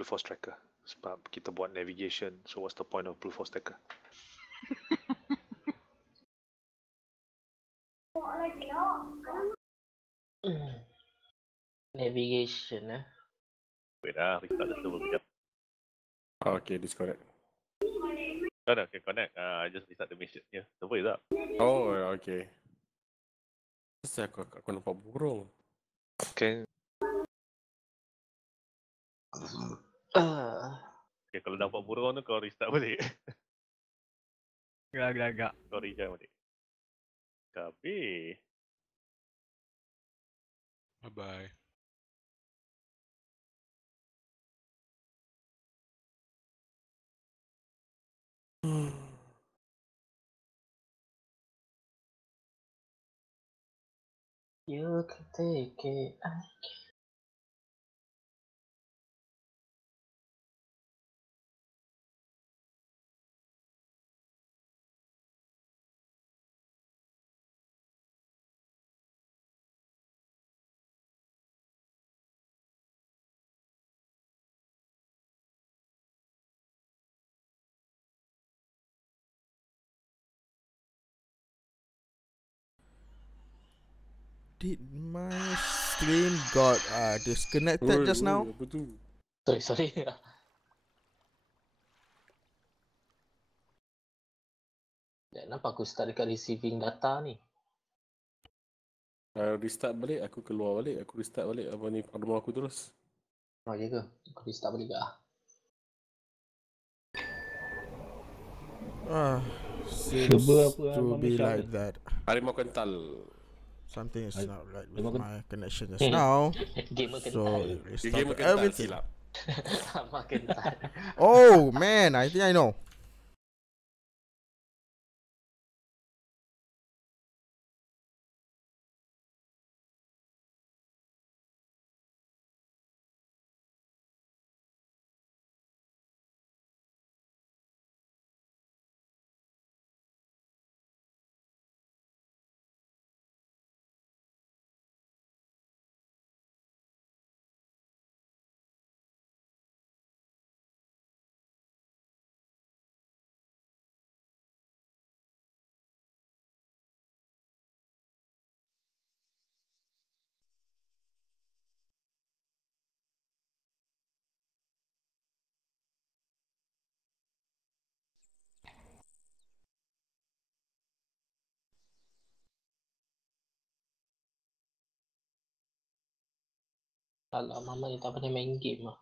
Blue Force Tracker. Sebab kita buat navigation. So what's the point of Blue Force Tracker? Navigation Wait lah, restart the server sekejap. Okay, disconnect. No, okay, connect. I just restart the mission. Yeah, server is up. Oh, okay. Kenapa aku nampak burung? Okay. Okay, kalau nampak burung tu kau restart balik. Agak-agak. Kau rejoin balik. Tapi Bye-bye. You can take it. Did my stream got disconnected just now? Apa tu? Sorry. Kenapa aku start dekat receiving data ni? Restart balik, aku keluar balik, aku restart balik apa ni Arma aku terus. Oh ya ke? Aku restart balik ke? Seems to be like that. Harimau kental. Something is not right with Gamer my connection just now. Gamer So kental. it Gamer restarted kental everything. silap. Sama kental. Oh man, I think I know. Alah, mama ni tak pandai main game lah.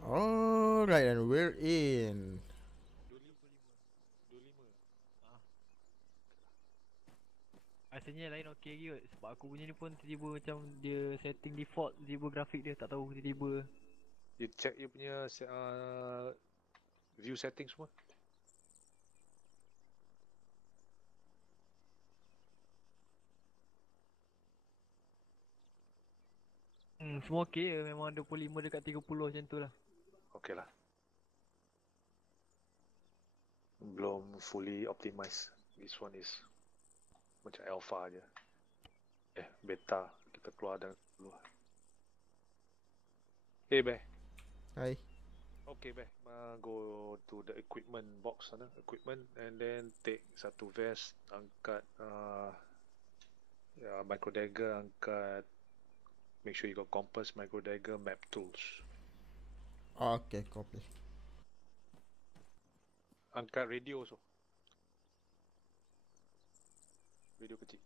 Alright, and we're in. 25. Rasanya lain okey lagi kot. Sebab aku punya ni pun tiba-tiba macam dia setting default, tiba-tiba grafik dia tak tahu tiba-tiba. You check you punya view setting semua. Semua okey je, memang 25 dekat 30 macam tu lah. Okay lah. Belum fully optimized. This one is macam alpha je. Beta. Kita keluar dan keluar. Hey Beh. Hi. Okay Beh. Go to the equipment box sana. Equipment and then take satu vest. Angkat micro dagger. Angkat. Make sure you got compass, micro dagger, map tools. Okay, copy. Angkat radio so. Radio kecil.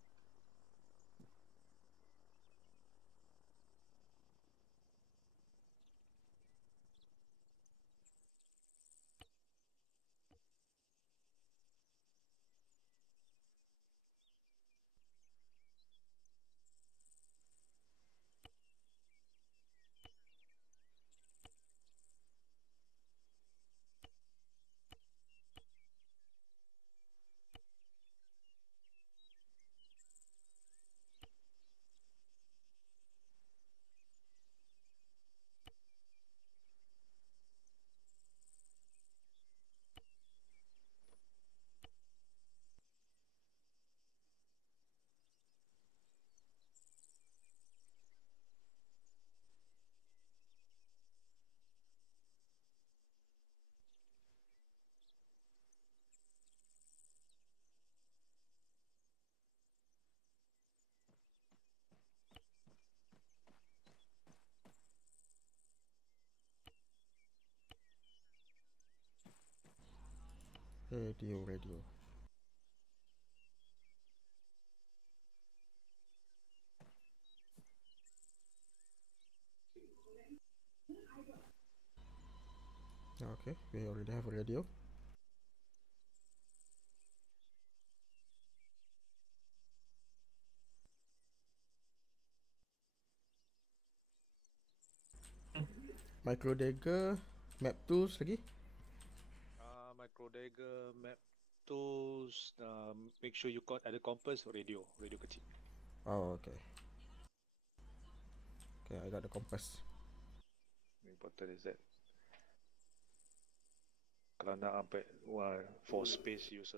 Radio. Okay, we already have a radio. Micro dagger, map tools lagi. Micro dagger, map tools. Make sure you got ada compass, radio kecil. Oh, okay. Okay, I got the compass. Important is that. Kalau nak sampai for space, use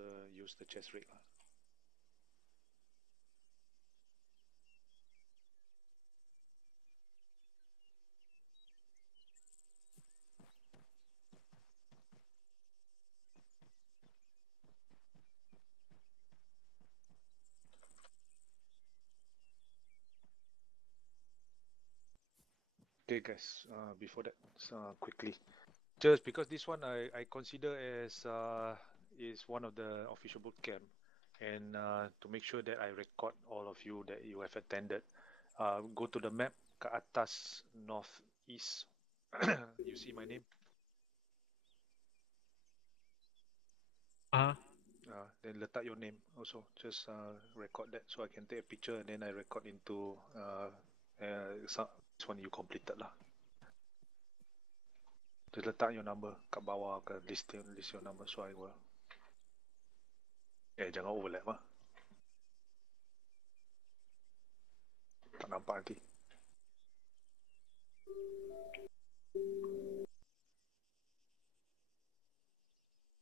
the chest rig lah. Okay guys, before that, quickly, just because this one I consider as is one of the official bootcamp, and to make sure that I record all of you that you have attended, go to the map ke atas northeast. You see my name? Then letak your name also. Just record that so I can take a picture and then I record into this one you completed lah. Just letak your number kat bawah ke list your number so I will. Jangan overlap lah. Tak nampak nanti.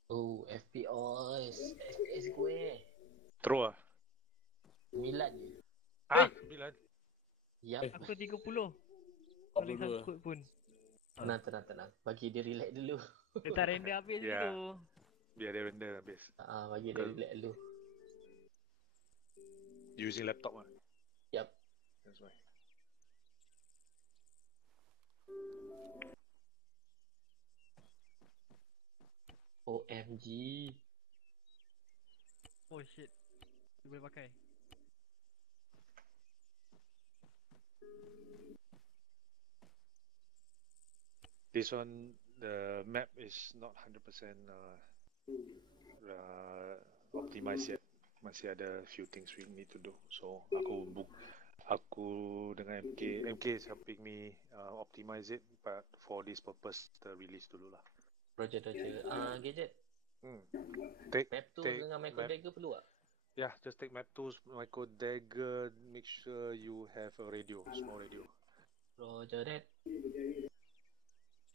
Oh, FPS gue. Terus lah. 9 je. 9. Yap. Aku 30. Paling sangkut pun. Tenang. Bagi dia relax dulu. Dia tak render habis dulu. Biar dia render habis. Bagi dia relax dulu. Using laptop lah. Yap. That's why. OMG. Oh shit. Dia boleh pakai. This one, the map is not 100% optimized yet. Masih ada few things we need to do. So aku dengan MK is helping me optimize it, but for this purpose the release dulu lah. Roger. Gadget. Map tu take dengan micro dagger perlu tak? Yeah, just take map tools, micro dagger. Make sure you have a radio, small radio. Roger that.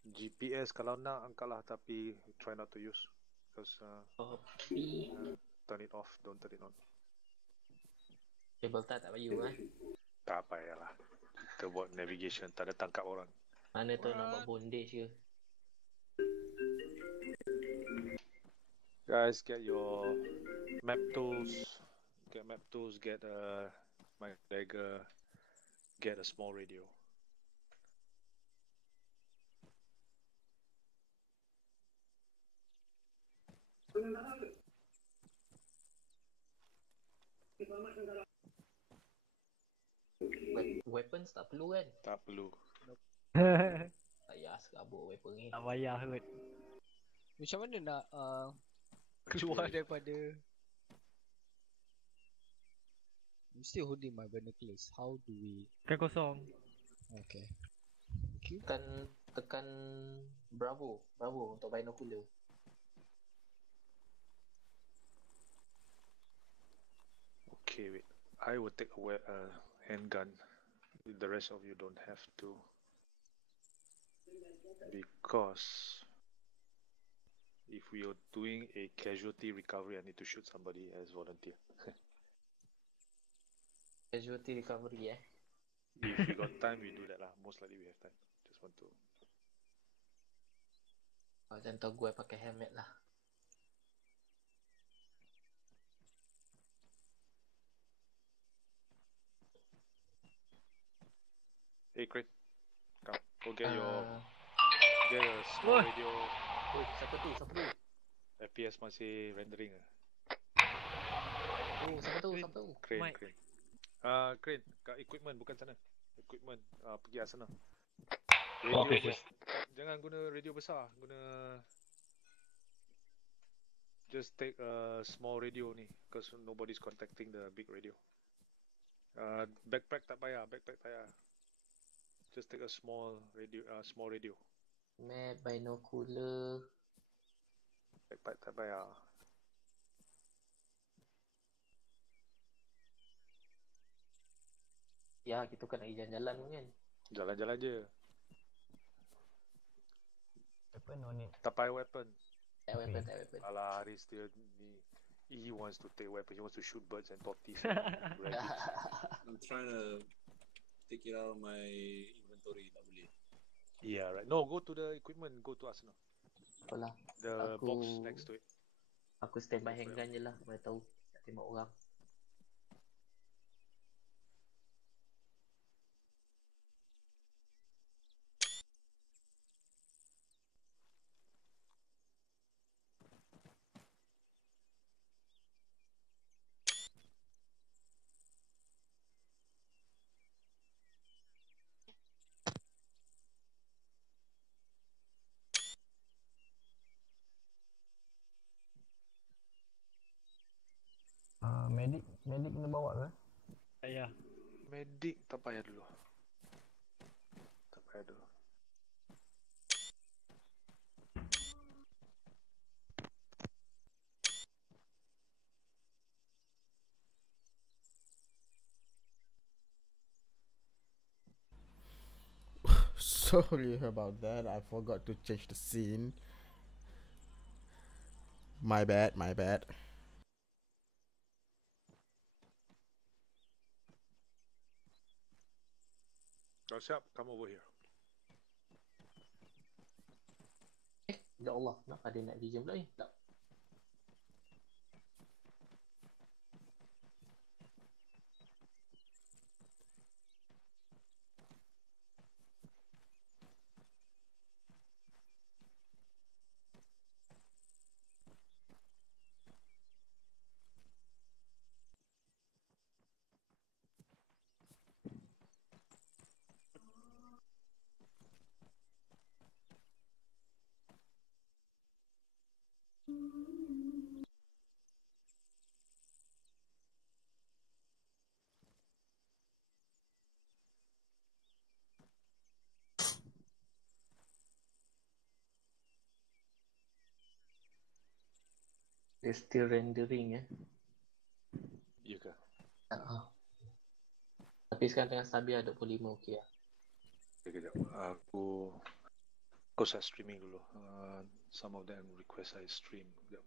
GPS kalau nak angkat lah, tapi try not to use because turn it off, don't turn it on. Cable tak payah Tak payahlah. Kita buat navigation, tak ada tangkap orang. Mana tu nak buat bondage ke? Guys, get your map tools. Get map tools. Get a micro dagger. Get a small radio. Weapons tak perlu kan? Tak perlu. Tak payah serabut weapon ni. Tak payah kot. Macam mana nak keluar daripada I'm still holding my binoculars. How do we Kan kosong. Okay. Tekan Bravo untuk binocular. Okay, wait. I will take a handgun. The rest of you don't have to. Because if we are doing a casualty recovery, I need to shoot somebody as volunteer. Casualty recovery If we got time, we do that lah. Most likely we have time. Just want to. Jangan tahu gue pakai helmet lah. Hey, Craig. Come. Go get your small radio. Oi, siapa tu? FPS masih rendering ah. Oh, siapa tahu, Crane. siapa tahu. Crane, Mic. crane. Crane, kat equipment bukan sana. Equipment, pergi arah sana. Radio jangan guna radio besar, guna just take a small radio ni, because nobody's contacting the big radio. Backpack tak payah, just take a small radio. Map, binocular. Backpack tak payah. Ya, kita kan lagi jalan-jalan pun kan. Jalan-jalan je. Weapon no need. Tak payah weapon. Tak weapon, tak weapon. Alah, Haris dia ni, he wants to take weapon, he wants to shoot birds and tortoise. I'm trying to take it out of my inventory, tak boleh. Yeah, right. No, go to the equipment, go to Arsenal. Apalah, The Aku- box next to it. aku standby handgun je lah. Mana tahu nak tembak orang. Medic kena bawa ke? Ya. Medic tak payah dulu. Tak payah dulu. Sorry about that. I forgot to change the scene. My bad, my bad. Kau siap, come over here. Ya Allah, kenapa dia nak vision pula ni? Tak. Dia still rendering Ya ke? Tapi sekarang tengah stabil lah 25 okey lah. Kejap. Kau start streaming dulu. Some of them request I stream. Kejap.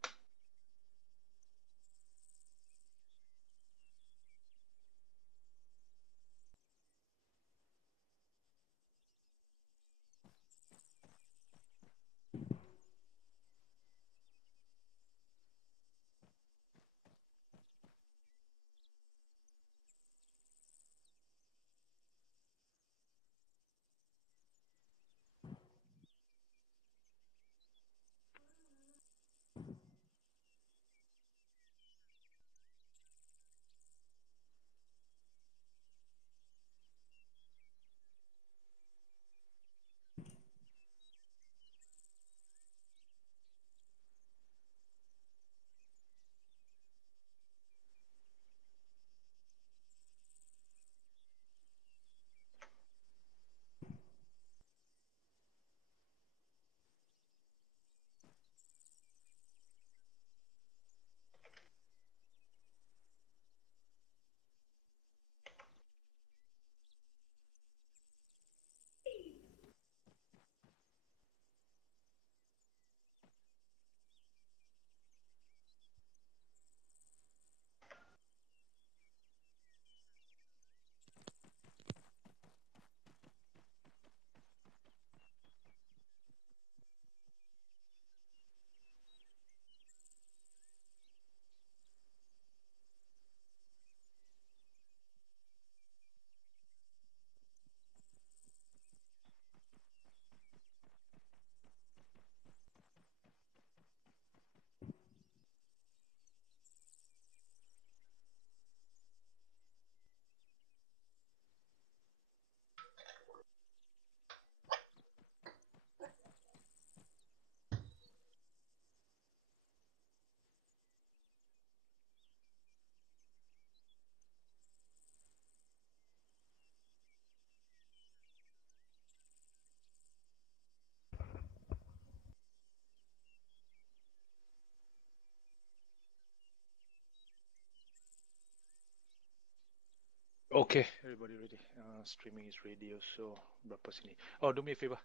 Okay, everybody ready. Streaming is radio, so berapa sini? Oh, do me a favor.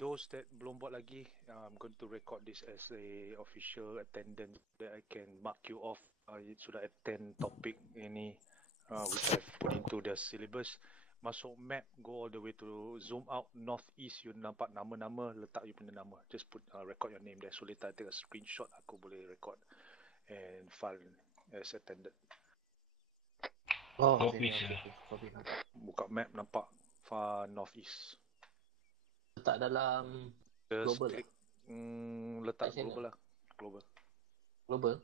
Those that belum buat lagi, I'm going to record this as a official attendance that I can mark you off. Sudah attend topik ini, which I've put into the syllabus. Masuk map, go all the way to zoom out northeast. You nampak nama-nama, letak you punya nama. Just put record your name there. So later I take a screenshot, aku boleh record and file as attended. Oh, okay. Copy now. Buka map nampak far northeast. Letak dalam Just global click letak Side channel. global lah. Global. global.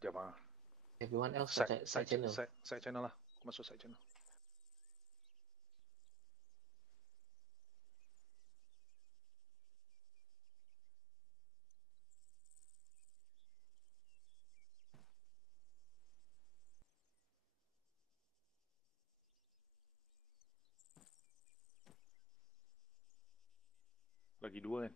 Jom ah. Everyone else Side channel. Side channel lah. Masuk side channel. Lagi dua kan?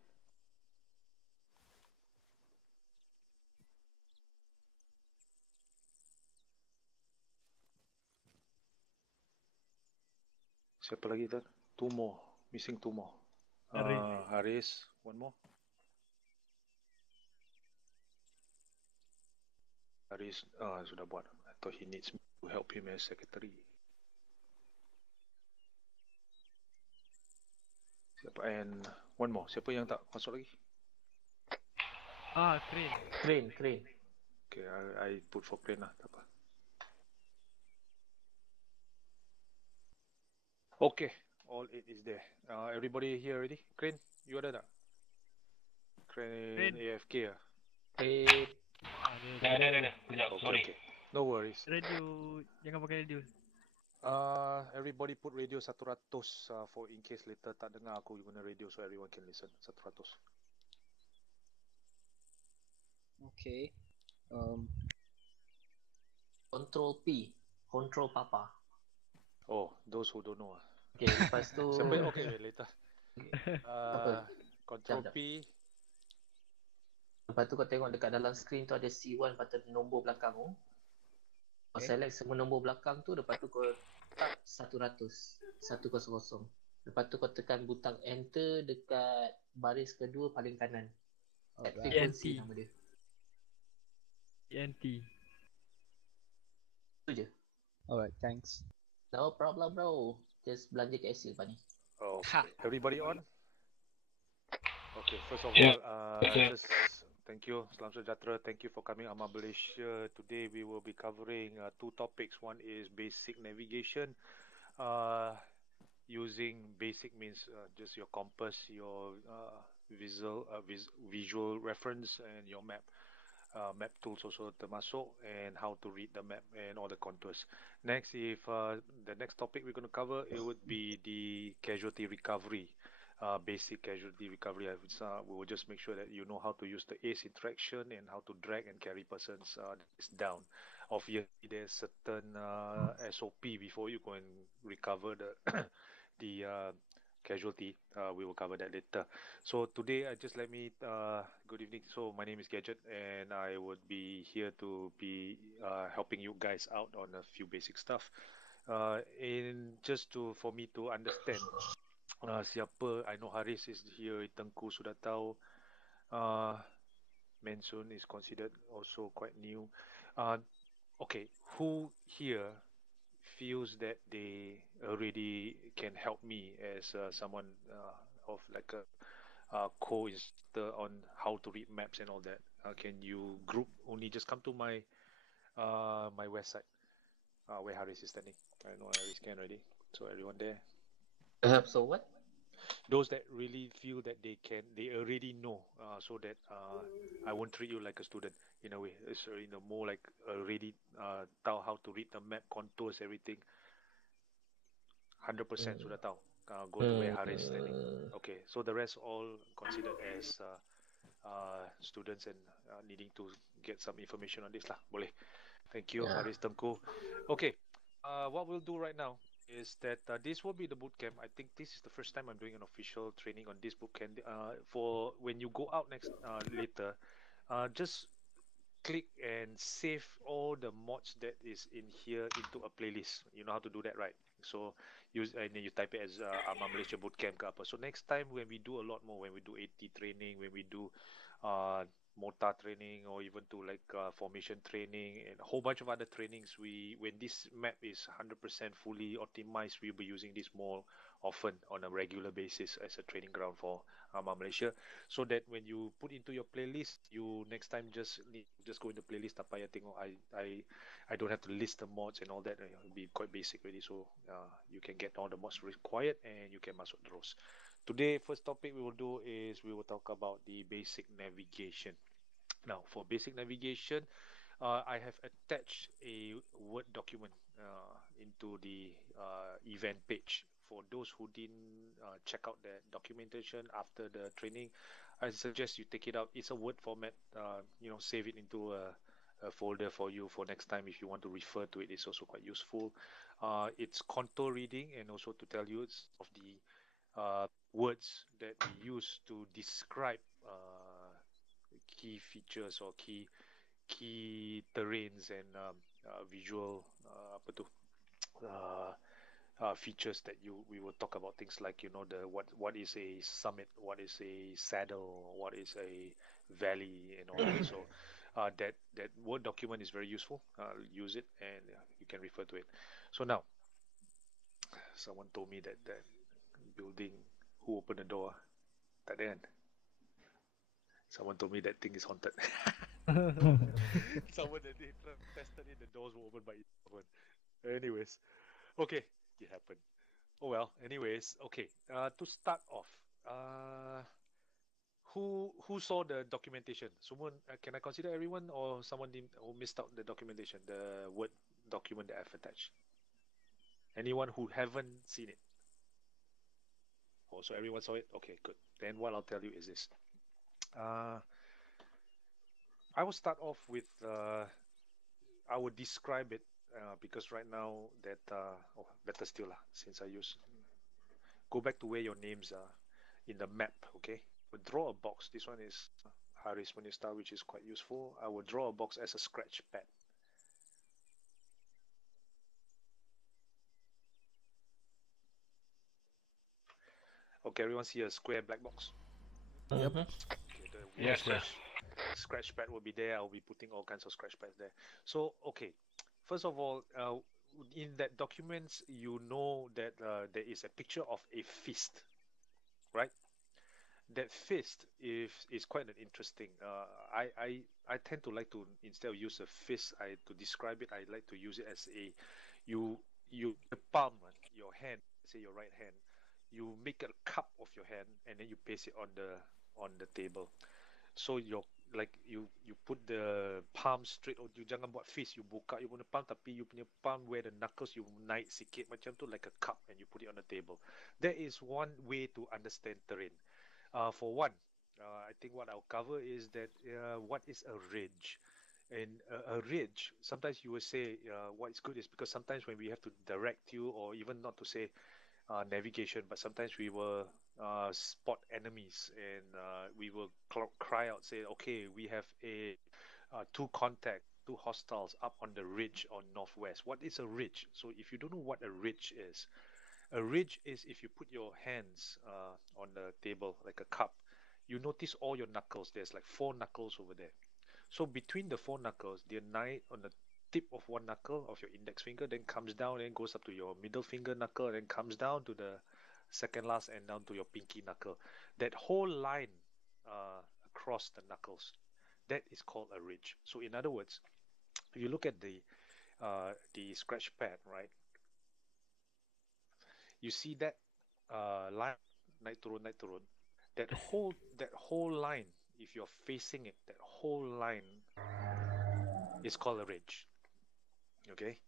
Siapa lagi tu? Two more. Missing two more. Haris. Haris. One more. Haris sudah buat. I thought he needs me to help him as secretary. Siapa? And one more. Siapa yang tak masuk lagi? Crane. Crane. Okay, I put for Crane lah. Tak apa. Okay, all 8 is there. Everybody here already? Crane, you ada tak? Crane AFK ah? Crane. Ada. Okay. No worries. Radio, jangan pakai radio. Everybody put radio 100 for in case later tak dengar aku guna radio so everyone can listen. 100. Okay. Control P. Control Papa. Oh, those who don't know ah. Okay, lepas tu. Siapa? Okay, wait, later. Apa? Control Jap. P. Lepas tu kau tengok dekat dalam screen tu ada C1 lepas tu ada nombor belakang tu. Kau select semua nombor belakang tu, lepas tu kau type 100. 100. Lepas tu kau tekan butang enter dekat baris kedua paling kanan. Alright. Frequency TNT. nama dia. TNT. Itu je. Alright, thanks. No problem bro. Just belanja KFC lepas ni. Oh, Ha. okay. Everybody on? Okay, first of Yeah. all, just thank you, Salam Sejahtera. Thank you for coming Arma Malaysia. Today we will be covering two topics. One is basic navigation. Using basic means just your compass, your visual reference, and your map. Map tools also termasuk, and how to read the map and all the contours. Next, if the next topic we're going to cover, it would be the casualty recovery. Basic casualty recovery. We will just make sure that you know how to use the ACE interaction and how to drag and carry persons down. Obviously, there's certain SOP before you go and recover the the casualty. We will cover that later. So today, just let me good evening. So my name is Gadget, and I would be here to be helping you guys out on a few basic stuff. In just for me to understand siapa. I know Haris is here. Tengku sudah tahu. Mansun is considered also quite new. Okay, who here feels that they already can help me as someone of like a co-instructor on how to read maps and all that? Can you group only just come to my my website where Haris is standing? I know Haris can already. So everyone there. So what? Those that really feel that they already know, so that I won't treat you like a student in a way. It's more like already tahu how to read the map, contours, everything. 100% sudah tahu. Go to where Haris standing. Okay, so the rest all considered as students and needing to get some information on this lah. Boleh. Thank you, Haris Tengku. Okay, what we'll do right now is that this will be the bootcamp. I think this is the first time I'm doing an official training on this bootcamp. For when you go out next later, just click and save all the mods that is in here into a playlist. You know how to do that, right? So use and then you type it as Arma Malaysia Bootcamp ke apa. So next time when we do a lot more, when we do 80 training, when we do uh, mortar training, or even to like formation training and a whole bunch of other trainings, when this map is 100% fully optimized, we'll be using this more often on a regular basis as a training ground for Arma Malaysia, so that when you put into your playlist, you next time just go in the playlist, tak payah tengok. I don't have to list the mods and all that. It'll be quite basic already, so you can get all the mods required and you can masuk terus. Today, first topic we will do is we will talk about the basic navigation. Now, for basic navigation, I have attached a Word document into the event page. For those who didn't check out the documentation after the training, I suggest you take it out. It's a Word format. Save it into a folder for you for next time if you want to refer to it. It's also quite useful. It's contour reading and also to tell you of the words that we use to describe key features or key terrains and visual apa tu features that we will talk about, things like the what is a summit, what is a saddle, what is a valley and all that. So that Word document is very useful. Use it and you can refer to it. So now someone told me that building, who opened the door? Tak ada kan? Someone told me that thing is haunted. Someone that they tested it, the doors were open by itself. Anyways, okay, it happened. Oh well. Anyways, okay. To start off, who saw the documentation? Someone, can I consider everyone, or someone didn't, or missed out the documentation, the Word document that I've attached? Anyone who haven't seen it? Oh, so everyone saw it. Okay, good. Then what I'll tell you is this. I will start off with I would describe it because right now that better still since I use go back to where your names are in the map. Okay, but draw a box. This one is Haris Munista, which is quite useful. I will draw a box as a scratch pad. Okay, everyone see a square black box? Yep. Okay, the Yes, sir. scratch pad will be there. I'll be putting all kinds of scratch pads there. So, okay, first of all, in that documents, you know that there is a picture of a fist, right? That fist is quite an interesting. I tend to like to, instead of use a fist, to describe it, I like to use it as a the palm, your hand, say your right hand, you make a cup of your hand and then you place it on the table. So you put the palm straight, or you jangan buat fist, you buka you punya palm, tapi you punya palm where the knuckles you naik sikit macam tu, like a cup, and you put it on the table. That is one way to understand terrain. For one, I think what I'll cover is that what is a ridge. And a ridge, sometimes you will say what is good is because sometimes when we have to direct you, or even not to say navigation, but sometimes we will spot enemies and we will cry out, say, okay, we have two hostiles up on the ridge on northwest. What is a ridge? So if you don't know what a ridge is if you put your hands on the table like a cup, you notice all your knuckles. There's like 4 knuckles over there. So between the 4 knuckles, the knife on the tip of one knuckle of your index finger, then comes down and goes up to your middle finger knuckle, and comes down to the second last and down to your pinky knuckle. That whole line across the knuckles, that is called a ridge. So in other words, if you look at the scratch pad, right? You see that line, naik turun. That whole line, if you're facing it, that whole line is called a ridge. Okay,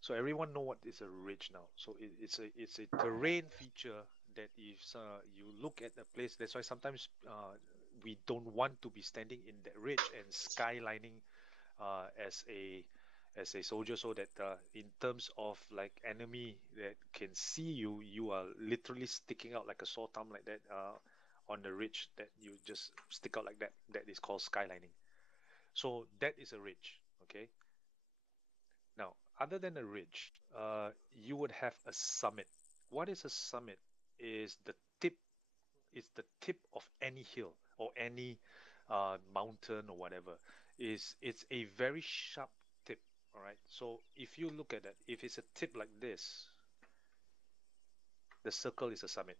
so everyone know what is a ridge now. So it's a terrain feature that if you look at a place, that's why sometimes we don't want to be standing in that ridge and skylining as a soldier, so that in terms of like enemy that can see you, you are literally sticking out like a sore thumb like that on the ridge, that you just stick out like that. That is called skylining. So that is a ridge. Okay. Now, other than a ridge, you would have a summit. What is a summit? Is the tip is the tip of any hill or any mountain or whatever. It's a very sharp tip. All right. So if you look at that, if it's a tip like this, the circle is a summit.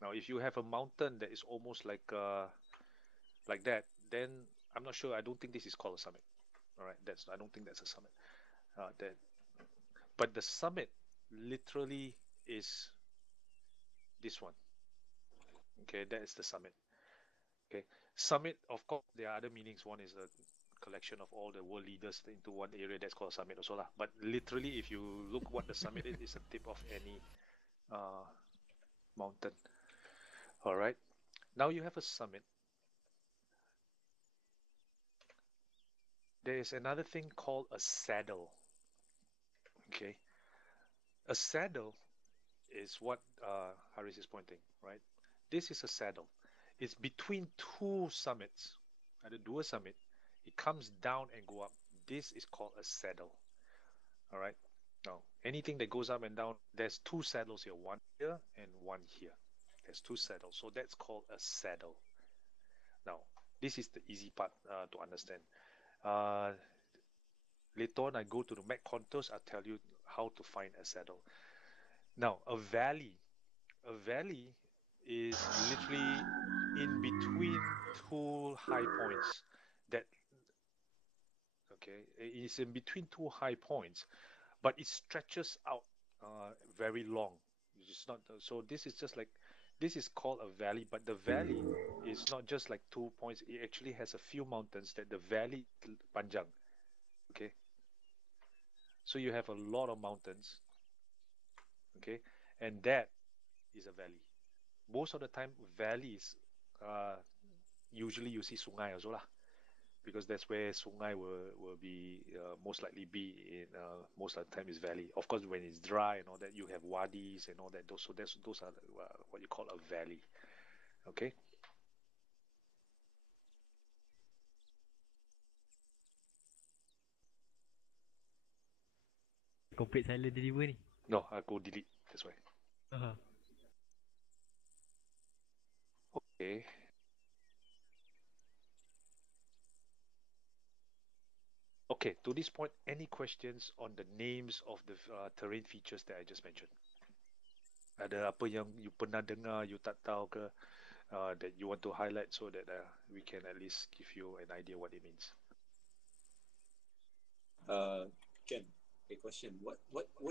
Now, if you have a mountain that is almost like that, then I'm not sure. I don't think this is called a summit. All right. I don't think that's a summit. That, but the summit literally is this one. Okay, that is the summit. Okay, summit. Of course, there are other meanings. One is a collection of all the world leaders into one area. That's called a summit also lah. But literally, if you look what the summit is, it's a tip of any uh, mountain. All right. Now you have a summit. There is another thing called a saddle. Okay, a saddle is what Haris is pointing, right? This is a saddle. It's between two summits. Ada dua summit. It comes down and go up. This is called a saddle. All right. Now, anything that goes up and down, there's two saddles here, one here and one here. There's two saddles. So that's called a saddle. Now, this is the easy part to understand. Uh, Later on, I go to the Mac contours. I'll tell you how to find a saddle. Now, a valley is literally in between two high points. That okay, it's in between two high points, but it stretches out very long. It's not so. This is just like this is called a valley, but the valley is not just like 2 points. It actually has a few mountains that the valley panjang. Okay, so you have a lot of mountains. Okay, and that is a valley. Most of the time, valleys uh, usually you see sungai also lah, because that's where sungai will be most likely be in most of the time is valley. Of course, when it's dry and all that, you have wadis and all that. Those are what you call a valley. Okay. Complete silent tiba-tiba ni. No, I go delete. That's why. Aha. Okay. Okay. To this point, any questions on the names of the terrain features that I just mentioned? Ada apa yang you pernah dengar, you tak tahu ke, that you want to highlight so that we can at least give you an idea what it means? Ken, a question. What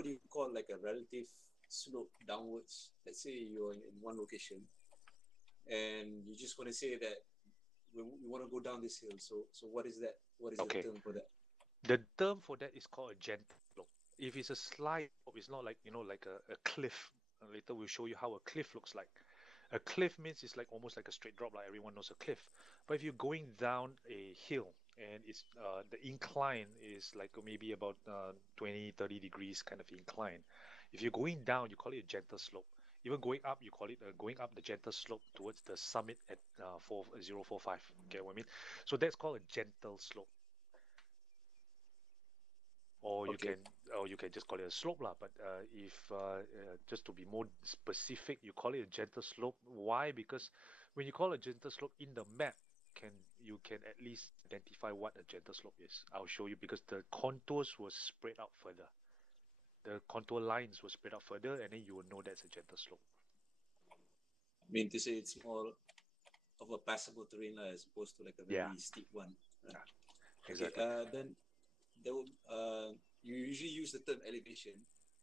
do you call like a relative slope downwards? Let's say you're in one location, and you just want to say that we want to go down this hill. So what is that? What is Okay. the term for that? The term for that is called a gentle slope. If it's a slide slope, it's not like like a cliff. Later we'll show you how a cliff looks like. A cliff means it's like almost like a straight drop, like everyone knows a cliff. But if you're going down a hill and it's the incline is like maybe about 20-30 degrees kind of incline. If you're going down, you call it a gentle slope. Even going up, you call it going up the gentle slope towards the summit at 4045. Get what I mean? So that's called a gentle slope. Or you Okay. can just call it a slope lah. But if just to be more specific, you call it a gentle slope. Why? Because when you call a gentle slope in the map, you can at least identify what a gentle slope is. I'll show you because the contours will spread out further. The contour lines will spread out further, and then you will know that's a gentle slope. I mean to say it's more of a passable terrain as opposed to like a very steep one. Right? Yeah, exactly. Okay. Then there will, you usually use the term elevation.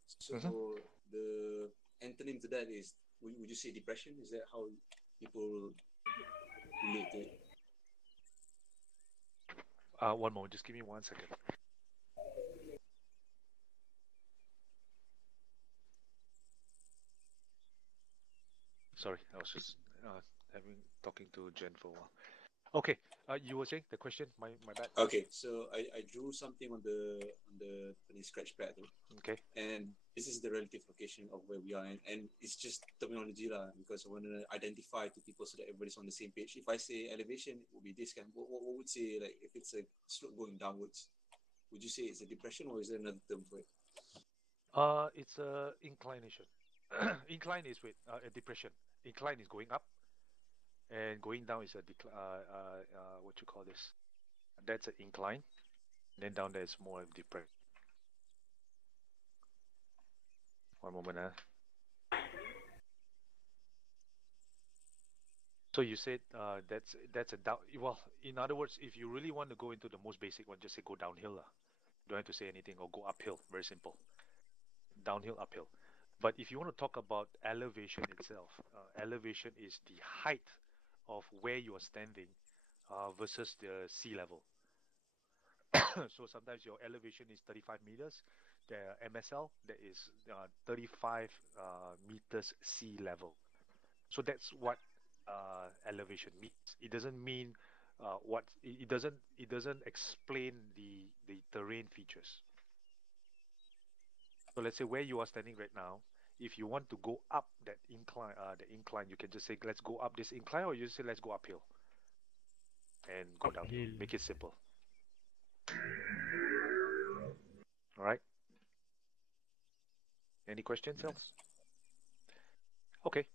So the antonym to that is, would you say depression? Is that how people relate to it? One moment, just give me 1 second. Sorry, I was just talking to Jen for a while. Okay, you were saying the question. My bad. Okay, so I drew something on the scratch pad, though. Okay. And this is the relative location of where we are, and it's just terminology lah, because I want to identify to people so that everybody's on the same page. If I say elevation, it will be this kind. What would say, like, if it's a slope going downwards? Would you say it's a depression, or is there another term for it? It's a inclination. Incline is a depression. Incline is going up, and going down is a what you call this? That's an incline. And then down there is more of depression. One moment, So you said that's a down. Well, in other words, if you really want to go into the most basic one, just say go downhill lah. Don't have to say anything, or go uphill. Very simple. Downhill, uphill. But if you want to talk about elevation itself, elevation is the height of where you are standing versus the sea level. So sometimes your elevation is 35 meters. The MSL, that is 35 meters sea level. So that's what elevation means. It doesn't mean it doesn't explain the terrain features. So let's say where you are standing right now. If you want to go up that incline, you can just say let's go up this incline, or you say let's go uphill and go downhill. Uphill. Make it simple. All right. Any questions else? Okay.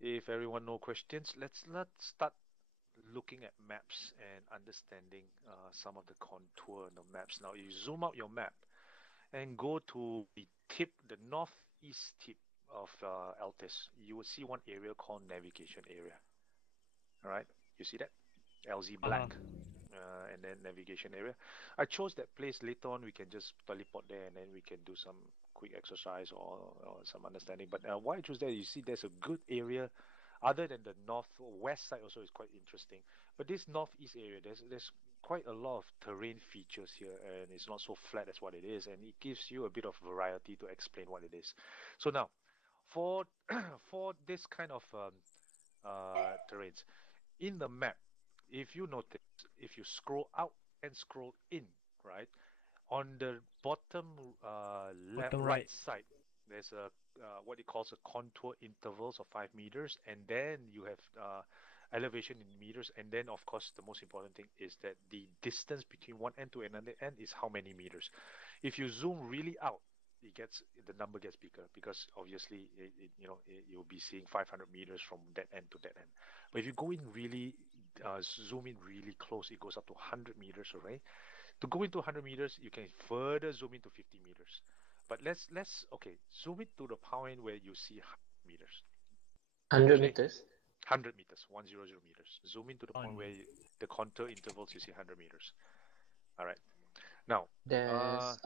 If everyone no questions, let's start looking at maps and understanding some of the contour on the maps. Now, you zoom out your map and go to the northeast tip of Altis. You will see one area called navigation area. All right, you see that? LZ black. And then navigation area. I chose that place. Later on, we can just teleport there, and then we can do some quick exercise or some understanding. But why I choose that, you see there's a good area other than the northwest side. Also is quite interesting, but this northeast area, there's quite a lot of terrain features here, and it's not so flat as what it is, and it gives you a bit of variety to explain what it is. So now, for for this kind of terrains in the map, if you notice, if you scroll out and scroll in, right, on the bottom left Bottom right right. side, there's a what it calls a contour intervals of 5 meters, and then you have elevation in meters, and then of course the most important thing is that the distance between one end to another end is how many meters. If you zoom really out, the number gets bigger, because obviously you'll be seeing 500 meters from that end to that end. But if you go in really zoom in really close, it goes up to 100 meters, right? To go into 100 meters, you can further zoom into 50 meters. But let's okay, zoom it to the point where you see 100 meters. 100 Okay. meters. 100 meters, 100 meters. Zoom into the point On. where the contour intervals you see 100 meters. All right. Now, There's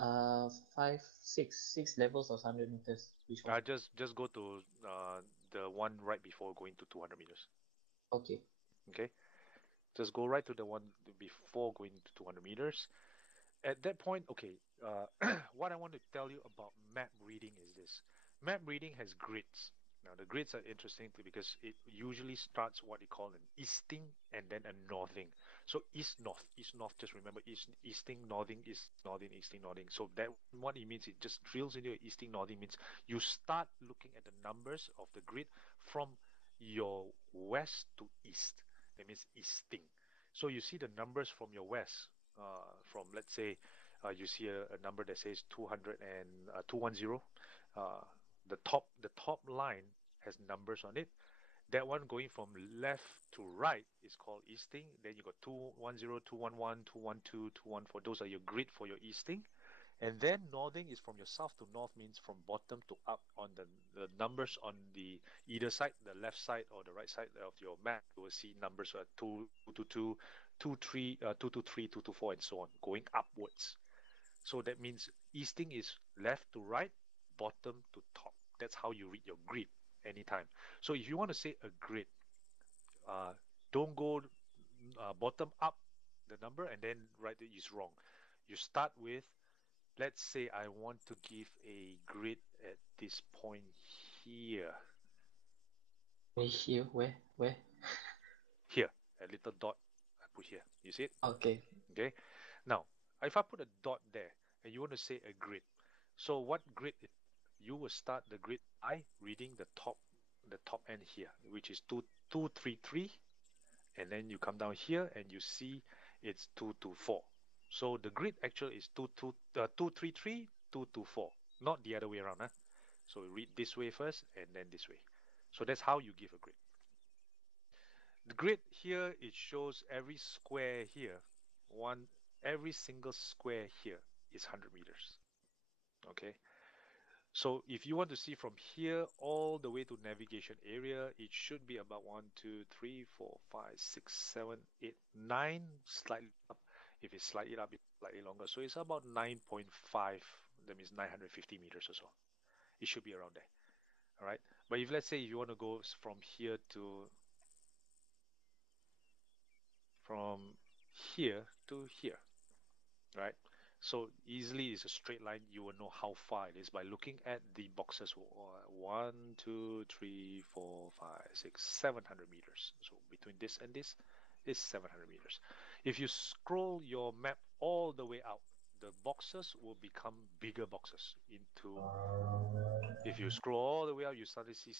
six levels of 100 meters. Which one? just go to the one right before going to 200 meters. Okay. Okay. Just go right to the one before going to 200 meters. At that point, okay, what I want to tell you about map reading is this. Map reading has grids. Now, the grids are interesting because it usually starts what they call an easting and then a northing. So east north, just remember easting, northing, east, northing, easting, northing. So that what it means, it just drills into your easting, northing, means you start looking at the numbers of the grid from your west to east. That means easting. So you see the numbers from your west, from let's say you see a number that says 200 and 210. The top line has numbers on it. That one going from left to right is called easting. Then you got 210, 211, 212, 214. Those are your grid for your easting. And then northing is from your south to north, means from bottom to up on the numbers on the either side, the left side or the right side of your map. You will see numbers 222, 23, 223, 224, and so on, going upwards. So that means easting is left to right, bottom to top. That's how you read your grid anytime. So if you want to say a grid, don't go bottom up the number and then write it is wrong. You start with, let's say I want to give a grid at this point here. Here, where? Here, a little dot put here. You see it? Okay. Okay. Now, if I put a dot there and you want to say a grid, so what grid is? You will start the grid by reading the top end here, which is 2233, and then you come down here and you see it's 224. So the grid actually is 233, 224, not the other way around. Huh? So read this way first and then this way. So that's how you give a grid. The grid here, it shows every square here, every single square here is 100 meters. Okay. So if you want to see from here all the way to navigation area, it should be about 1, 2, 3, 4, 5, 6, 7, 8, 9, slightly up. If it's slightly up, it's slightly longer. So it's about 9.5, that means 950 meters or so. It should be around there. All right. But if let's say you want to go from here to here, right? So easily it's a straight line. You will know how far it is by looking at the boxes. 1, 2, 3, 4, 5, 6, 700 meters. So between this and this is 700 meters. If you scroll your map all the way out, the boxes will become bigger boxes into. If you scroll all the way out, you suddenly see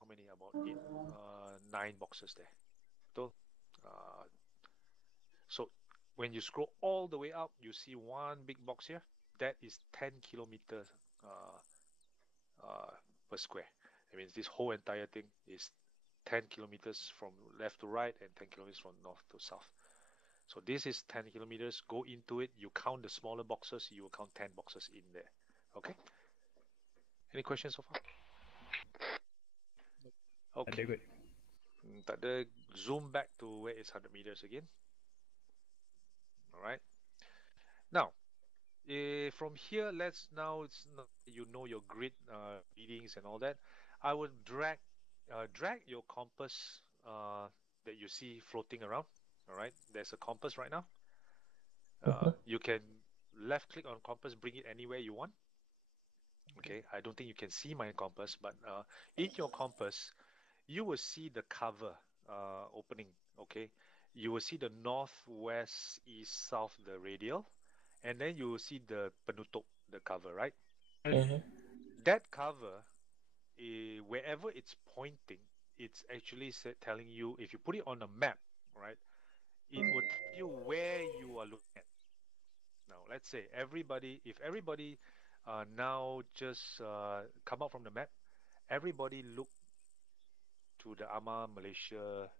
how many? About 8, 9 boxes there. So, so when you scroll all the way up, you see one big box here. That is 10 kilometers per square. That means this whole entire thing is 10 kilometers from left to right and 10 kilometers from north to south. So this is 10 kilometers. Go into it. You count the smaller boxes. You will count 10 boxes in there. Okay? Any questions so far? Okay. Ada kot. Tak ada. Zoom back to where it's 100 meters again. All right. Now, from here, you know your grid readings and all that. I would drag your compass that you see floating around. All right, there's a compass right now. You can left click on compass, bring it anywhere you want. Okay, I don't think you can see my compass, but in your compass, you will see the cover opening. Okay, you will see the north, west, east, south, the radial, and then you will see the penutup, the cover, right? That cover, wherever it's pointing, it's actually telling you, if you put it on a map, right, it will tell you where you are looking at. Now, let's say if everybody now just come out from the map, everybody look to the Arma Malaysia,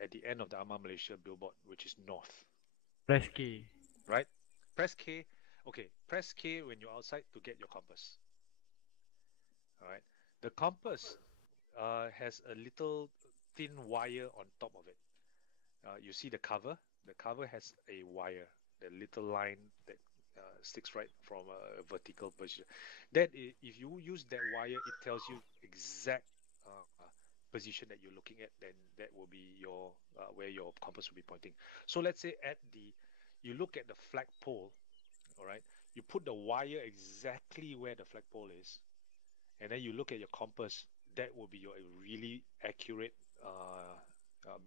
at the end of the Arma Malaysia billboard, which is north, Press K. right? Press K. Okay, press K when you're outside to get your compass. All right. The compass has a little thin wire on top of it. You see the cover? The cover has a wire, the little line that sticks right from a vertical position. If you use that wire, it tells you exact position that you're looking at. Then that will be your where your compass will be pointing. So let's say you look at the flagpole. All right. You put the wire exactly where the flagpole is, and then you look at your compass. That will be your really accurate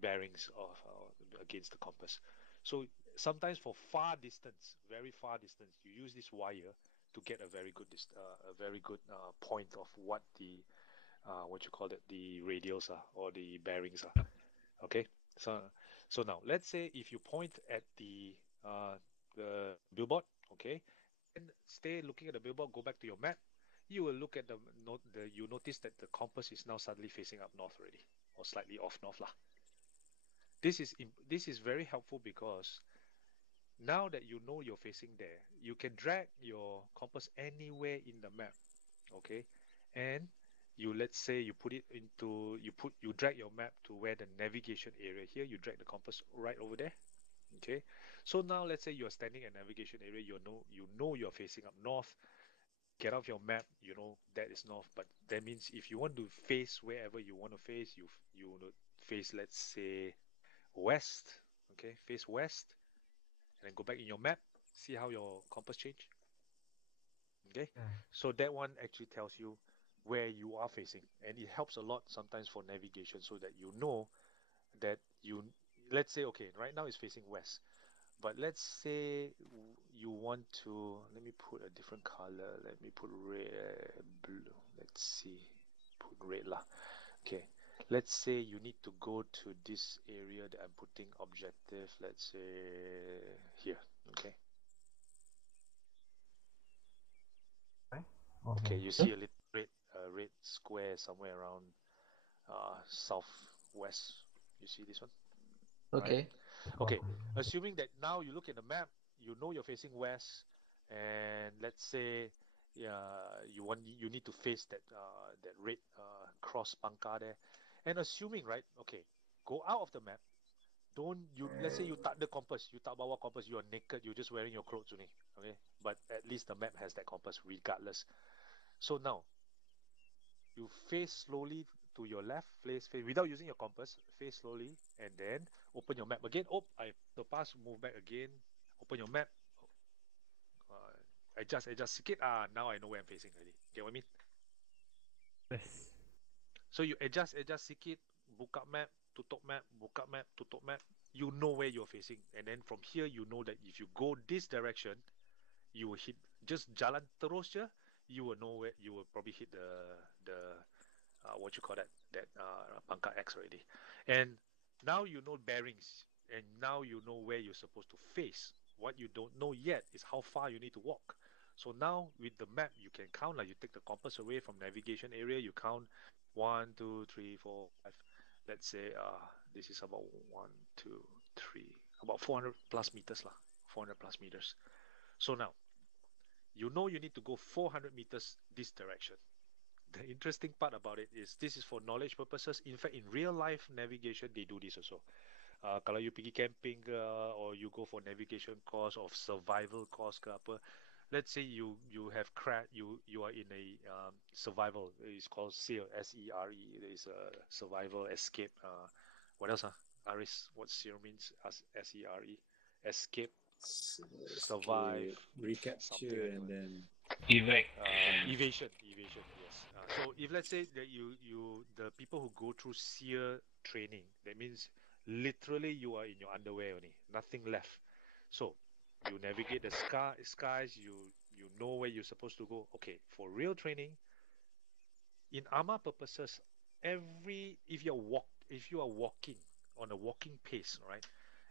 bearings against the compass. So sometimes for very far distance, you use this wire to get a very good point of what what you call it, the radials are or the bearings are. Okay, so now let's say if you point at the billboard, okay, and stay looking at the billboard, go back to your map. You will look at you notice that the compass is now suddenly facing up north already, or slightly off north lah. This is very helpful because now that you know you're facing there, you can drag your compass anywhere in the map, okay? And let's say you drag your map to where the navigation area here, you drag the compass right over there, okay? So now let's say you're standing at navigation area, you know you're facing up north. Get off your map, you know that is north, but that means if you want to face wherever you want to face, you want to face, let's say, west, okay, face west, and then go back in your map, see how your compass change, okay? So that one actually tells you where you are facing, and it helps a lot sometimes for navigation, so that you know that let's say, okay, right now it's facing west, but let's say you want to, let me put a different color. Let me put red, blue. Let's see, put red lah. Okay, let's say you need to go to this area that I'm putting objective. Let's say here. Okay. Okay, you see a little red square somewhere around southwest. You see this one? Okay. Okay, assuming that now you look at the map, you know you're facing west, and let's say, you need to face that red cross pangkar there, and assuming, right? Okay, go out of the map. Don't you? Let's say you tak the compass, you tak bawa compass, you are naked, you're just wearing your clothes only. Okay, but at least the map has that compass regardless. So now you face slowly to your left, face without using your compass, face slowly, and then open your map again. Oh, I the pass, move back again, open your map, adjust sikit. Now I know where I'm facing already. Get what I mean? Yes. So you adjust sikit, buka map, tutup map, buka map, tutup map. You know where you're facing, and then from here you know that if you go this direction, you will hit. Just jalan terus je, you will know where you will probably hit the what you call that pangkar X already, and now you know bearings, and now you know where you're supposed to face. What you don't know yet is how far you need to walk. So now with the map, you can count. Like you take the compass away from navigation area, you count 1, 2, 3, 4, 5. Let's say this is about 1, 2, 3, about 400 plus meters lah, 400 plus meters. So now you know you need to go 400 meters this direction. The interesting part about it is this is for knowledge purposes. In fact, in real life navigation, they do this also. Kalau you pergi camping ke, or you go for navigation course or survival course ke apa, let's say you have you are in a survival. It's called SERE, SERE. There is a survival escape. What else? Aris, what SERE means? SERE, escape, survive, something recapture, like and that. then Evasion, yes. So if let's say that the people who go through SEER training, that means literally you are in your underwear only, nothing left. So you navigate the skies, you know where you're supposed to go. Okay, for real training, in Arma purposes, if you are walking on a walking pace, right?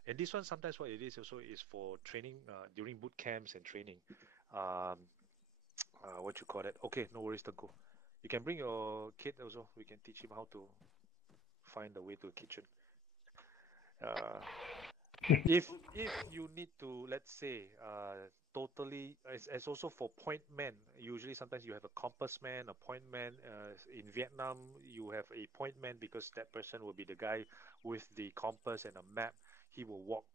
And this one sometimes what it is also is for training during boot camps and training. Um, what you call it? Okay, no worries, Tengku. You can bring your kid also. We can teach him how to find the way to the kitchen. If you need to, let's say, totally, as also for point man, usually sometimes you have a compass man, a point man. In Vietnam, you have a point man because that person will be the guy with the compass and a map. He will walk.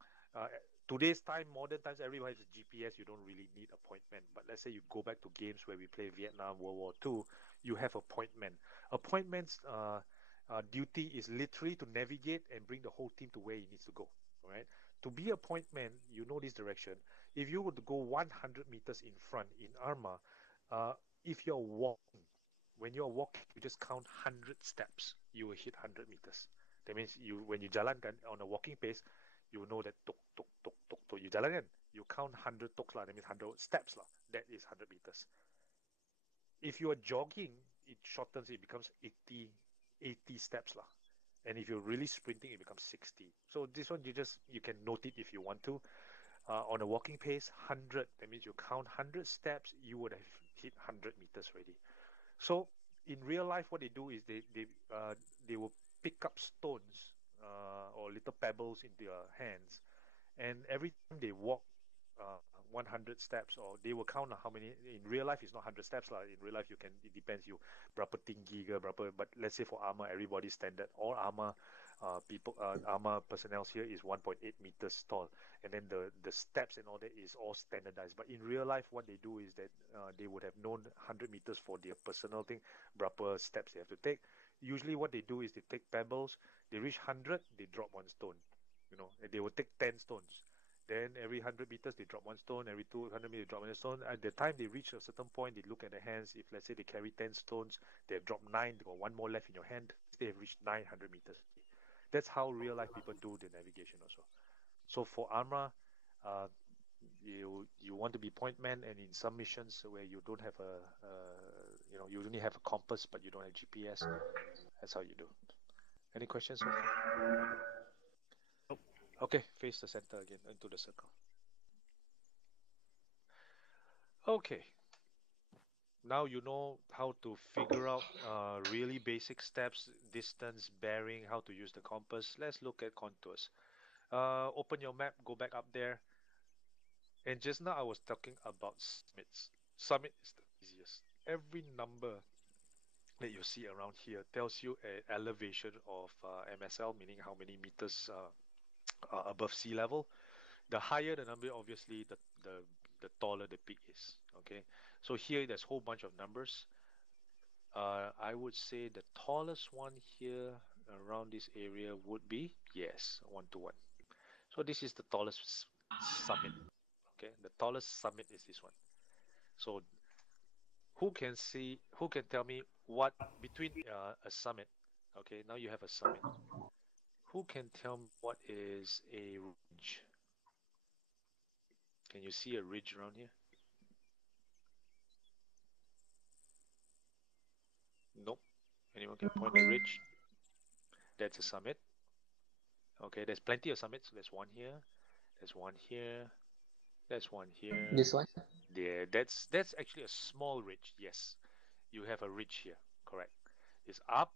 Today's time, modern times, everybody has a GPS. You don't really need a point man. But let's say you go back to games where we play Vietnam, World War II, you have a point man. A point man's duty is literally to navigate and bring the whole team to where he needs to go. All right. To be a point man, you know this direction. If you were to go 100 meters in front in Arma, if you're walking, when you're walking, you just count 100 steps. You will hit 100 meters. That means when you jalan on a walking pace, you know that tok tok tok tok tok. You jalan kan, you count 100 toks lah. That means 100 steps lah. That is 100 meters. If you are jogging, it shortens. It becomes 80 steps lah. And if you're really sprinting, it becomes 60. So this one, you can note it if you want to. On a walking pace, 100. That means you count 100 steps, you would have hit 100 meters already. So in real life, what they do is they will pick up stones or little pebbles into your hands, and every time they walk 100 steps, or they will count how many. In real life it's not 100 steps lah. In real life it depends you berapa tinggi ke berapa, but let's say for Arma, everybody standard, all Arma Arma personnel here is 1.8 meters tall, and then the steps and all that is all standardized. But in real life, what they do is that they would have known 100 meters for their personal thing, berapa steps they have to take. Usually what they do is they take pebbles, they reach 100, they drop one stone, and they will take 10 stones. Then every 100 meters, they drop one stone. Every 200 meters, they drop one stone. At the time they reach a certain point, they look at the hands. If, let's say, they carry 10 stones, they have dropped 9, they got one more left in your hand. They have reached 900 meters. That's how real life people do the navigation also. So for Arma, uh, you want to be point man, and in some missions where you don't have you only have a compass but you don't have GPS, that's how you do. Any questions so far? Nope. Okay, face the center again into the circle. Okay, now you know how to figure out really basic steps, distance, bearing, how to use the compass. Let's look at contours. Open your map, go back up there. And just now I was talking about summits. Summit is the easiest. Every number that you see around here tells you an elevation of MSL, meaning how many meters above sea level. The higher the number, obviously, the taller the peak is. Okay, so here there's a whole bunch of numbers. I would say the tallest one here around this area would be, yes, 121. So this is the tallest summit. Okay, the tallest summit is this one. So who can tell me what between a summit? Okay, now you have a summit. Who can tell me what is a ridge? Can you see a ridge around here? Nope. Anyone can point a ridge? That's a summit. Okay, there's plenty of summits. There's one here. There's one here. There's one here. This one? There. That's actually a small ridge. Yes, you have a ridge here. Correct. It's up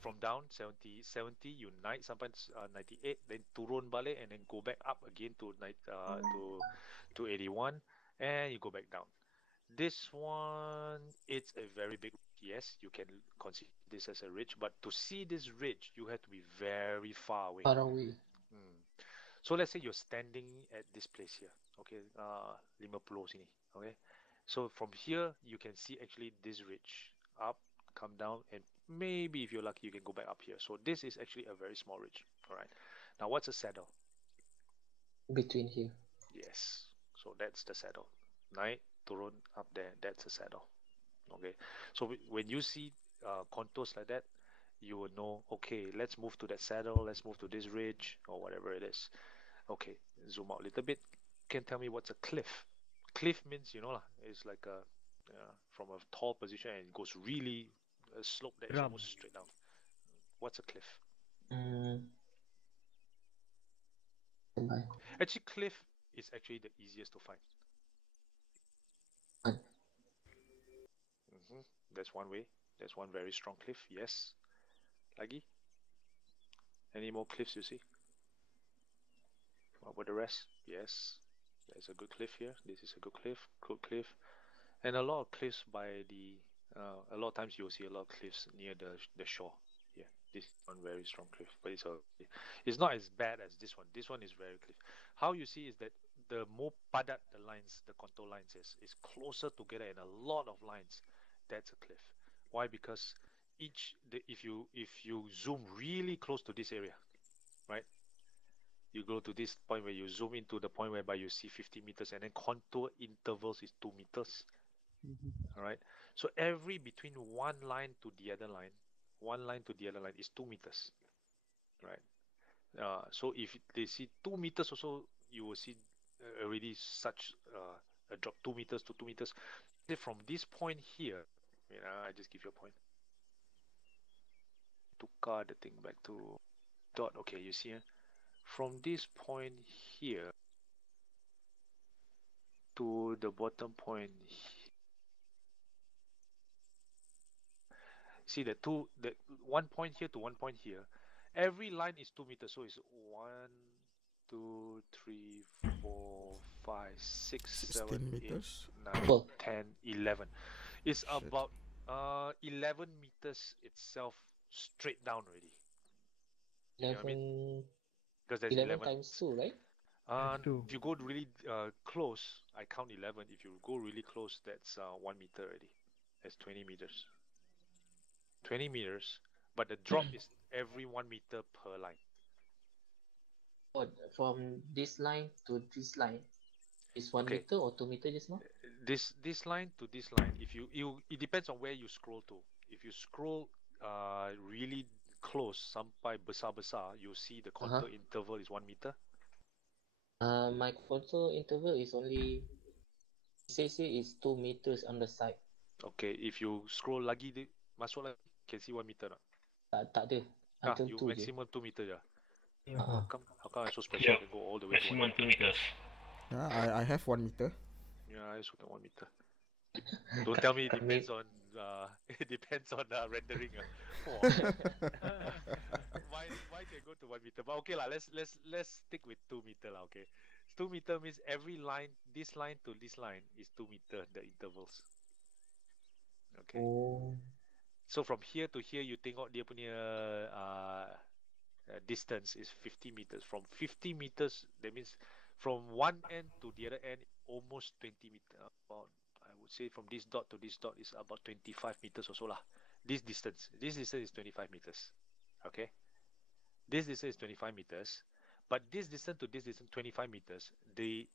from down 70, 70. You naik sampai 98, then turun balik and then go back up again to to 81, and you go back down. This one, it's a very big. Yes, you can consider this as a ridge, but to see this ridge, you have to be very far away. Far away. Hmm. So let's say you're standing at this place here, okay, 50 sini, okay. So from here you can see actually this ridge up, come down, and maybe if you're lucky you can go back up here. So this is actually a very small ridge. All right. Now what's a saddle? Between here. Yes. So that's the saddle. Naik, turun, up there. That's a saddle. Okay. So when you see contours like that, you will know. Okay, let's move to that saddle. Let's move to this ridge or whatever it is. Okay, zoom out a little bit. Can tell me what's a cliff? Cliff means, you know lah, it's like a from a tall position and it goes really a slope that is Ram. almost straight down. What's a cliff? Bye. Actually, cliff is actually the easiest to find. Fine. That's one way. That's one very strong cliff. Yes. Lagi? Any more cliffs you see? What about the rest? Yes. There's a good cliff here. This is a good cliff. Good cliff. And a lot of cliffs by the a lot of times you'll see a lot of cliffs near the shore. Yeah, this is one very strong cliff, but it's not as bad as this one. This one is very cliff. How you see is that the more padat the lines, the contour lines is closer together and a lot of lines. That's a cliff. Why? Because if you zoom really close to this area, right? You go to this point where you zoom into the point whereby you see 50 meters and then contour intervals is 2 meters. All right. So every between one line to the other line, one line to the other line is 2 meters. Right. So if they see 2 meters also, you will see already such a drop 2 meters to 2 meters. From this point here, I just give you a point. Tukar the thing back to dot. Okay, you see from this point here to the bottom point. See the 1 point here to 1 point here. Every line is 2 meters, so it's 1, 2, 3, 4, 5, 6, 7, 16 8, meters. 9, 10, 11. It's Shit. about 11 meters itself straight down already. You know what I mean? 11, Because there's 11 11. times 2, right? Times two. If you go really close, I count 11. If you go really close, that's 1 meter already. That's 20 meters. 20 meters, but the drop is every 1 meter per line. Oh, from this line to this line is 1 Okay. meter or 2 meter just now? This line to this line, if you it depends on where you scroll to. If you scroll really close sampai besar-besar, you see the contour interval is 1 meter. My contour interval is only, say is 2 meters on the side. Okay, if you scroll lagi, masuk lagi, can see 1 meter not? Tak ada. Until You 2 je. maximum 2 meter je. Uh-huh. How come I'm so special? I can go all the way to 1 meter. Yeah, I have 1 meter. Yeah, I also got 1 meter. Don't tell me it depends on it depends on rendering. Wow. Why can go to 1 meter? But okay lah, let's stick with 2 meter lah. Okay, 2 meter means every line, this line to this line is 2 meter. The intervals. Okay. Oh. So from here to here, you tengok dia punya distance is 50 meters. From 50 meters, that means from one end to the other end, almost 20 meters. About, I would say from this dot to this dot is about 25 meters or so lah. This distance is 25 meters. Okay. This distance is 25 meters, but this distance to this distance 25 meters. The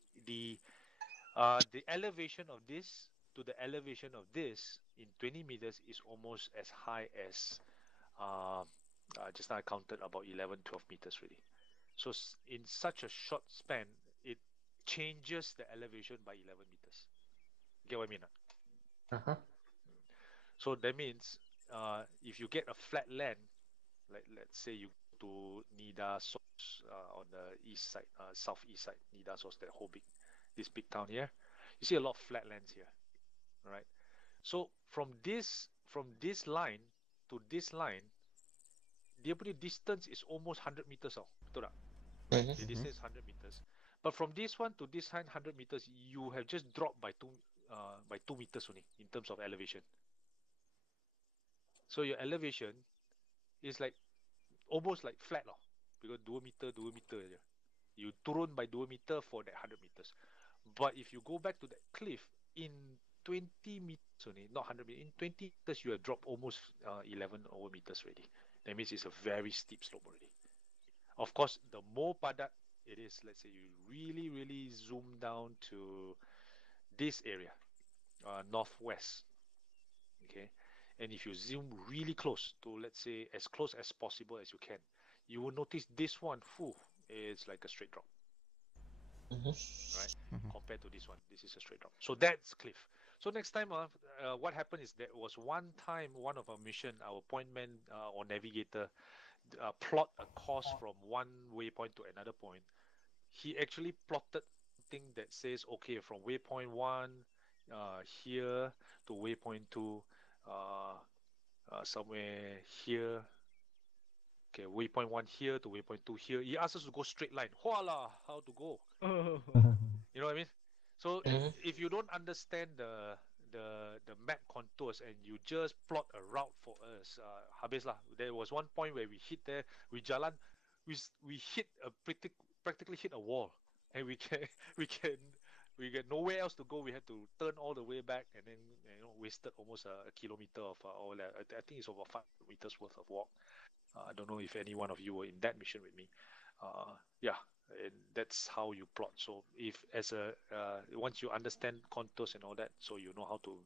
elevation of this to the elevation of this in 20 meters is almost as high as just now I counted about 11 12 meters really. So in such a short span, it changes the elevation by 11 meters. Get what I mean? Uh-huh. So that means if you get a flat land, like let's say you go to Nidasos on the east side, southeast side, Nidasos, that whole this big town here, you see a lot of flat lands here, right? So from this line to this line, dia punya distance is almost 100 meters, betul tak? Right? The distance is 100 meters. But from this one to this 100 meters, you have just dropped by 2 meters only in terms of elevation. So your elevation is like almost like flat lah, because 2 meter je. You turun by 2 meter for that 100 meters. But if you go back to that cliff in 20 meters only, not 100 meters, in 20 meters you have dropped almost 11 over meters already. That means it's a very steep slope already. Of course, the more padat it is, let's say you really zoom down to this area, northwest, okay, and if you zoom really close to, let's say, as close as possible as you can, you will notice this one, is like a straight drop, right? Compared to this one, this is a straight drop. So that's cliff. So next time, what happened is there was one time, one of our mission, our pointman or navigator plot a course from one waypoint to another point. He actually plotted something that says, okay, from waypoint 1 here to waypoint 2, somewhere here. Okay, waypoint 1 here to waypoint 2 here. He asked us to go straight line. Voila, how to go? You know what I mean? So if you don't understand the map contours and you just plot a route for us, habis lah. There was one point where we hit there, we jalan, we hit practically hit a wall, and we get nowhere else to go. We had to turn all the way back, and then wasted almost a kilometer of all that. I think it's over 5 meters worth of walk. I don't know if any one of you were in that mission with me. Yeah, and that's how you plot. So if once you understand contours and all that, so you know how to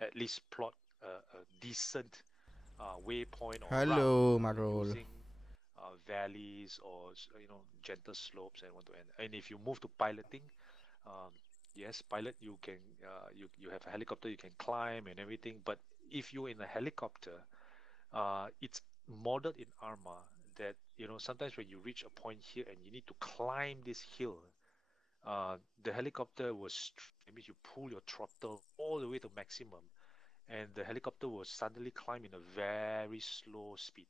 at least plot a decent waypoint or Hello, route Marol. using valleys or gentle slopes and and if you move to piloting, yes, pilot, you can you have a helicopter, you can climb and everything. But if you're in a helicopter, it's modeled in Arma that sometimes when you reach a point here and you need to climb this hill, the helicopter that means you pull your throttle all the way to maximum, and the helicopter will suddenly climb in a very slow speed.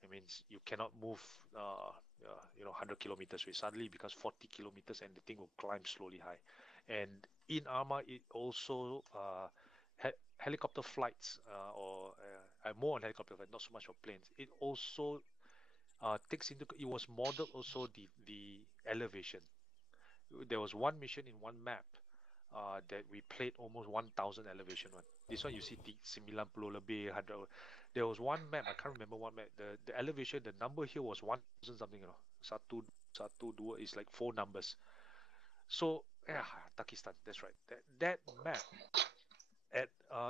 It means you cannot move 100 kilometers rate. Suddenly it becomes 40 kilometers and the thing will climb slowly high. And in Arma, it also helicopter flights or more on helicopter flights, not so much of planes. It also it was modeled also the elevation. There was one mission in one map that we played almost 1,000 elevation one. This one you see 90 lebih 100. There was one map, I can't remember what map. The elevation, the number here was 1,000 something. Satu, dua is like 4 numbers. So yeah, Pakistan, that's right. That map,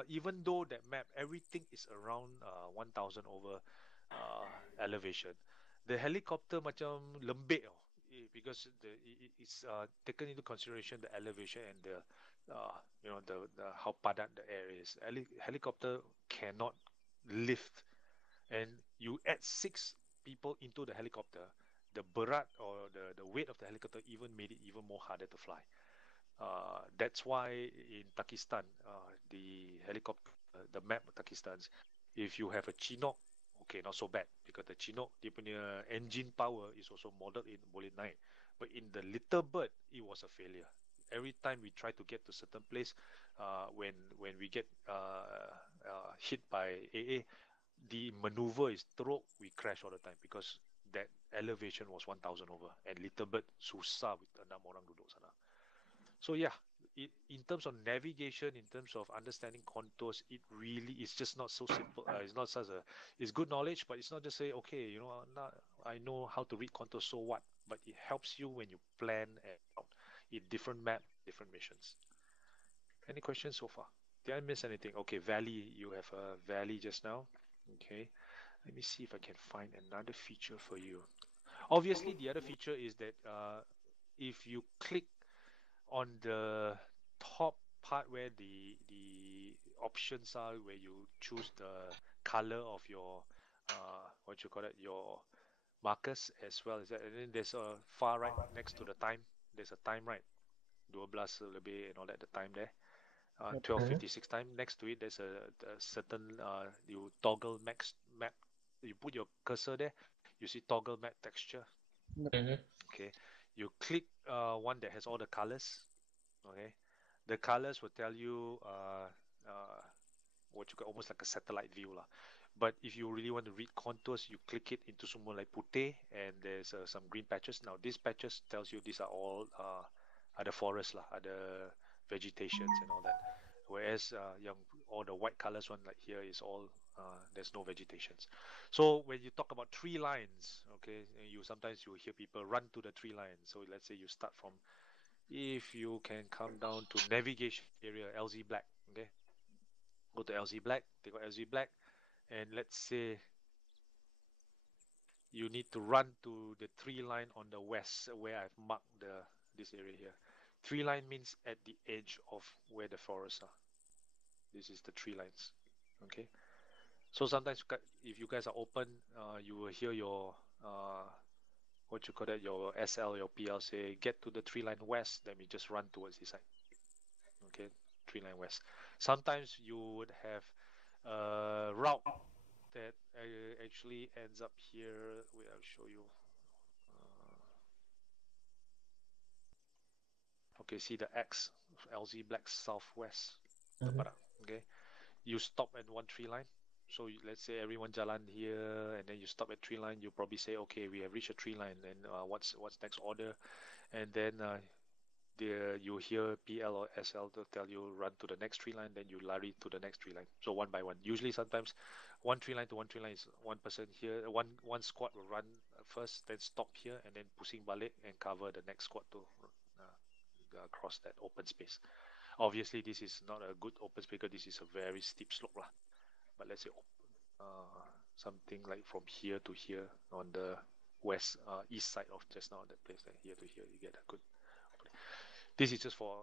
even though that map everything is around 1,000 over, elevation. The helicopter macam lembik tau. Because it's taken into consideration the elevation and the the how padat the air is. Helicopter cannot lift, and you add six people into the helicopter, the berat or the weight of the helicopter even made it even more harder to fly. That's why in Pakistan, the helicopter, the map of Pakistan, if you have a Chinook, okay, not so bad because the Chinook dia punya engine power is also modeled in boleh naik. But in the Little Bird, it was a failure. Every time we try to get to certain place, when we get hit by AA, the maneuver is teruk, we crash all the time because that elevation was 1,000 over and Little Bird susah with 6 orang duduk sana. So yeah, in terms of navigation, in terms of understanding contours, it really is just not so simple. It's not such a, it's good knowledge, but it's not just say, okay, not, I know how to read contours, so what? But it helps you when you plan out in different map, different missions. Any questions so far? Did I miss anything? Okay, valley, you have a valley just now. Okay, let me see if I can find another feature for you. Obviously, the other feature is that if you click on the top part where the options are, where you choose the color of your what you call it, your markers as well as that, and then there's a far right next to the time, there's a time, right, 12 lebih and all that, the time there, 12:56 time. Next to it there's a certain you toggle max map, you put your cursor there, you see toggle map texture. Okay, you click one that has all the colors. Okay, the colors will tell you what you call almost like a satellite view lah. But if you really want to read contours, you click it into semua like putih, and there's some green patches. Now these patches tells you these are all other forests lah, other vegetations and all that. Whereas all the white colors one like here is all there's no vegetations. So when you talk about tree lines, okay, you sometimes you hear people run to the tree line. So let's say you start from, if you can come down to navigation area, LZ black, okay, go to LZ black, take out LZ black, and let's say you need to run to the tree line on the west where I've marked this area here. Tree line means at the edge of where the forests are. This is the tree lines. Okay, so sometimes if you guys are open, you will hear your what you call that, your SL, your PL say get to the tree line west, then we just run towards this side. Okay, tree line west. Sometimes you would have a route that actually ends up here. Wait, I'll show you. Okay, see the X, LZ black southwest. Okay, you stop at one tree line. So let's say everyone jalan here, and then you stop at tree line. You probably say, okay, we have reached a tree line, and what's next order? And then you hear PL or SL to tell you run to the next tree line, then you lari to the next tree line. So one by one. Usually, sometimes one tree line to one tree line is one person here. One squad will run first, then stop here, and then pusing balik and cover the next squad to cross that open space. Obviously, this is not a good open space because this is a very steep slope lah. But let's say something like from here to here on the west east side of just now that place, here to here, you get a good. This is just for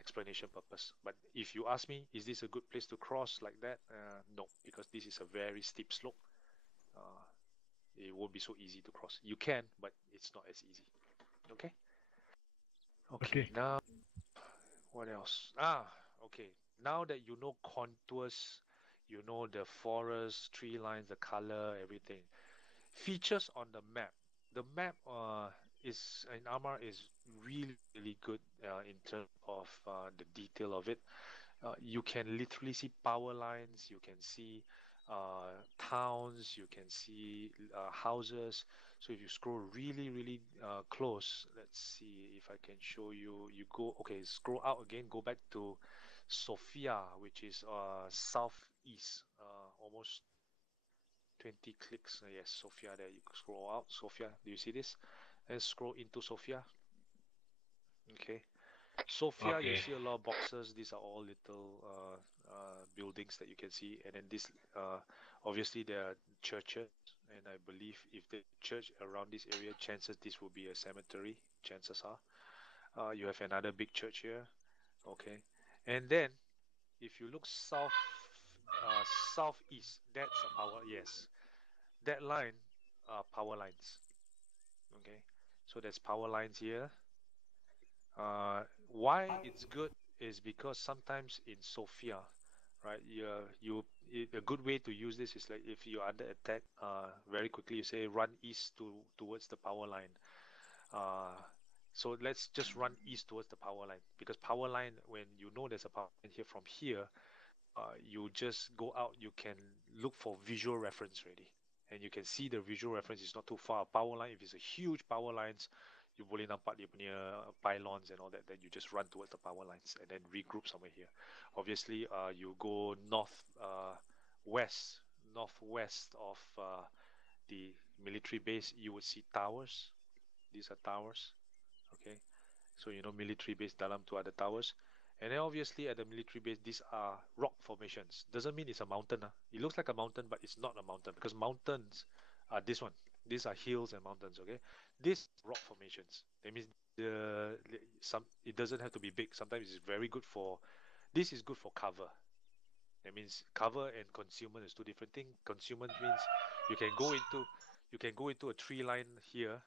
explanation purpose. But if you ask me, is this a good place to cross like that? No, because this is a very steep slope. It won't be so easy to cross. You can, but it's not as easy. Okay. Okay. Now, what else? Okay. Now that you know contours, you know the forest, tree lines, the color, everything. Features on the map. The map is in Arma is really good in terms of the detail of it. You can literally see power lines, you can see towns, you can see houses. So if you scroll really close, let's see if I can show you. You go, okay, scroll out again, go back to Sofia, which is southeast, almost 20 clicks. Yes, Sofia there. You scroll out. Sofia, do you see this? And scroll into Sofia. Okay. Sophia, you Okay. see a lot of boxes. These are all little buildings that you can see, and then this obviously there are churches, and I believe if the church around this area, chances this will be a cemetery. Chances are. You have another big church here. Okay, and then if you look southeast, that's a power. Yes, that line are power lines. Okay, so there's power lines here. Why it's good is because sometimes in Sofia, right? A good way to use this is like if you're under attack, very quickly you say run east towards the power line. Uh, so let's just run east towards the power line because power line, when you know there's a power line here from here, you just go out. You can look for visual reference already, and you can see the visual reference is not too far. Power line, if it's a huge power lines, you boleh nampak dia punya pylons and all that. Then you just run towards the power lines and then regroup somewhere here. Obviously, you go northwest of the military base. You would see towers. These are towers. Okay, so you know military base dalam tu ada towers. And then obviously at the military base, these are rock formations. Doesn't mean it's a mountain. It looks like a mountain, but it's not a mountain because mountains are this one. These are hills and mountains. Okay, these rock formations. That means it doesn't have to be big. Sometimes it's very good for. This is good for cover. That means cover and concealment is two different things. Concealment means you can go into a tree line here,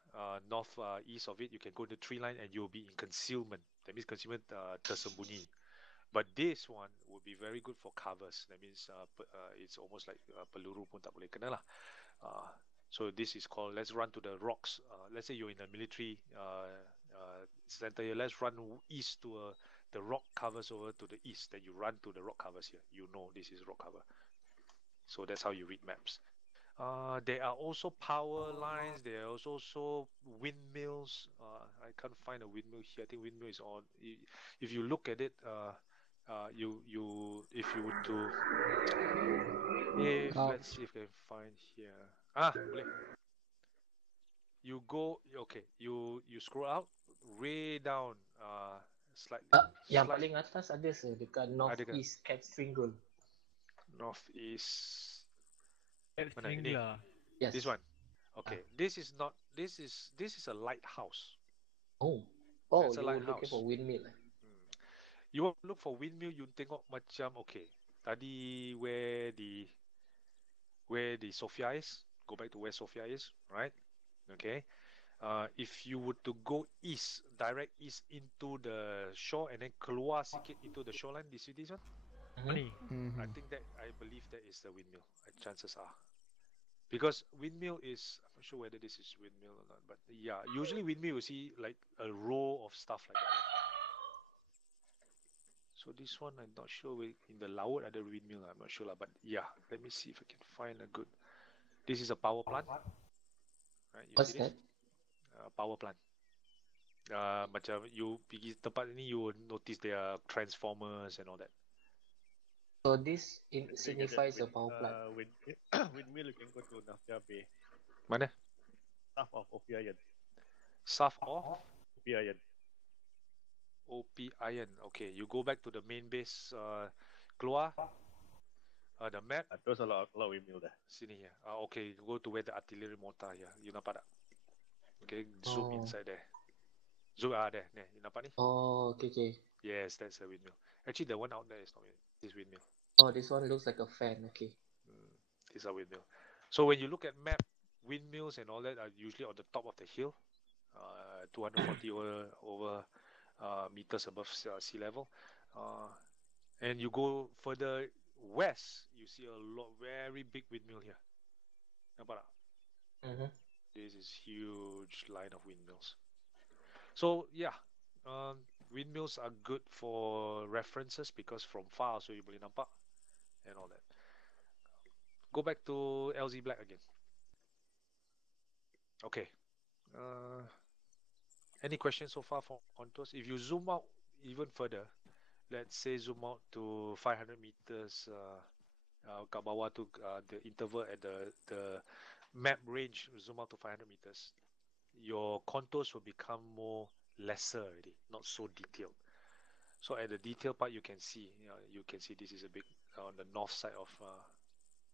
north east of it. You can go to tree line and you'll be in concealment. That means concealment tersembunyi. But this one would be very good for covers. That means it's almost like peluru pun tak boleh kena lah. So this is called. Let's run to the rocks. Let's say you're in a military center here. Let's run east to the rock covers over to the east. Then you run to the rock covers here. You know this is rock cover. So that's how you read maps. There are also power lines. There are also windmills. I can't find a windmill here. I think windmill is on. If you look at it, if you were to, if let's see if I can find here. Boleh. You go. Okay. You scroll out, way down. Slightly. Yang paling atas ada dekat Ada ke? northeast Cat Stringle. Northeast. Cat Mana ini? Stringler. Yes. This one. Okay. This is not. This is a lighthouse. Oh, That's a you were looking lighthouse. for windmill. You want to look for windmill, you tengok macam okay. Tadi where the Sofia is, go back to where Sofia is, right? Okay. If you were to go east, direct east into the shore and then keluar sikit into the shoreline, do you see this one? Ni. I think I believe that is the windmill. Chances are. Because windmill is, I'm not sure whether this is windmill or not, but yeah, usually windmill you see like a row of stuff like that. So this one I'm not sure in the laut ada windmill. I'm not sure lah, but yeah, let me see if I can find a good. This is a power plant, right? You What's see this? that? Power plant. Macam you pergi tempat ni, you will notice there are transformers and all that. So this They get signifies a that power plant. windmill, you can go to Nafia Bay. Mana? South of Opiayan. South of Opiayan. OP Iron. Okay, you go back to the main base. Keluar. The map. There's a lot of windmill there. Sini here. Okay, you go to where the artillery mortar here. You nampak tak? Okay, zoom inside there. Zoom there. You nampak ni? Oh, okay. Yes, that's a windmill. Actually, the one out there is not this windmill. Oh, this one looks like a fan. Okay. These are windmill. So when you look at map, windmills and all that are usually on the top of the hill, 240 over meters above sea level. And you go further west, you see a very big windmill here. Nampak tak? This is huge line of windmills. So yeah, windmills are good for references because from far so you boleh nampak and all that. Go back to LZ Black again. Okay. Any questions so far for contours? If you zoom out even further, let's say zoom out to 500 meters, kat bawah tu the interval at the map range, zoom out to 500 meters, your contours will become lesser already, not so detailed. So at the detail part, you can see this is a big on the north side of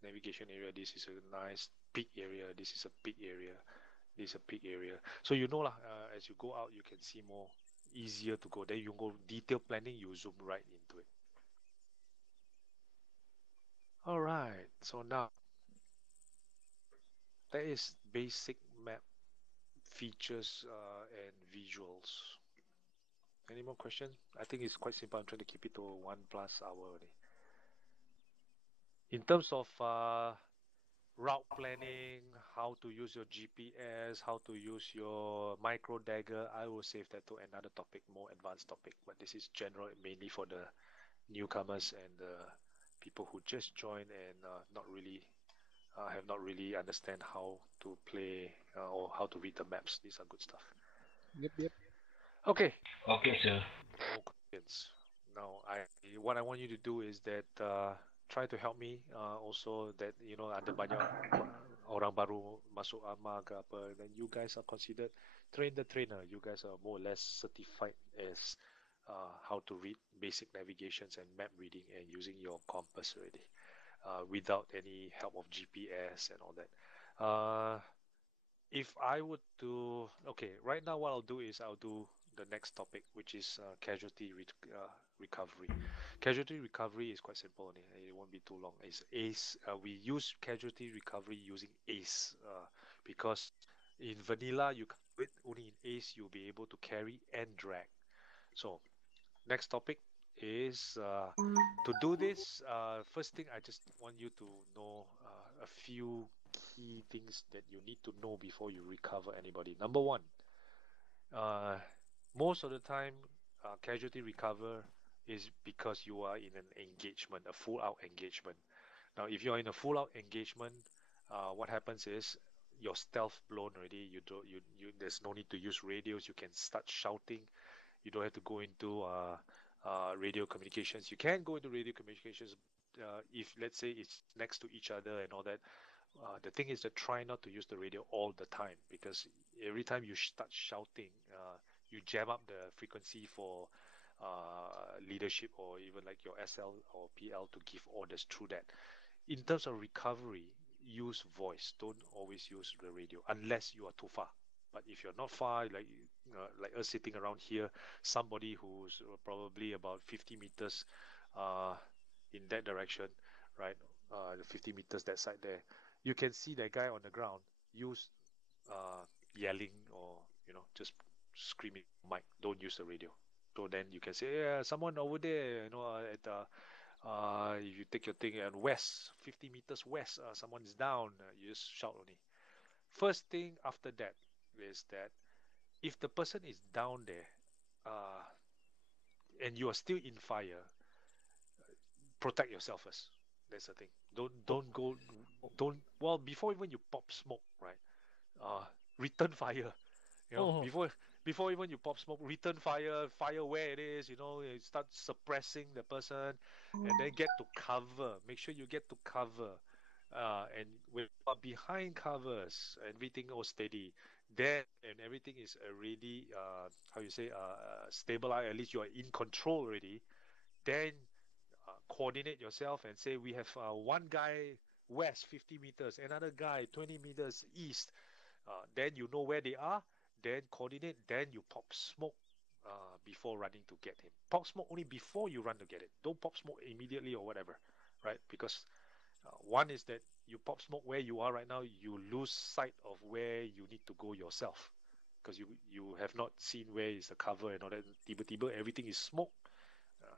navigation area. This is a nice peak area. This is a peak area. This is a peak area. So you know lah, as you go out, you can see more easier to go. Then you go detail planning, you zoom right into it. All right. So now that is basic map features and visuals. Any more questions? I think it's quite simple. I'm trying to keep it to 1+ hour only. In terms of route planning, how to use your GPS, how to use your micro dagger, I will save that to another topic, more advanced topic. But this is general, mainly for the newcomers and the people who just joined and have not really understand how to play or how to read the maps. These are good stuff. Yep. Okay. Okay, sir. More questions. Now, what I want you to do is that try to help me also that ada banyak orang baru masuk Arma ke apa, then you guys are considered train the trainer. You guys are more or less certified as how to read basic navigations and map reading and using your compass already, without any help of GPS and all that. If I would to, okay, right now what I'll do is I'll do the next topic, which is casualty recovery. Casualty recovery is quite simple, only. It won't be too long. It's ACE. We use casualty recovery using ACE because in vanilla you can't do it. Only in ACE you'll be able to carry and drag. So next topic is to do this. First thing, I just want you to know a few key things that you need to know before you recover anybody. Number one, most of the time, casualty recover is because you are in an engagement, a full out engagement. Now, if you are in a full out engagement, what happens is your stealth blown already. There's no need to use radios. You can start shouting. You don't have to go into radio communications. You can go into radio communications if, let's say, it's next to each other and all that. The thing is that try not to use the radio all the time, because every time you start shouting, you jam up the frequency for leadership or even like your SL or PL to give orders through that. In terms of recovery, use voice. Don't always use the radio unless you are too far. But if you're not far, like us sitting around here, somebody who's probably about 50 meters in that direction, right? The 50 meters that side there, you can see that guy on the ground. Use yelling or just screaming mic. Don't use the radio. So then you can say, yeah, someone over there, at if you take your thing and west, 50 meters west, someone is down. You just shout only. First thing after that is that if the person is down there, and you are still in fire, protect yourself first. That's the thing. Don't go. Don't. Well, before even you pop smoke, right? Return fire. Before even you pop smoke, return fire. Fire where it is. You start suppressing the person, and then get to cover. Make sure you get to cover. And when you are behind covers, everything all steady. Then and everything is already how you say stabilized. At least you are in control already. Then coordinate yourself and say we have one guy west 50 meters, another guy 20 meters east. Then you know where they are. Then coordinate. Then you pop smoke before running to get him. Pop smoke only before you run to get it. Don't pop smoke immediately or whatever, right? Because one is that you pop smoke where you are right now, you lose sight of where you need to go yourself, because you have not seen where is the cover and all that. Tiba-tiba everything is smoke.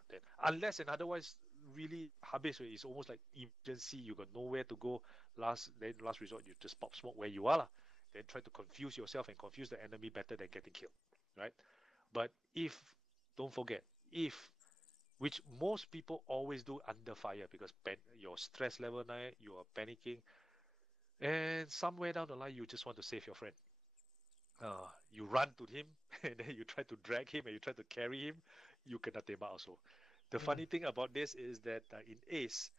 Then unless and otherwise really habis, it's almost like emergency. You got nowhere to go. Last resort, you just pop smoke where you are lah. Then try to confuse yourself and confuse the enemy better than getting killed, right? But don't forget, which most people always do under fire, because your stress level now, you are panicking, and somewhere down the line you just want to save your friend. You run to him and then you try to drag him and you try to carry him, you kena tembak also. The funny thing about this is that in ACE,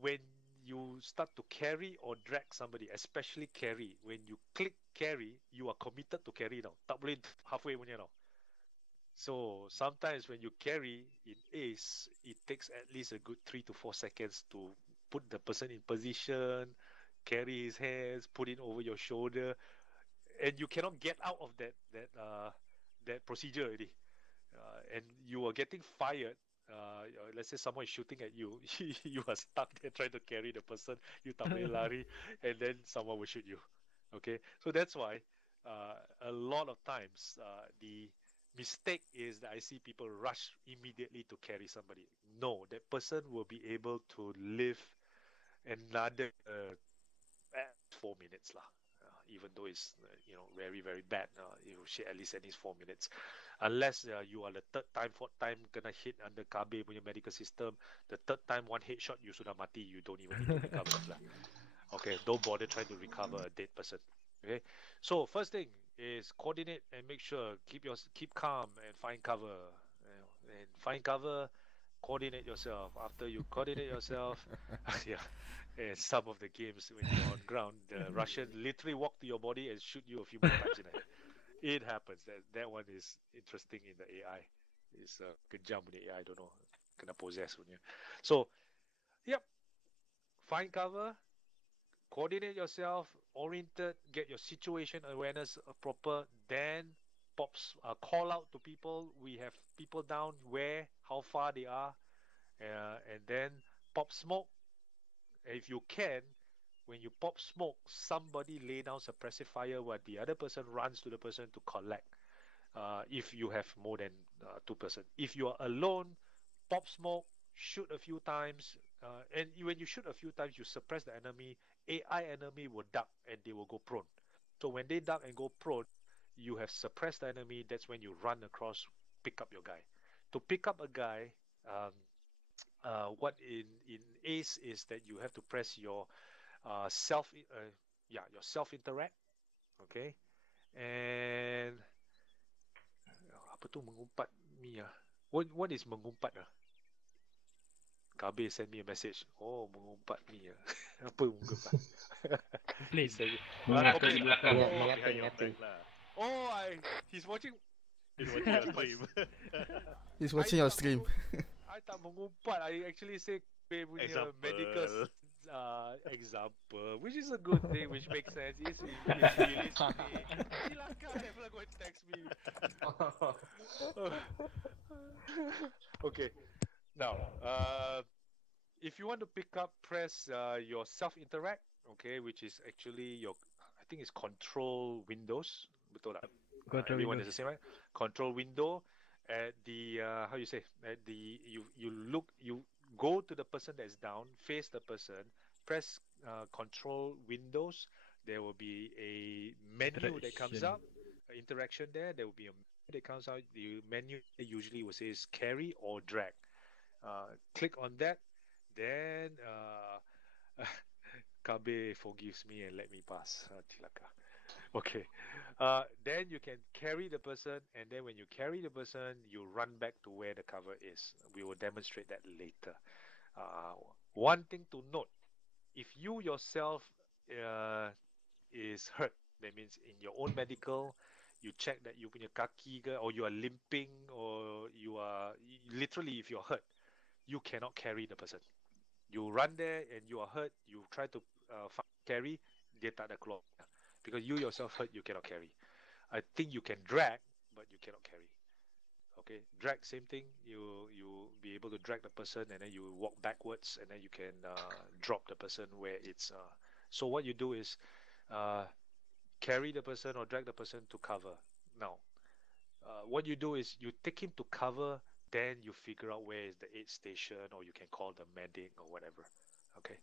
when you start to carry or drag somebody, especially carry, when you click carry, you are committed to carry now. Tak boleh halfway punya now. So sometimes when you carry in Ace, it takes at least a good 3 to 4 seconds to put the person in position, carry his hands, put it over your shoulder, and you cannot get out of that procedure already. And you are getting fired. Let's say someone is shooting at you, you are stuck there trying to carry the person. You tak boleh lari, and then someone will shoot you. Okay, so that's why a lot of times the mistake is that I see people rush immediately to carry somebody. No, that person will be able to live another 4 minutes lah. Even though it's very very bad, you should at least 4 minutes. Unless you are the third time, fourth time kena hit under KB punya medical system, the third time one headshot you sudah mati, you don't even need to recover lah. Okay, don't bother trying to recover a dead person. Okay, so first thing is coordinate and make sure keep calm and find cover. And find cover, coordinate yourself. After you coordinate yourself, yeah. And some of the games when you're on ground, the Russian literally walk to your body and shoot you a few more times in the head. It happens. That one is interesting in the AI. It's kejam punya AI. I don't know. Kena possess punya. So, yep. Find cover, coordinate yourself, oriented, get your situation awareness proper, then call out to people. We have people down where, how far they are, and then pop smoke. If you can, when you pop smoke, somebody lay down suppressive fire while the other person runs to the person to collect. If you have more than 2 person. If you are alone, pop smoke, shoot a few times, and when you shoot a few times, you suppress the enemy. AI enemy will duck and they will go prone. So when they duck and go prone, you have suppressed the enemy. That's when you run across, pick up your guy. To pick up a guy, what in Ace is that you have to press your your self interact, okay, and apa tu mengumpat mi ah? What is mengumpat ah? KB send me a message. Oh, mengumpat mi ah. Apa mengumpat? He said, Mengata complain. di belakang. Oh, Mengata, behind your mengata. back lah. Oh, he's watching. He's watching your stream. He's watching your stream. I tak mengumpat. I actually say KB punya Example. medical example, which is a good thing, which makes sense. Is really listening. Silakan, never go and text me. Okay, now if you want to pick up, press your self interact, okay, which is actually your, I think it's control windows, betul tak? Control Everyone windows. is the same, right? Control window at the how you say, at the you go to the person that's down, face the person, press control windows. There will be a menu that comes up, interaction there. There will be a menu that comes out. The menu usually will say carry or drag. Click on that, then KB forgives me and let me pass. Tilaka. Okay. Then you can carry the person, and then when you carry the person, you run back to where the cover is. We will demonstrate that later. One thing to note, if you yourself is hurt, that means in your own medical, you check that you punya kaki ke, or you are limping, or you are literally, if you're hurt, you cannot carry the person. You run there and you are hurt, you try to carry, dia tak ada keluar. Because you yourself hurt, you cannot carry. I think you can drag, but you cannot carry. Okay, drag, same thing. You be able to drag the person, and then you walk backwards, and then you can drop the person where it's. So what you do is carry the person or drag the person to cover. Now, what you do is you take him to cover, then you figure out where is the aid station, or you can call the medic or whatever. Okay.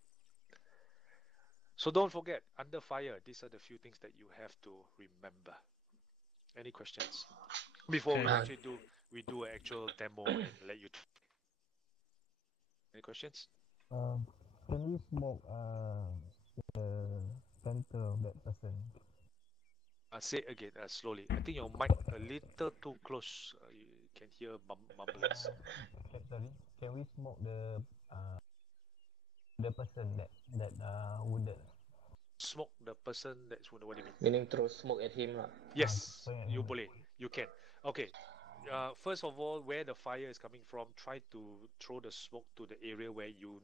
So don't forget, under fire, these are the few things that you have to remember. Any questions? Before we actually do an actual demo and let you try. Any questions? Can we smoke the center of that person? Say it again, slowly. I think your mic a little too close. You can hear mumblings. Sorry, can we smoke the person that wounded? Smoke the person that's wounded. What do you mean? Meaning throw smoke at him lah. Yes, you boleh. You can. Okay. first of all, where the fire is coming from, try to throw the smoke to the area where you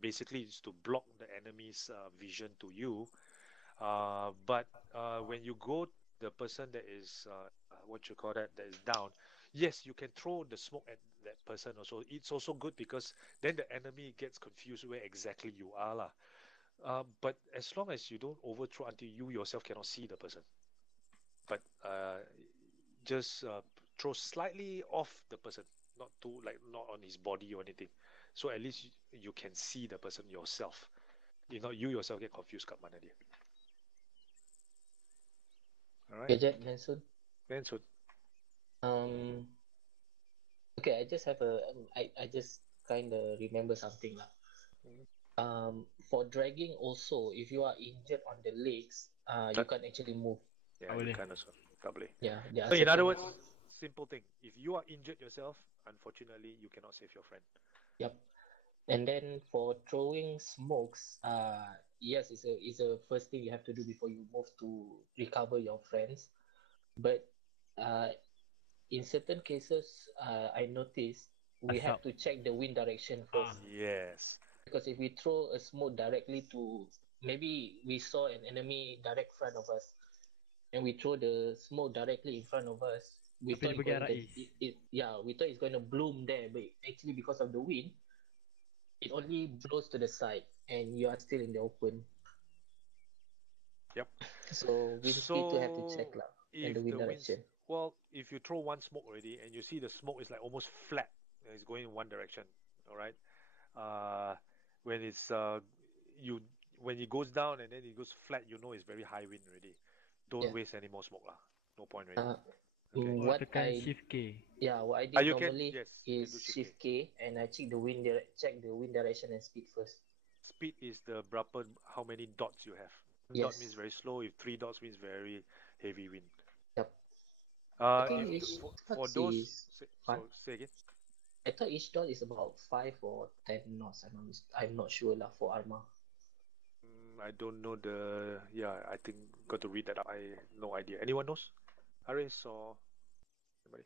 basically is to block the enemy's vision to you. But when you go to the person that is what you call that is down, yes, you can throw the smoke at that person also. It's also good because then the enemy gets confused where exactly you are lah. But as long as you don't overthrow until you yourself cannot see the person, but just throw slightly off the person, not too like not on his body or anything. So at least you can see the person yourself. You know, you yourself get confused kat mana dia. Alright. Gadget, Manson. Manson. Okay, I just have I just kind of remember something lah. For dragging also, if you are injured on the legs, you can't actually move. Yeah, you can also. Tak boleh. Yeah, there are So in other certain- words, simple thing. If you are injured yourself, unfortunately, you cannot save your friend. Yep. And then for throwing smokes, yes, it's a first thing you have to do before you move to recover your friends. But in certain cases, I noticed we have to check the wind direction first. Yes. Because if we throw a smoke directly to, maybe we saw an enemy direct front of us, and we throw the smoke directly in front of us, we Tapi thought dia pergi arah we thought it's going to bloom there, but actually because of the wind, it only blows to the side, and you are still in the open. Yep. So wind speed too have to check lah, and the wind direction. Well, if you throw one smoke already and you see the smoke is like almost flat, it's going in one direction. All right. When it's when it goes down and then it goes flat, you know it's very high wind already. Don't waste any more smoke lah. No point already. What I shift K. Yeah, what I did you can- normally yes, you can is do shift shift K, and I check the wind direction and speed first. Speed is the berapa, how many dots you have. Yes. Dot means very slow. If 3 dots means very heavy wind. Yep. I If think each for dot those, is so say again. I thought each dot is about 5 or 10 knots. I'm not sure lah for Arma. I don't know the. Yeah, I think got to read that up. I no idea. Anyone knows? Haris or anybody?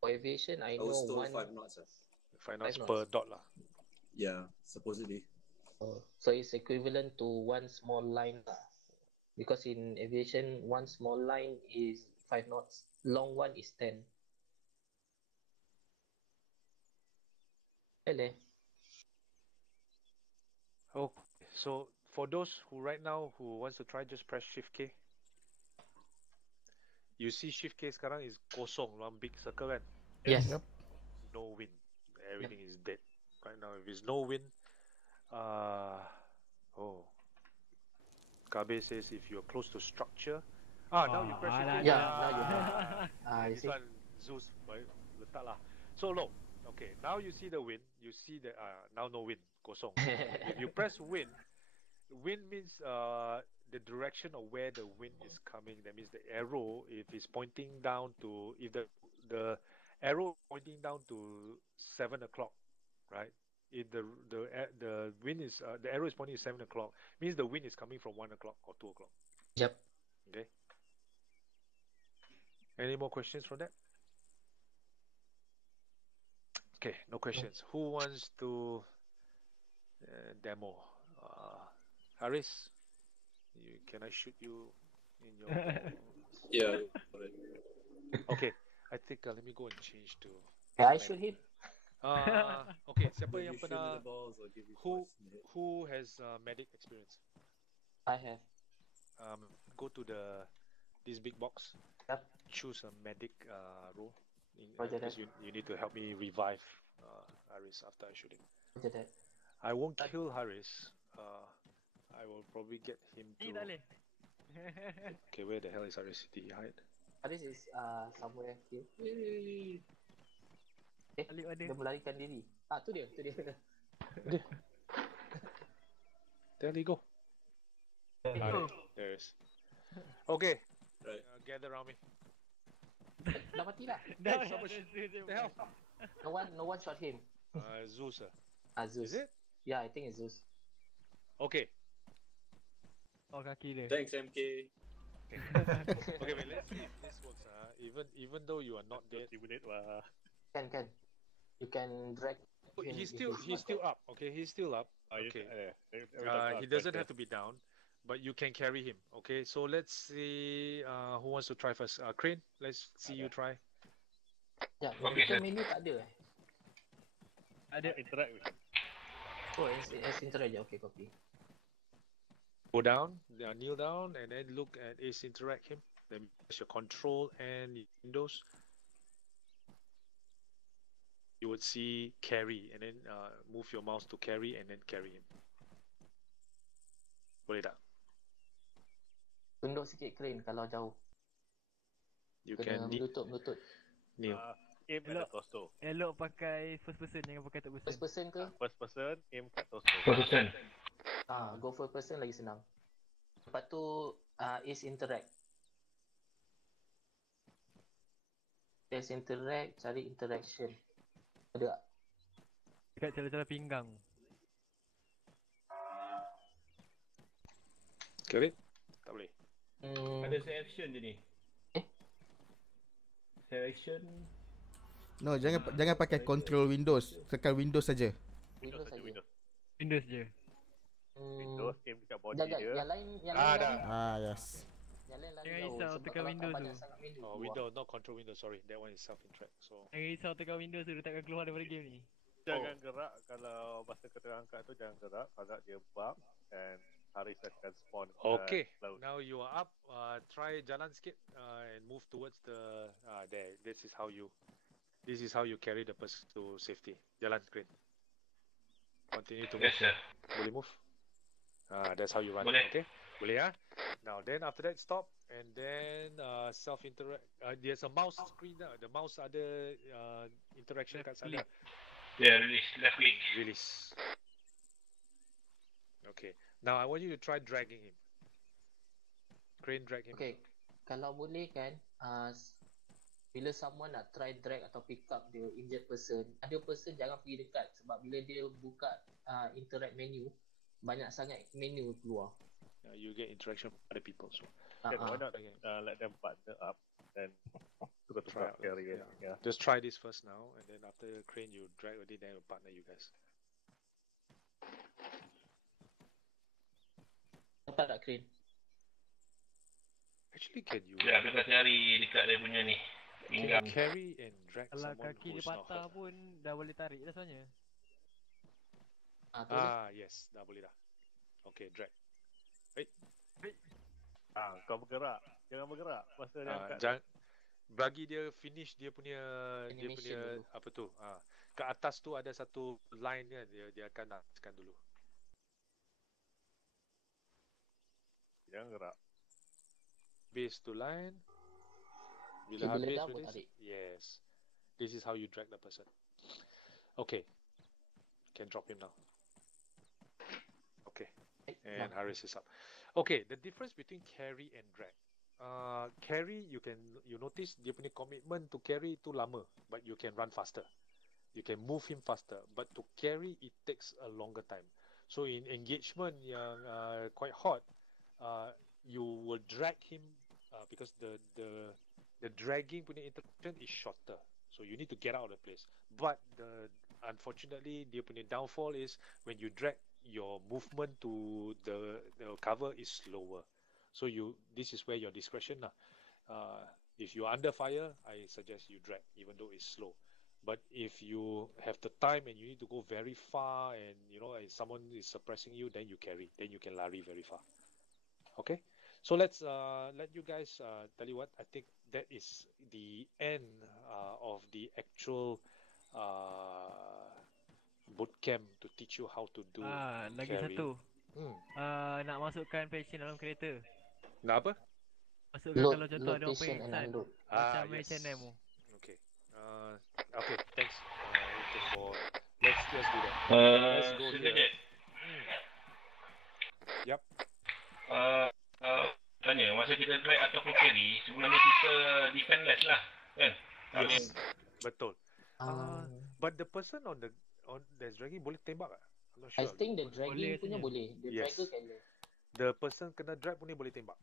For aviation, I I know was told one. 5 knots. 5 knots 5 per knots. dot lah. Yeah, supposedly. So it's equivalent to one small line lah. Because in aviation, one small line is 5 knots. Long one is 10. Hello. Okay, so for those who right now who wants to try, just press Shift K. You see Shift K sekarang is kosong, one big circle kan? Yes. Yep. No wind. Everything is dead. Right now, if there's no wind, Kabe says if you're close to structure. Now you press Shift K. Yeah, now you have. You This see? one, Zeus, letak lah. So low. Okay, now you see the wind. You see that now no wind, kosong. If you press wind means the direction of where the wind is coming. That means the arrow, if it's pointing down to, if the arrow pointing down to 7 o'clock, right? If the wind is the arrow is pointing to 7 o'clock, means the wind is coming from 1 o'clock or 2 o'clock. Yep. Okay. Any more questions from that? Okay, no questions. Who wants to demo? Haris, can I shoot you in your? Yeah. Okay, I think let me go and change to. Can I shoot him? Okay, siapa yang Maybe shoot me pernah? the balls or give you Who points in the head. who has medic experience? I have. Go to this big box. Yep. Choose a medic role. Roger Because that. you need to help me revive Haris after I shoot him. Roger that. I won't kill Haris. I will probably get him to. Tak boleh. Okay, where the hell is Haris? Did he hide? This is somewhere here. Alik mana? Dia melarikan diri. Tu dia. There he go. There's. Okay. Right. Gather around me. Dah mati dah. Dah, so much- The hell? No one shot him. Zeus. Zeus. Is it? Yeah, I think it's Zeus. Okay. Oh, kaki dia. Thanks, MK. Okay, wait. Let's see if this works. Even though you are not dead, Stimulate wah. Can. You can drag him he's if still up. Okay, he's still up. Okay. He doesn't have to be down, but you can carry him. Okay, so let's see. Who wants to try first? Crane. Let's see you try. Ya, kita menu tak ada eh? Ada. Interact with. Oh, as interact je. Okay, copy. Go down, kneel down, and then look at Ace interact him. Then press your control and Windows. You would see carry, and then move your mouse to carry, and then carry him. Boleh tak? Tunduk sikit crane kalau jauh. You Kena can melutut. kneel. Aim at the torso. Elok pakai first person, jangan pakai third person. First person ke? First person, aim kat torso. Go first person lagi senang. Lepas tu is interact. Is interact, cari interaction. Ada tak? Dekat celah-celah pinggang. Carry? Tak boleh. Ada selection je ni. Selection. No, jangan pakai control Windows. Tekan Windows saja. Windows saja. Windows je. Windows, aim dekat body Dah, dia. yang lain Yes. Yang lain lari Jangan jauh. risau, Sebab tekan kalau Windows banyak tu. sangat menu Oh, keluar. Windows, not control Windows. Sorry, that one is self-interact. So Jangan risau tekan Windows tu, dia takkan keluar daripada game ni. Jangan gerak kalau masa kau tengah angkat tu, jangan gerak. Kalau dia bump and Haris akan spawn. okay. Laut. Now you are up. Try jalan sikit and move towards the there. This is how you carry the person to safety. Jalan Crane. Continue to move. Yes, sir. Boleh move? That's how you run. Boleh. Okay? Boleh ya? Now then after that stop and then self-interact. There's a mouse screen lah. The mouse ada interaction kat sana. Yeah, release, left click. Release. Okay. Now I want you to try dragging him. Crane drag him. Okay, kalau boleh kan, bila someone nak try drag atau pick up the injured person, ada person jangan pergi dekat sebab bila dia buka interact menu, banyak sangat menu keluar. You get interaction with other people. So Why not let them partner up and tukar-tukar Try out, carry. Yeah. just try this first now, and then after Crane you drag already, then you partner you guys. Dapat tak crane? Actually, can you Ya, kita cari dekat dia punya ni. Pinggang. carry and drag Kalau someone kaki dia who's not patah hurt? pun dah boleh tarik dah sebenarnya. Tu je. Yes, dah boleh dah. Okay, drag. Kau bergerak. Jangan bergerak. Masa dia angkat. Jangan bagi dia finish dia punya Animation dulu. apa tu? Kat atas tu ada satu line kan, dia akan nakkan dulu. Jangan gerak. Base to line. Okay, bila habis dah with pun this, tarik. yes. This is how you drag the person. Okay. Can drop him now. Okay. And Haris is up. Okay, the difference between carry and drag. Carry, you notice dia punya commitment to carry itu lama, but you can run faster. You can move him faster, but to carry it takes a longer time. So in engagement yang quite hot, you will drag him because the dragging punya interaction is shorter. So you need to get out of the place. But unfortunately, dia punya downfall is when you drag, your movement to the cover is slower. So this is where your discretion lah. If you're under fire, I suggest you drag, even though it's slow. But if you have the time and you need to go very far, and and someone is suppressing you, then you carry. Then you can lari very far. Okay. So let's let you guys tell you what. I think that is the end of the actual bootcamp to teach you how to do Lagi carry. satu. Nak masukkan passion dalam kereta. Nak apa? Masukkan kalau contoh ada orang Location and pengsan. unload. Macam Yes. H&M tu. Okay. Okay. Thanks. Let's do that. Let's go here. Sekejap. Yep. Tanya, masa kita drag ataupun carry, sebenarnya kita defenseless lah, kan? Yes. Betul. But the person on that's dragging boleh tembak tak? I'm not I sure. think the dragging Boleh punya sebenarnya. boleh. The Yes. dragger can. The person kena drag pun dia boleh tembak.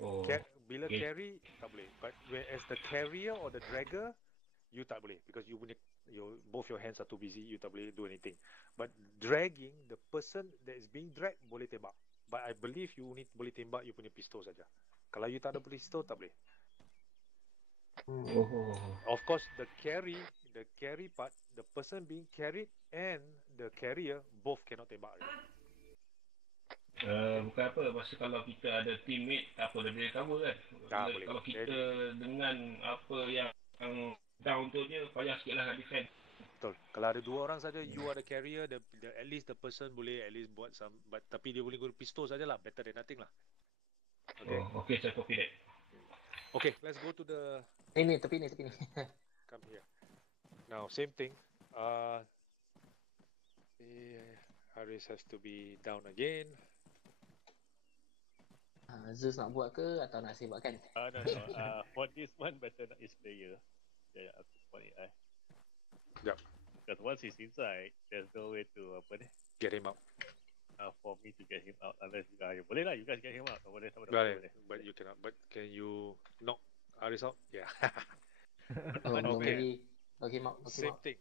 Oh. Bila Okay. carry tak boleh. But as the carrier or the dragger, you tak boleh because both your hands are too busy. You tak boleh do anything. But dragging, the person that is being dragged boleh tembak. But I believe you need boleh tembak you punya pistol saja. Kalau you tak ada pistol tak boleh. Oh. Of course, the carry part, the person being carried and the carrier both cannot tembak. Bukan apa, masa kalau kita ada teammate, apa dia boleh cover kan. Boleh. Kalau kita dengan apa yang down tu dia, payah sikit lah nak defend. Betul. Kalau ada dua orang saja, you are the carrier, at least the person boleh at least buat some, but tapi dia boleh guna pistol sajalah, better than nothing lah. Okay. Oh, okay, saya copy that. Okay, let's go to the. Tepi ni. Come here. Now, same thing. Haris has to be down again. Zeus nak buat ke atau nak saya buatkan? No. For this one, better not use player. Yeah, aku buat AI. Yep. Because once he's inside, there's no way to get him out. For me to get him out, unless boleh lah, you guys get him out. Boleh. But you cannot. But can you knock Haris out? Yeah. Belum Okay. lagi. Lock him out. Same thing.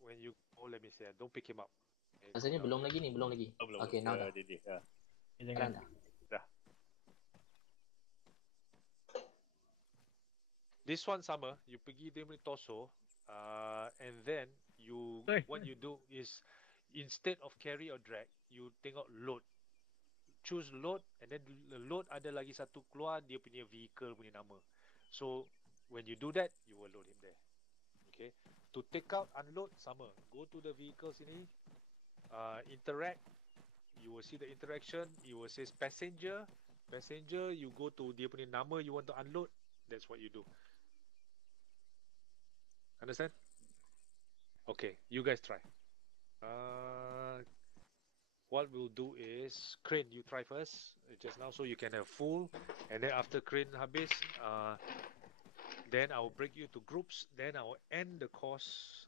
When you go, let me say, don't pick him up. Maksudnya belum lagi. Belum. Okay, now dah. Jangan. Dah. This one sama, you pergi dia punya torso, and then what you do is instead of carry or drag, you tengok load. Choose load, and then the load ada lagi satu keluar dia punya vehicle punya nama. So when you do that, you will load him there. Okay. To take out, unload sama. Go to the vehicle sini, interact. You will see the interaction. You will say passenger. You go to dia punya nama you want to unload. That's what you do. Understand? Okay, you guys try. What we'll do is Crane, you try first just now, so you can have full, and then after Crane habis, then I'll break you to groups. Then I'll end the course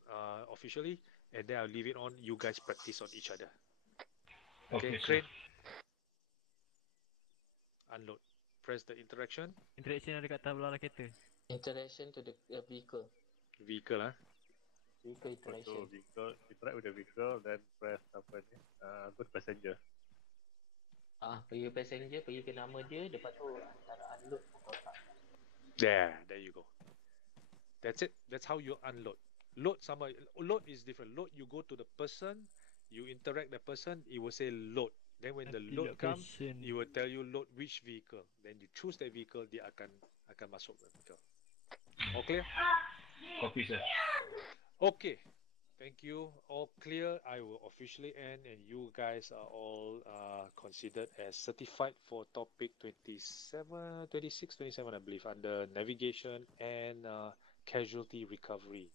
officially, and then I'll leave it on. You guys practice on each other. Okay, Crane. Unload. Press the interaction. Interaction ada kat atas belah kereta. Interaction to the vehicle. Vehicle, huh? Vehicle interaction. So vehicle, interact with the vehicle, then press apa ni? Go to passenger. Pergi passenger, pergi ke nama dia, lepas tu antara unload ke kotak. There you go. That's it. That's how you unload. Load sama. Load is different. Load, you go to the person, you interact the person, it will say load. Then when the load comes, it will tell you load which vehicle. Then you choose that vehicle, dia akan masuk the vehicle. All clear? Copy, sir. Okay. Thank you. All clear. I will officially end, and you guys are all considered as certified for topic 26, 27, I believe, under navigation and casualty recovery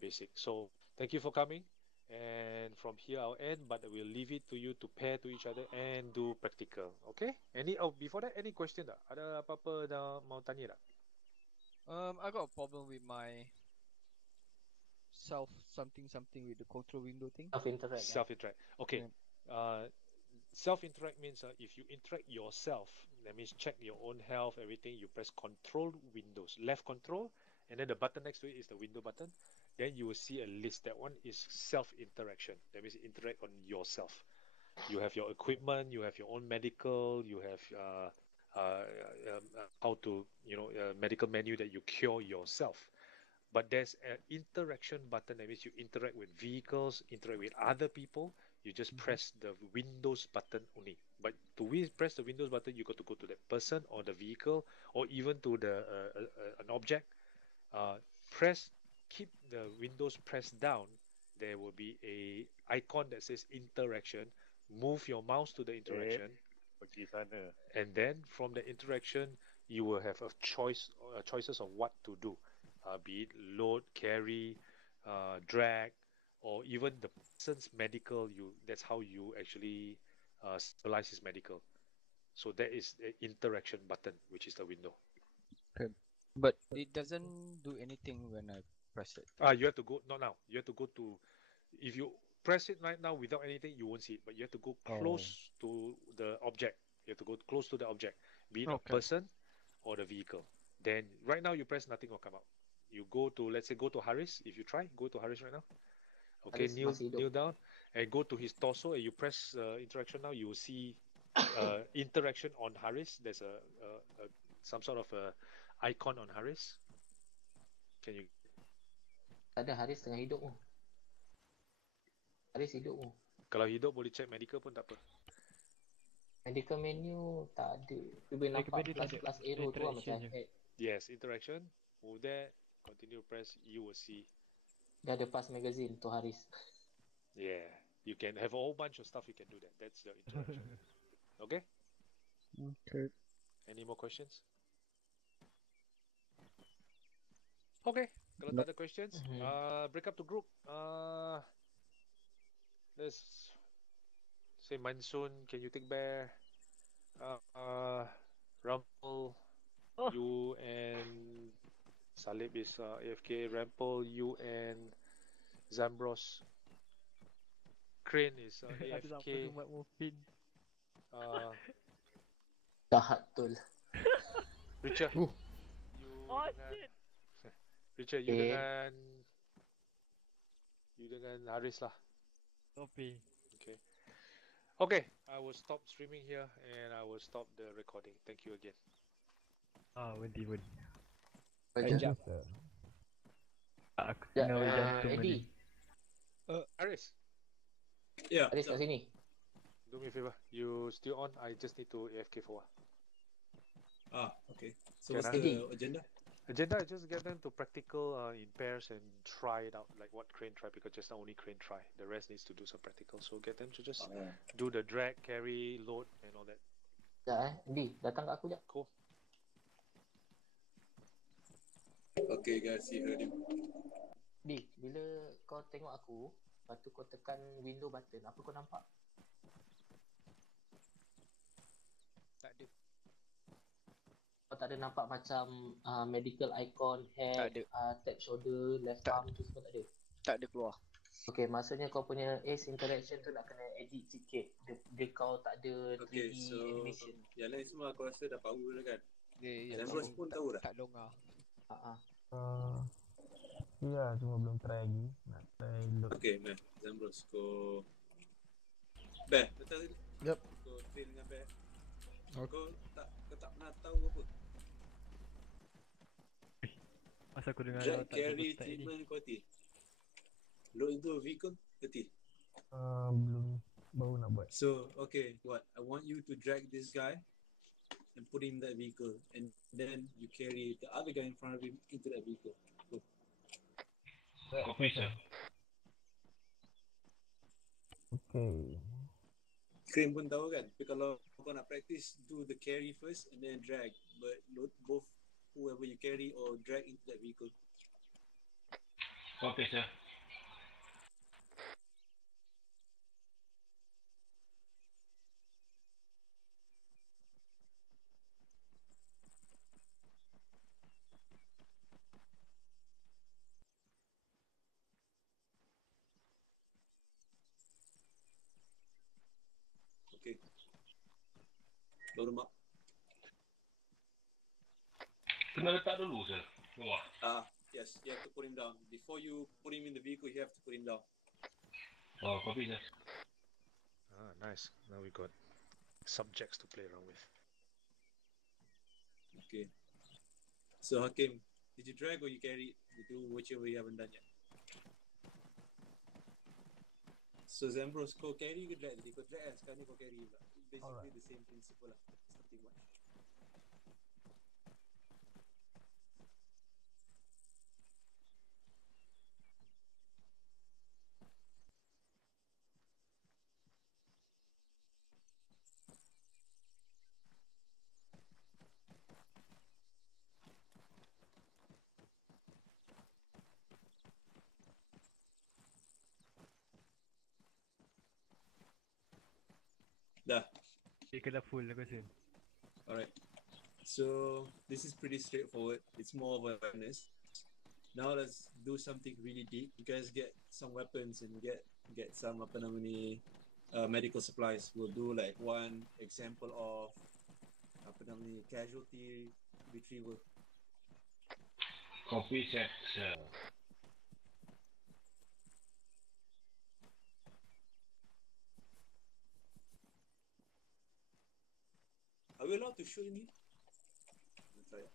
basic. So thank you for coming. And from here I'll end, but we'll leave it to you to pair to each other and do practical. Okay? Before that, any question tak? Ada apa-apa dah mau tanya tak? I got a problem with my something with the control window thing. Self-interact. Okay. Self-interact means if you interact yourself, that means check your own health, everything, you press control windows, left control, and then the button next to it is the window button. Then you will see a list. That one is self-interaction. That means interact on yourself. You have your equipment, you have your own medical, you have how to, medical menu that you cure yourself. But there's an interaction button. That means you interact with vehicles, interact with other people. You just press the Windows button only. But to press the Windows button, you got to go to that person or the vehicle or even to the an object. Keep the Windows pressed down. There will be a icon that says interaction. Move your mouse to the interaction. Pergi sana. And then from the interaction, you will have choices of what to do. Be it load, carry, drag, or even the person's medical. That's how you actually stabilize his medical. So that is the interaction button, which is the window. Okay. But it doesn't do anything when I press it. You have to go, not now. You have to go to, if you press it right now without anything, you won't see it. But you have to go close to the object. You have to go close to the object, be it a Okay. person or the vehicle. Then right now you press, nothing will come out. You go to, let's say, go to Haris. If you try, go to Haris right now. Okay, Haris kneel masih hidup. kneel down and go to his torso, and you press interaction now. You will see interaction on Haris. There's a some sort of a icon on Haris. Can you? Tak ada, Haris tengah hidup tu. Haris hidup tu. Kalau hidup boleh check medical pun tak apa. Medical menu tak ada. Dia boleh Medical nampak menu tak ada. plus arrow tu lah macam Interaction je. head. Yes, interaction. Move there. Continue press. You will see. Dia ada pass magazine tu Haris. Yeah, you can have a whole bunch of stuff. You can do that. That's the interaction. Okay. Okay. Any more questions? Okay. Kalau No. tak ada questions, break up to group. Let's say Mansun, can you take Bear? Rumble, Oh. you and Salib is AFK. Rample, you and Zambros. Crane is Ada siapa AFK. tu buat muffin. Jahat betul. Richard, Oh. you Oh dengan shit. Richard, you Okay. dengan Haris lah. Topi. Okay. Okay, I will stop streaming here and I will stop the recording. Thank you again. Berhenti pun. Sekejap. Aku tengah jantung Eddie. ni. Haris, Yeah. Haris kat sini. do me a favor. You still on? I just need to AFK for a while. Okay. So what's Can the agenda? Agenda is just get them to practical in pairs and try it out, like what Crane tried, because just now only Crane try. The rest needs to do some practical. So get them to just do the drag, carry, load, and all that. Sekejap Eddie, datang kat aku sekejap. Cool. Okay, guys, you heard him. Eddie, bila kau tengok aku, lepas tu kau tekan window button, apa kau nampak? Tak ada. Kau tak ada nampak macam medical icon, Tak head, ada. tap shoulder, left Tak. arm tu semua tak ada? Tak ada keluar. Okay, maksudnya kau punya ace interaction tu nak kena edit sikit. Dia kau tak ada 3D Okay, so animation. yang lain semua aku rasa dah power dah kan? Dia Zambros pun tahu dah? tak longgar. Ya, cuma belum try lagi. Nak try load. Okay, man. Zambros, kau... Bear, betul tadi? Yup. Kau train dengan Bear. Okay. Kau tak pernah tahu apa? Masa aku dengar Drag tak ada carry bootcamp ni. treatment kau hati? Load into a vehicle, hati? Belum, baru nak buat. So, okay, what? I want you to drag this guy and put him in that vehicle, and then you carry the other guy in front of him into that vehicle. Go. Copy, sir. Okay. Crane pun tahu kan? Tapi kalau kau nak practice, do the carry first and then drag. But load both whoever you carry or drag into that vehicle. Copy, sir. Okay. Load him up. Kena letak dulu, sir. Wah. Yes, you have to put him down. Before you put him in the vehicle, you have to put him down. Oh, copy, sir. Nice. Now we got subjects to play around with. Okay. So Hakim, did you drag or you carry? You do whichever you haven't done yet. So Zambros, kau carry ke drag tadi? Kau drag kan? Sekarang ni kau carry pula. Basically Alright. the same principle lah. Nothing much. Dah. Dia kena full aku rasa. Alright. So this is pretty straightforward. It's more of awareness. Now let's do something really deep. You guys get some weapons and get some apa nama ni medical supplies. We'll do like one example of apa nama ni, casualty retrieval. Copy set, sir. Are we allowed to shoot in here? Let's try it.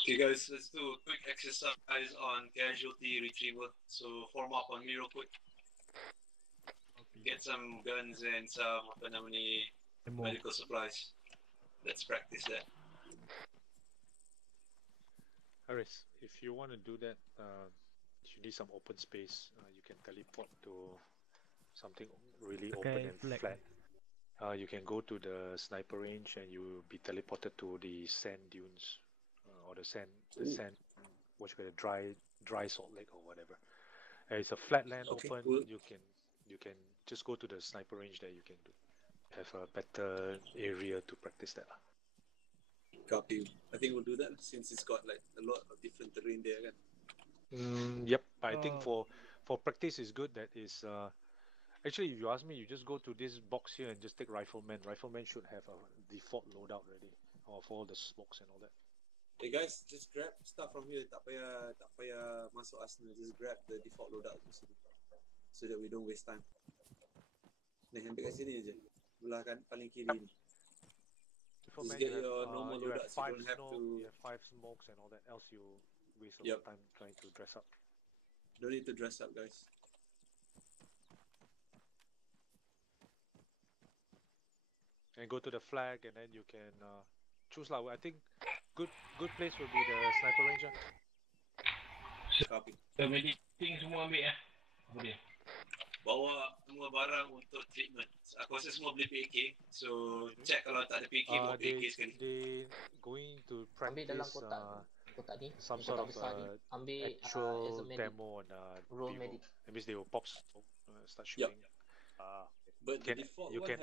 Okay guys, let's do a quick exercise on casualty retrieval. So form up on me real quick. Get some guns and some apa nama ni, medical supplies. Let's practice that. Haris, if you want to do that, you need some open space. You can teleport to something really open and flat. You can go to the sniper range and you will be teleported to the sand dunes or the sand, what you call it, dry salt lake or whatever. It's a flat land, Okay, open. cool. You can just go to the sniper range there. You can have a better area to practice that. Copy. I think we'll do that since it's got like a lot of different terrain there, kan? Yep. I think for practice is good. That is actually, if you ask me, you just go to this box here and just take rifleman. Rifleman should have a default loadout ready, or for all the smokes and all that. Hey guys, just grab stuff from here. Tak payah masuk Arsenal. Just grab the default loadout so that we don't waste time. Ni ambil kat sini je. Belah kan paling kiri ni. Just get your normal you have loadout. So you don't have to. You have 5 smokes and all that. Else you waste a lot of time trying to dress up. Don't need to dress up, guys. And go to the flag, and then you can choose lah. I think good place will be the sniper range. Copy. Mediting semua ambil ya. Apa dia? Bawa semua barang untuk treatment. Aku rasa semua beli PAK. So check kalau tak ada PAK, bawa PAK sekali. They going to Ambil dalam practice kotak ni, some kotak sort of besar ni. Ambil actual as a medic. demo on Roll people. medic. That means they will pop smoke, start shooting. But the default one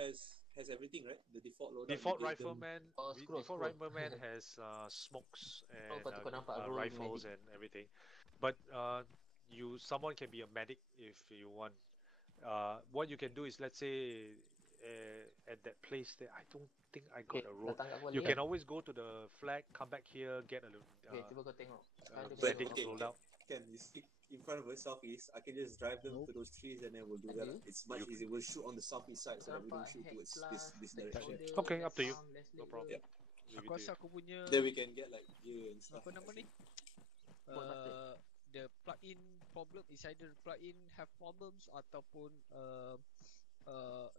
has everything, right? The default loadout. Default rifleman, scroll. rifleman has smokes and nampak rifles medic. and everything. But someone can be a medic if you want. What you can do is, let's say at that place there, I don't think I got a road. You can always go to the flag, come back here, get a cuba kau tengok. medic loadout. Can you stick in front of us southeast? I can just drive them to those trees and then we'll do that. It's much easier. We'll shoot on the southeast side so that we don't shoot towards this direction. Okay, up to you. No problem. Yep. Aku rasa aku punya Then we can get like gear and stuff. apa nama ni? The plugin problem is either plugin have problems ataupun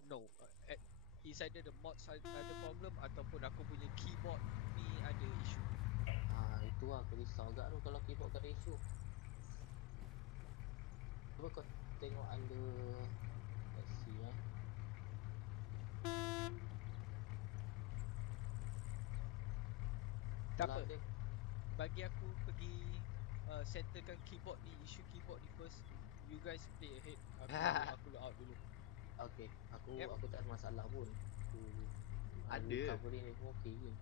no, is either the mods ada problem ataupun aku punya keyboard ni ada issue. Itu aku risau agak tu kalau keyboard ada isu. Cuba kau tengok under, let's see Tak apa. Bagi aku pergi settlekan keyboard ni, issue keyboard ni first. You guys play ahead. Aku load out dulu. Okay, aku tak ada masalah pun. Ada covering ni pun okay je.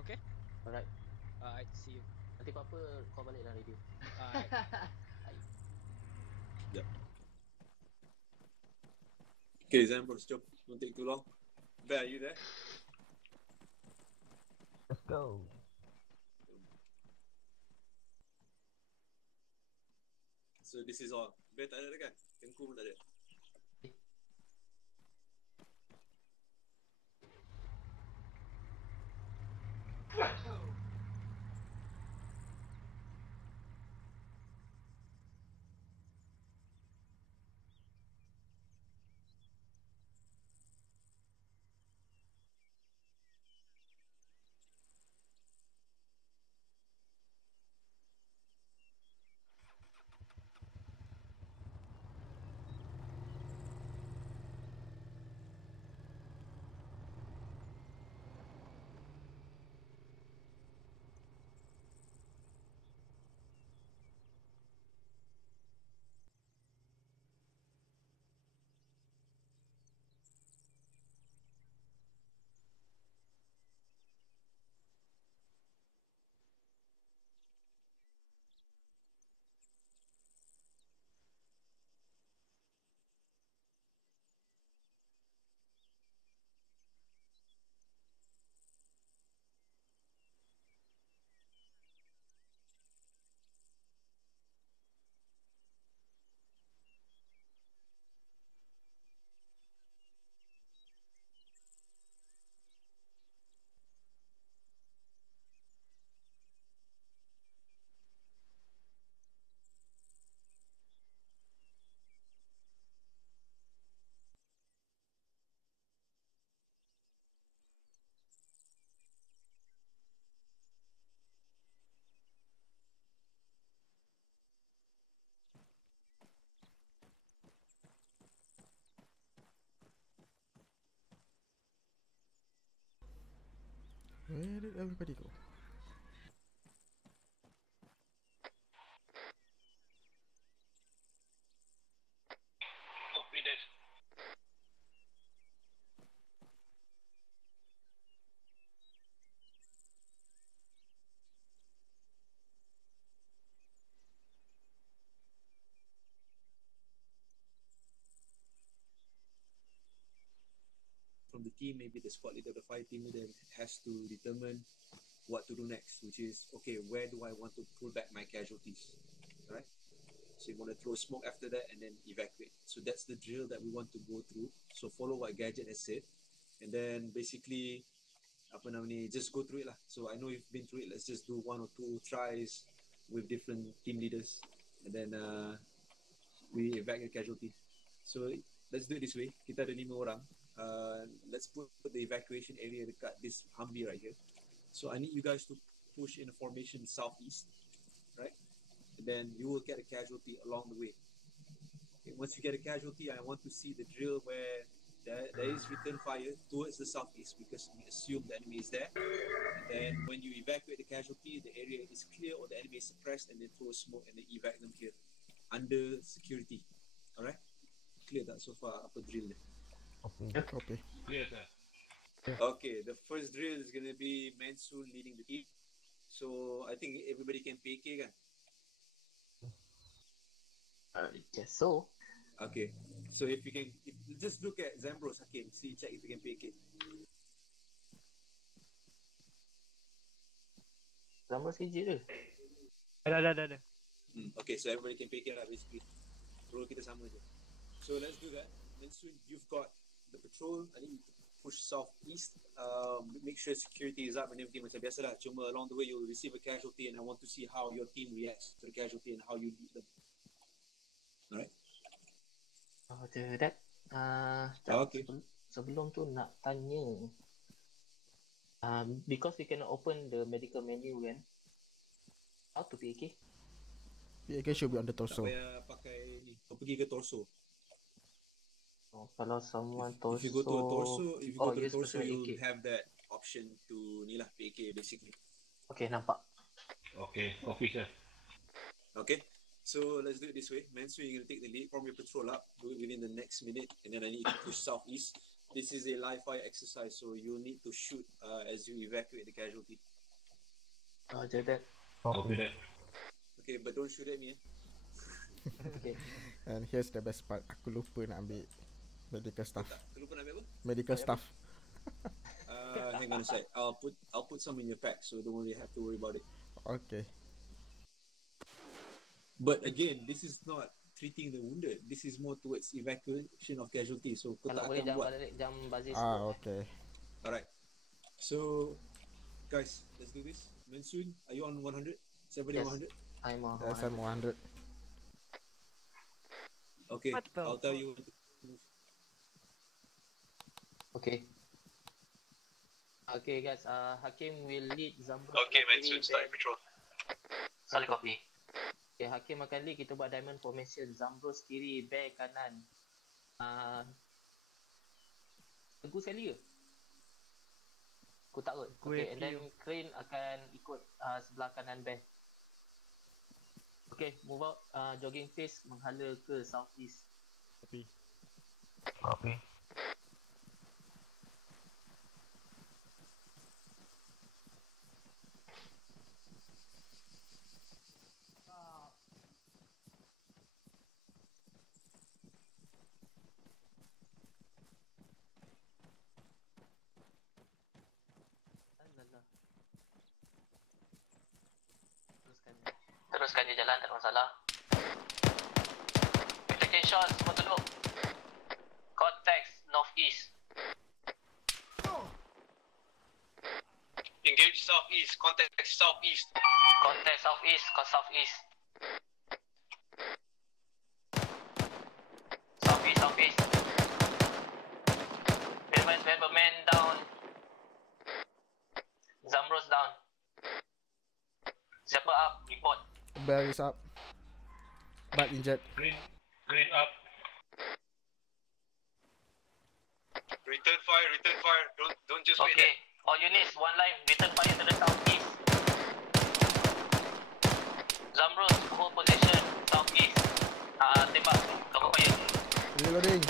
Okay. Alright. Alright, see you. Nanti apa-apa kau balik dalam radio. Alright. Yep. Okay, Zambros, jom. Don't take too long. Bear, are you there? Let's go. So this is all. Bear tak ada kan? Tengku pun tak ada. everybody go. Copy that. From the team, maybe the squad leader, the fire team leader has to determine what to do next, which is, okay, where do I want to pull back my casualties, right? So you want to throw smoke after that and then evacuate. So that's the drill that we want to go through. So follow what Gadget has said, and then basically, just go through it lah. So I know you've been through it. Let's just do 1 or 2 tries with different team leaders, and then we evacuate casualties. So let's do it this way. Kita ada 5 orang. Let's put the evacuation area dekat this Humvee right here. So I need you guys to push in a formation southeast, right? And then you will get a casualty along the way. Okay, once you get a casualty, I want to see the drill where there is return fire towards the southeast because we assume the enemy is there. And then when you evacuate the casualty, the area is clear or the enemy is suppressed, and then throw smoke and then evac them here under security. Alright? Clear that so far? Apa drill dia? Copy. Clear, sir. Okay, the first drill is going to be Mansoon leading the team. So I think everybody can PK kan? Guess so. Okay, so if you can, just look at Zambros Hakim, check if you can PK. Zambros kerja je. Ada. Okay, so everybody can PK lah basically. Role kita sama je. So let's do that. Mansoon, you've got the patrol. I need you to push southeast. Make sure security is up and everything macam biasa lah. Cuma along the way you'll receive a casualty, and I want to see how your team reacts to the casualty and how you lead them. Alright. Roger that. Okay. Sebelum tu nak tanya. Because we cannot open the medical menu kan. How to PK? PK should be on the Tak torso. payah pakai ni. Kau pergi ke torso. Kalau someone torso. If you go to a torso, yes, torso, betul, you'll AK. have that option to ni lah PK basically. Okay, nampak. Okay, copy, sir. Okay. So let's do it this way. Mansoon, you're going to take the lead from your patrol up. Do it within the next minute. And then I need you to push southeast. This is a live fire exercise, so you'll need to shoot as you evacuate the casualty. Roger that. Copy that. Okay, but don't shoot at me. Okay. And here's the best part. Aku lupa nak ambil medical staff. Kau lupa nak ambil apa? Medical staff. Hang on a sec. I'll put some in your pack, so don't really have to worry about it. Okay. But again, this is not treating the wounded. This is more towards evacuation of casualties. So kau Kalau tak boleh akan jam buat. balik jam bazir. Okay. Alright. So, guys, let's do this. Mansoon, are you on 100? 70 Yes. 100? I'm on. Yes, I'm 100. Okay, What the I'll tell you when to move. Okay. Okay guys, Hakim will lead Zambros. Okay, Mansoon, start patrol. Sorry, copy. Okay, Hakim akan lead. Kita buat diamond formation. Zambros kiri, Bear kanan. Teguh sekali ke? Aku tak kot. Okay, and then Crane akan ikut sebelah kanan Bear. Okay, move out. Jogging face menghala ke southeast. Copy. Alah. Teruskan je jalan, tak ada masalah. We're taking shots, semua tunduk. Context northeast. Engage southeast, contact southeast. Contact southeast, southeast. Southeast. Weberman down. Zambros down. Siapa up? Report. Bear is up. But injured. Green up. Return fire. Don't just wait Okay. there. All units, one line, return fire to the southeast. Zamrud, hold position, southeast. Tembak, cover fire. Reloading.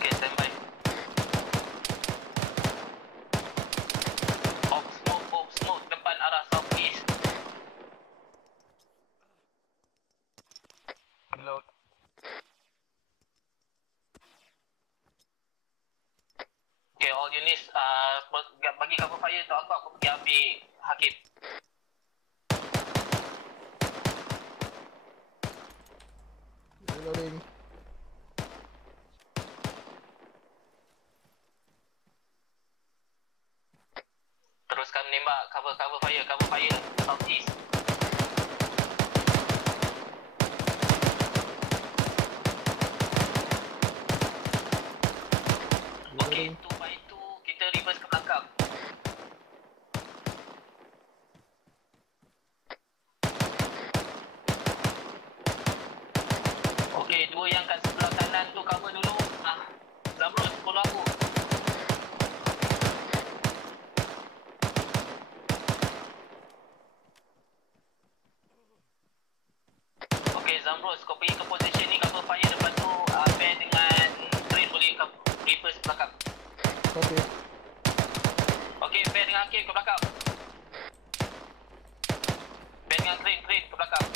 Okay, standby. Off smoke, depan arah southeast. Reload. Okay, all units, bagi cover fire untuk aku pergi ambil Hakim. Reloading. Teruskan menembak, cover fire, southeast. Okay, 2x2, kita reverse ke belakang. Okay, dua yang kat sebelah kanan tu cover dulu. Zamrud, follow aku. Okay, Zamrud, kau pergi ke position ni, cover fire depan tu. Bear dengan train boleh reverse belakang. Okay. Okay, bear dengan Hakim ke belakang. Bear dengan crane ke belakang.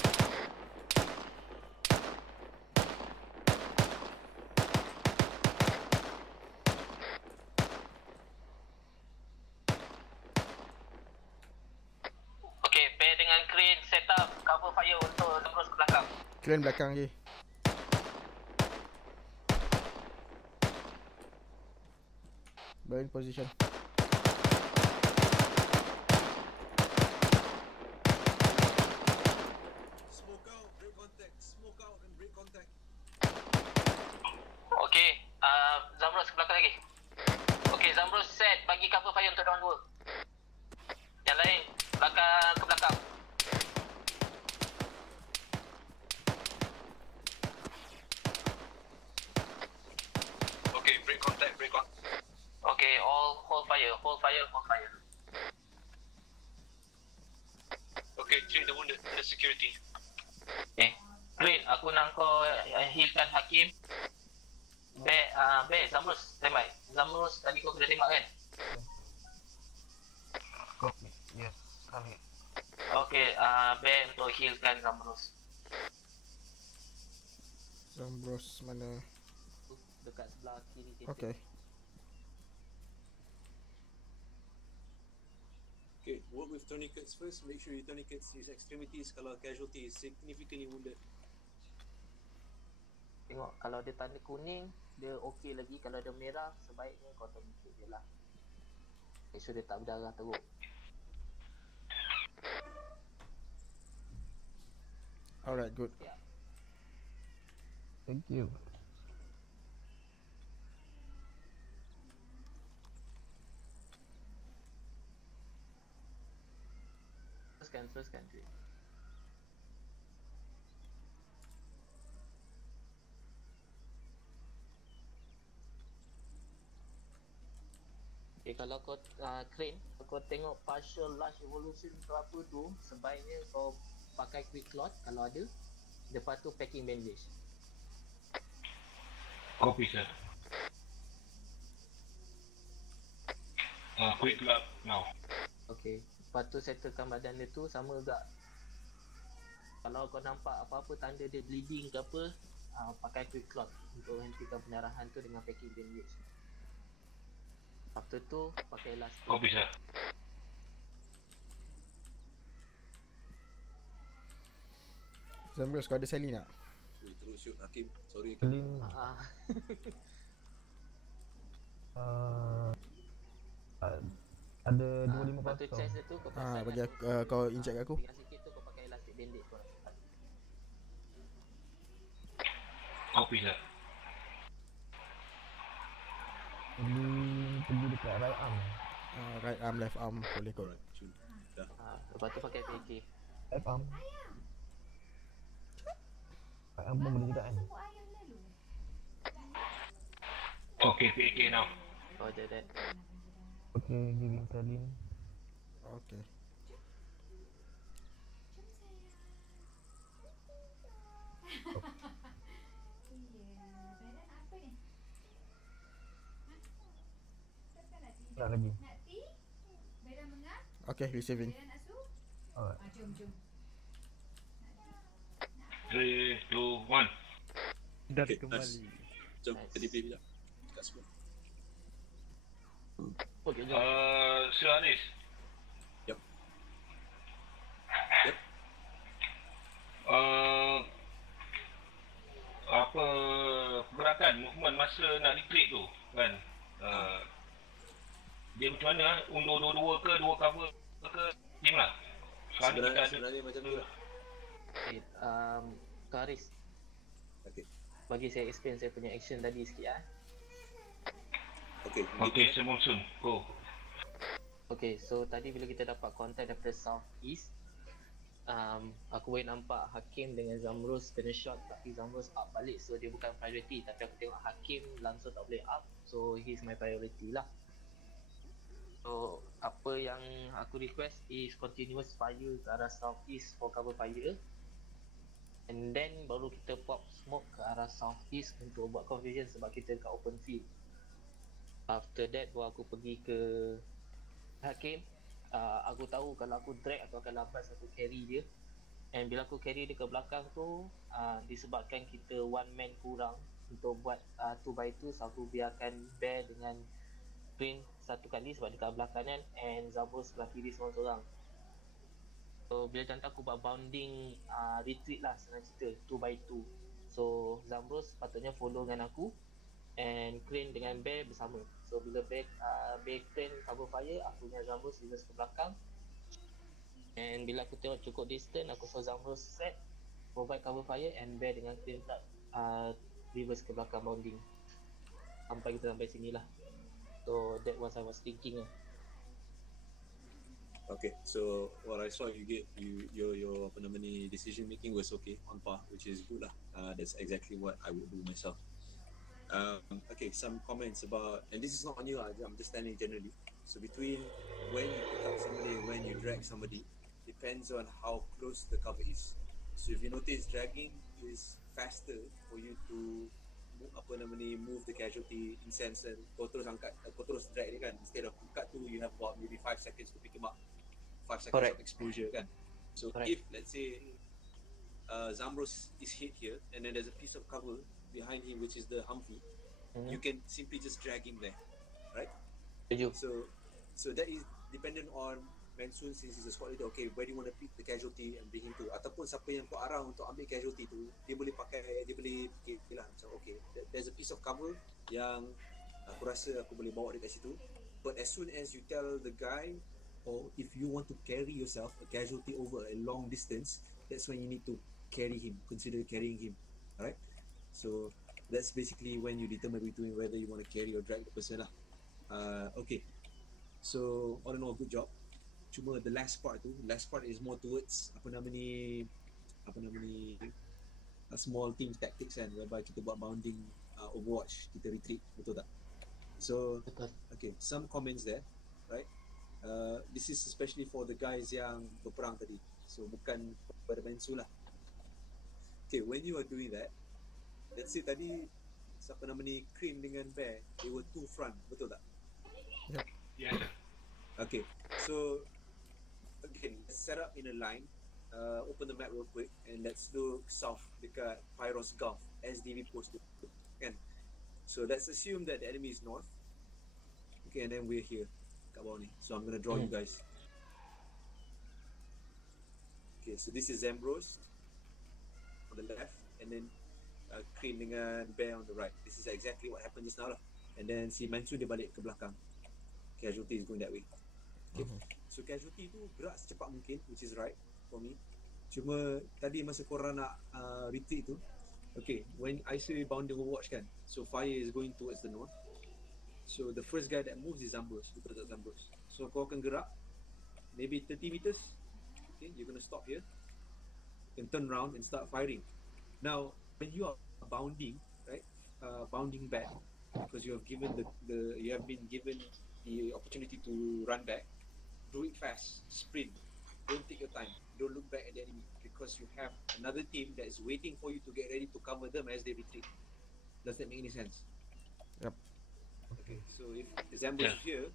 Okay, bear dengan crane set up cover fire untuk terus ke belakang. Crane belakang je. Bear in position. Smoke out, break contact. Smoke out and break contact. Okay, Zamrud ke belakang lagi. Okay, Zamrud set bagi cover fire untuk round 2. Yang lain belakang ke belakang. Okay, break contact. Okay, all hold fire. Okay, treat the wounded, the security. Okay, Green, aku nak kau healkan Hakim. Bear, Zamrud standby. Zamrud tadi kau kena tembak kan? Copy. Yes, kami. Okay, Bear untuk healkan Zamrud. Zambros mana? Dekat sebelah kiri. Okay. Okay, work with tourniquets first. Make sure you tourniquets his extremities kalau casualty is significantly wounded. Tengok, kalau dia tanda kuning, dia okey lagi. Kalau dia merah, sebaiknya kau tourniquet je lah. Make sure dia tak berdarah teruk. Alright, good. Yeah. Thank you. Teruskan Green. Okay, kalau kau crane, kau tengok partial large evolution tu apa tu, sebaiknya kau pakai quick cloth kalau ada. Lepas tu packing bandage. Copy, sir. Quick lap now. Okay, lepas tu settlekan badan dia tu sama juga. Kalau kau nampak apa-apa tanda dia bleeding ke apa, pakai quick cloth untuk hentikan pendarahan tu dengan packing bandage. After tu pakai elastik. Copy, sir. Zambros, kau ada sally nak? Terus shoot Hakim. Sorry. Clean. Ada 250 Lepas tu chest dia tu kau pasang bagi aku, kau inject kat aku. dengan sikit tu kau pakai elastik bandage kau rasakan. Copy, sir. Pergi dekat right arm. Right arm, left arm boleh kot. Alright, shoot. Dah. Lepas tu pakai PK. Left arm. Right arm pun boleh juga kan? Okay, PK now. Roger that. Okay, giving Kalin. Okay. Tak lagi. Okay, receiving. Alright. 3, 2, 1. Dan Okay, kembali. nice. Jom, tadi play sekejap. Kat semua. Okay, jom. Sir Anis. Yep. Yep. Apa pergerakan, movement masa nak retreat tu kan? Dia macam mana? Undur dua-dua ke, dua cover ke, team lah. Sekarang ni kita ada Sebenarnya macam tu lah. Okay, Karis, Okay. bagi saya explain saya punya action tadi sikit Okay. Okay, Monsoon, go. Okay, so tadi bila kita dapat contact daripada South East, aku boleh nampak Hakim dengan Zamrus kena shot, tapi Zamrus up balik, so dia bukan priority. Tapi aku tengok Hakim langsung tak boleh up, so he's my priority lah. So apa yang aku request is continuous fire ke arah South East for cover fire, and then baru kita pop smoke ke arah South East untuk buat confusion sebab kita kat open field. After that baru aku pergi ke Hakim. Aku tahu kalau aku drag aku akan lambat aku carry dia, and bila aku carry dia ke belakang tu, disebabkan kita one man kurang untuk buat 2x2, so aku biarkan Bear dengan Green satu kali sebab dia kat belah kanan, and Zabur sebelah kiri seorang-seorang. So bila macam tu aku buat bounding retreat lah, senang cerita 2x2. So Zamrus patutnya follow dengan aku, and Crane dengan Bear bersama. So bila Bear Crane cover fire, aku dengan Zamrus reverse ke belakang, and bila aku tengok cukup distance, aku suruh Zamrus set provide cover fire, and Bear dengan Crane tak reverse ke belakang bounding sampai kita sampai sini lah. So that was I was thinking lah. Okay, so what I saw you get, your apa nama ni, decision making was okay, on par, which is good lah. That's exactly what I would do myself. Okay, some comments about, and this is not on you, I'm understanding generally. So between when you pick up somebody and when you drag somebody, depends on how close the cover is. So if you notice, dragging is faster for you to apa nama ni, move the casualty in sense, and kau terus angkat, kau terus drag dia kan, instead of cut tu you have about maybe 5 seconds to pick him up, 5 seconds Correct. of exposure kan. So Correct. if let's say Zamrus is hit here and then there's a piece of cover behind him which is the Humphrey, you can simply just drag him there, right? So that is dependent on Mansoon, since he's a squad leader. Okay, where do you want to pick the casualty and bring him to, ataupun siapa yang kau arah untuk ambil casualty tu, dia boleh pakai, dia boleh fikir lah macam okay, there's a piece of cover yang aku rasa aku boleh bawa dia kat situ, but as soon as you tell the guy, or if you want to carry yourself a casualty over a long distance, that's when you need to carry him, consider carrying him, alright? So that's basically when you determine between whether you want to carry or drag the person lah. Okay, so all in all, good job. Cuma the last part is more towards apa nama ni a small team tactics kan, whereby kita buat bounding Overwatch, kita retreat, betul tak? So okay, some comments there, right? This is especially for the guys yang berperang tadi, so bukan pada Mansu lah. Okay, when you are doing that, let's say tadi siapa nama ni, Cream dengan Bear, they were two front, betul tak? Yep. Yeah. Okay, so again, let's set up in a line, open the map real quick, and let's look south dekat Pyros Gulf, SDV post tu kan. So let's assume that the enemy is north, okay, and then we're here kat bawah ni. So I'm gonna draw you guys. Okay, so this is Zambros on the left, and then Cream dengan Bear on the right. This is exactly what happened just now lah. And then si Mansu dia balik ke belakang. Casualty is going that way. Okay. So casualty tu gerak secepat mungkin, which is right for me. Cuma tadi masa korang nak retreat tu, okay, when I say bounding Overwatch kan, so fire is going towards the north. So the first guy that moves is Zambros, betul tak Zambros? So kau akan gerak maybe 30 meters. Okay, you're gonna stop here and turn around and start firing. Now when you are bounding, right, bounding back, because you have been given the opportunity to run back. Do it fast, sprint. Don't take your time. Don't look back at the enemy because you have another team that is waiting for you to get ready to cover them as they retreat. Does that make any sense? Yep. Okay, so if Zambos is here,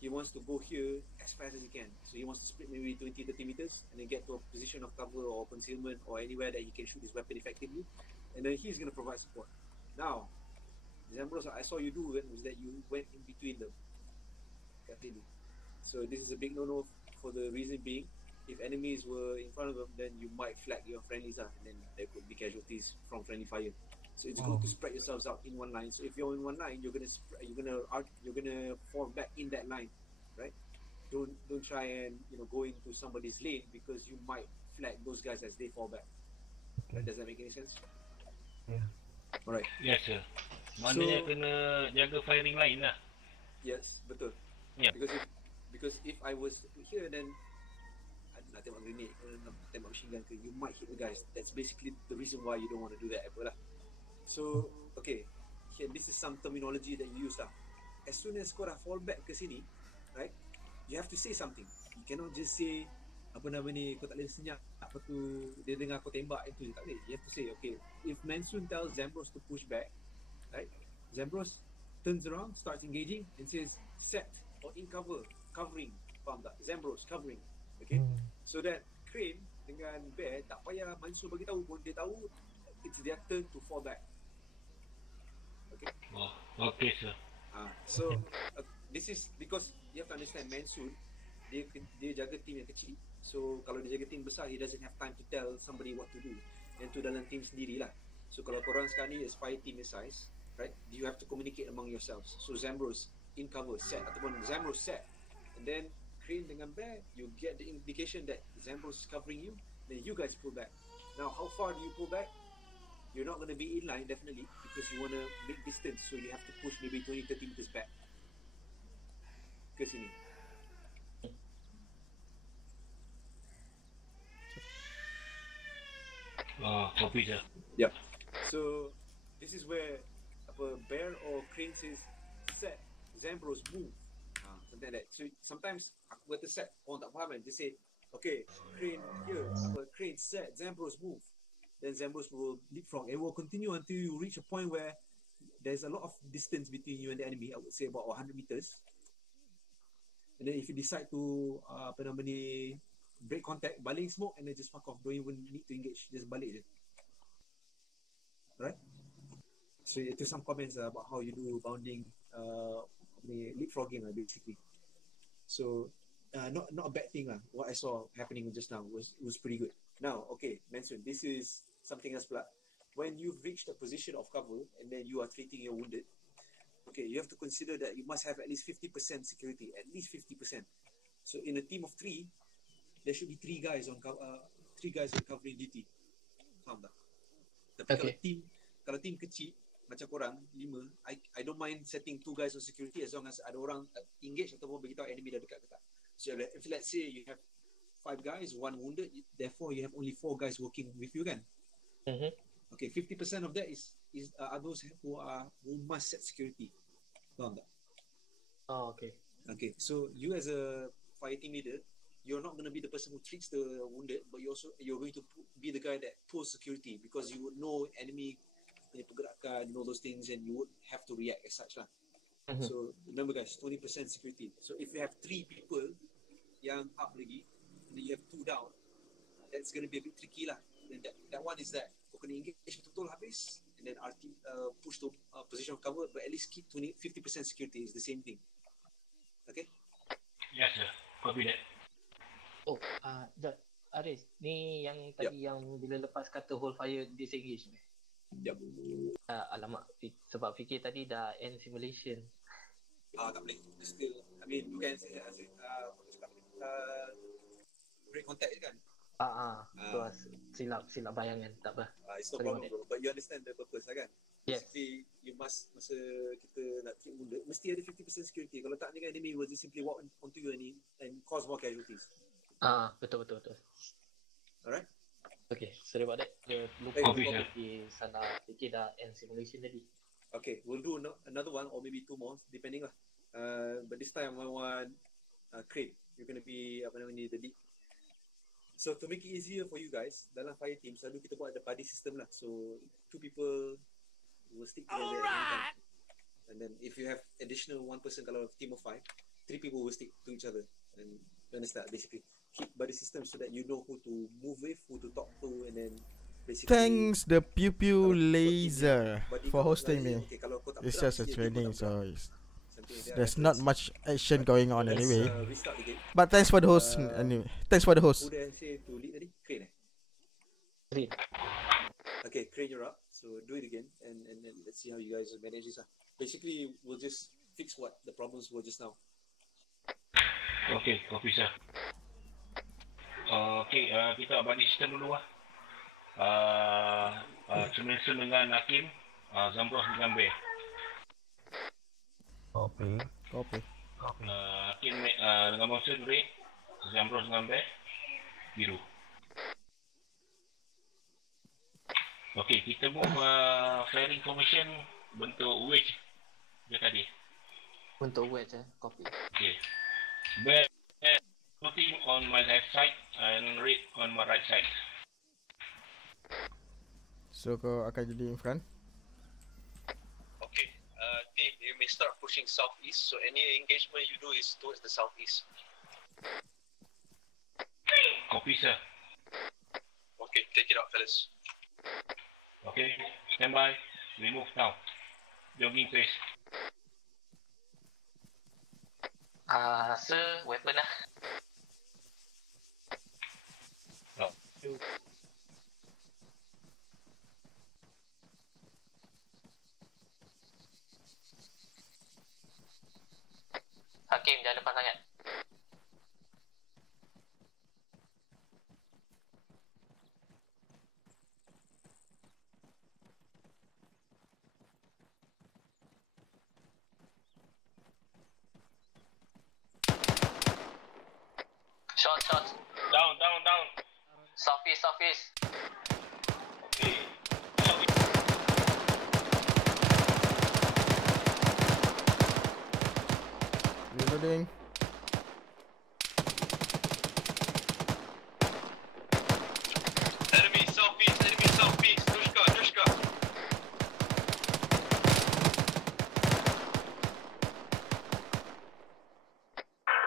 he wants to go here as fast as he can. So he wants to split maybe 20-30 meters and then get to a position of cover or concealment or anywhere that he can shoot his weapon effectively. And then he's going to provide support. Now, Zambros, I saw you do it was that you went in between them. Completely. So this is a big no-no for the reason being, if enemies were in front of them, then you might flag your friendlies and then there could be casualties from friendly fire. So it's good to spread yourselves out in one line. So if you're in one line, you're gonna fall back in that line, right? Don't try and go into somebody's lane because you might flag those guys as they fall back. Okay. Does that make any sense? Yeah. Alright. Yes, sir. Maknanya kena jaga firing line lah. Yes, betul. Yeah. Because if I was here, then nak tembak grenade, nak tembak machine gun, you might hit the guys. That's basically the reason why you don't want to do that ever lah. So, okay, here this is some terminology that you use lah. As soon as kau dah fall back ke sini, right, you have to say something. You cannot just say apa nama ni, kau tak boleh senyap, apa tu dia dengar kau tembak itu je, tak boleh. You have to say, okay, if Mansoon tells Zambros to push back, right, Zambros turns around, starts engaging and says set or in cover, covering, faham tak? Zambros covering, okay? So that Crane dengan Bear tak payah Mansoor bagi tahu pun dia tahu it's their turn to fall back. Okay. Oh, okay, sir. So this is because you have to understand Mansoor dia jaga team yang kecil. So kalau dia jaga team besar, he doesn't have time to tell somebody what to do. And tu dalam team sendirilah. So kalau korang sekarang ni aspire team size, right? You have to communicate among yourselves. So Zambros in cover set ataupun Zambros set, and then Crane dengan Bear, you get the indication that Zambros is covering you, then you guys pull back. Now how far do you pull back? You're not going to be in line definitely because you want to make distance, so you have to push maybe 20-30 meters back ke sini. Copy, sir. Yep. So this is where Bear or Crane says set, Zambros move, something like that. So sometimes with the set, orang tak faham kan, they say okay, Crane here, Crane set, Zambros move. Then Zambros will leapfrog and will continue until you reach a point where there's a lot of distance between you and the enemy. I would say about 100 meters. And then if you decide to break contact, balik smoke and then just fuck off. Don't even need to engage. Just balik je. Right? So itu some comments about how you do bounding, leapfrogging basically. So not a bad thing lah. What I saw happening just now was pretty good. Now, okay, Mansoon, this is something else pula. When you've reached a position of cover and then you are treating your wounded, okay, you have to consider that you must have at least 50% security, at least 50%. So in a team of 3, there should be 3 guys on covering duty. Faham tak? Tapi okay. Kalau team kecil macam korang 5, I don't mind setting 2 guys on security as long as ada orang engage ataupun beritahu enemy dah dekat ke tak. So if let's say you have 5 guys, 1 wounded, therefore you have only 4 guys working with you kan? Okay, 50% of that is are those who must set security. Faham tak? Oh, okay. Okay, so you as a fire team leader, you're not going to be the person who treats the wounded, but you're going to be the guy that pulls security because you would know enemy pergerakan, you know those things, and you would have to react as such lah. So remember guys, 20% security. So if you have 3 people yang up lagi, and then you have 2 down, that's going to be a bit tricky lah. Then that one is that kau kena engage betul-betul habis, and then RT push to position of cover, but at least keep 50% security is the same thing. Okay? Yes, sir. Copy that. Oh, Aris, ni yang tadi yang bila lepas kata hold fire disengage ni. Yep. Alamak, sebab fikir tadi dah end simulation. Tak boleh. Still, I mean, you can say break contact je kan? Silap bayangan, tak apa. It's no problem bro, but you understand the purpose lah kan? Yes. Basically, you must, masa kita nak treat wounded, mesti ada 50% security. Kalau tak, ni kan enemy will just simply walk onto you and cause more casualties. Betul. Alright? Okay, sorry about that. Dia lupa fikir salah, fikir dah end simulation tadi. Okay, we'll do another one or maybe 2 more, depending lah. But this time I want Crane. You're gonna be the lead. So to make it easier for you guys, dalam fire team selalu kita buat ada buddy system lah. So 2 people will stick together at any time. And then if you have additional 1 person, kalau team of 5, 3 people will stick to each other. And you understand, basically keep buddy system so that you know who to move with, who to talk to, and then basically. Thanks the Pew Pew Laser for hosting me. It's just a training, so there's not much action going on anyway. But thanks for the host anyway. Thanks for the host. Who did I say to lead tadi? Crane. Crane. Okay, Crane, you're up. So do it again, and then let's see how you guys manage this. Basically, we'll just fix what the problems were just now. Okay, copy sir. Okay, kita bagi sistem dulu lah. Sumensun dengan Hakim, Zambros dengan B. Copy. Hakim dengan Monsun red, Zambros dengan B, biru. Okay, kita move fairing formation bentuk wedge je tadi. Bentuk wedge copy. Okay. B putting on my left side and red on my right side. So kau akan jadi in front. Okay, team, you may start pushing southeast. So any engagement you do is towards the southeast. Copy sir. Okay, take it out, fellas. Okay, stand by. We move now. Jogging pace. Sir, weapon lah. No. Hakim, jangan depan sangat. Shot. Down. Southeast. Okay. Reloading. Enemy southeast. Dushka.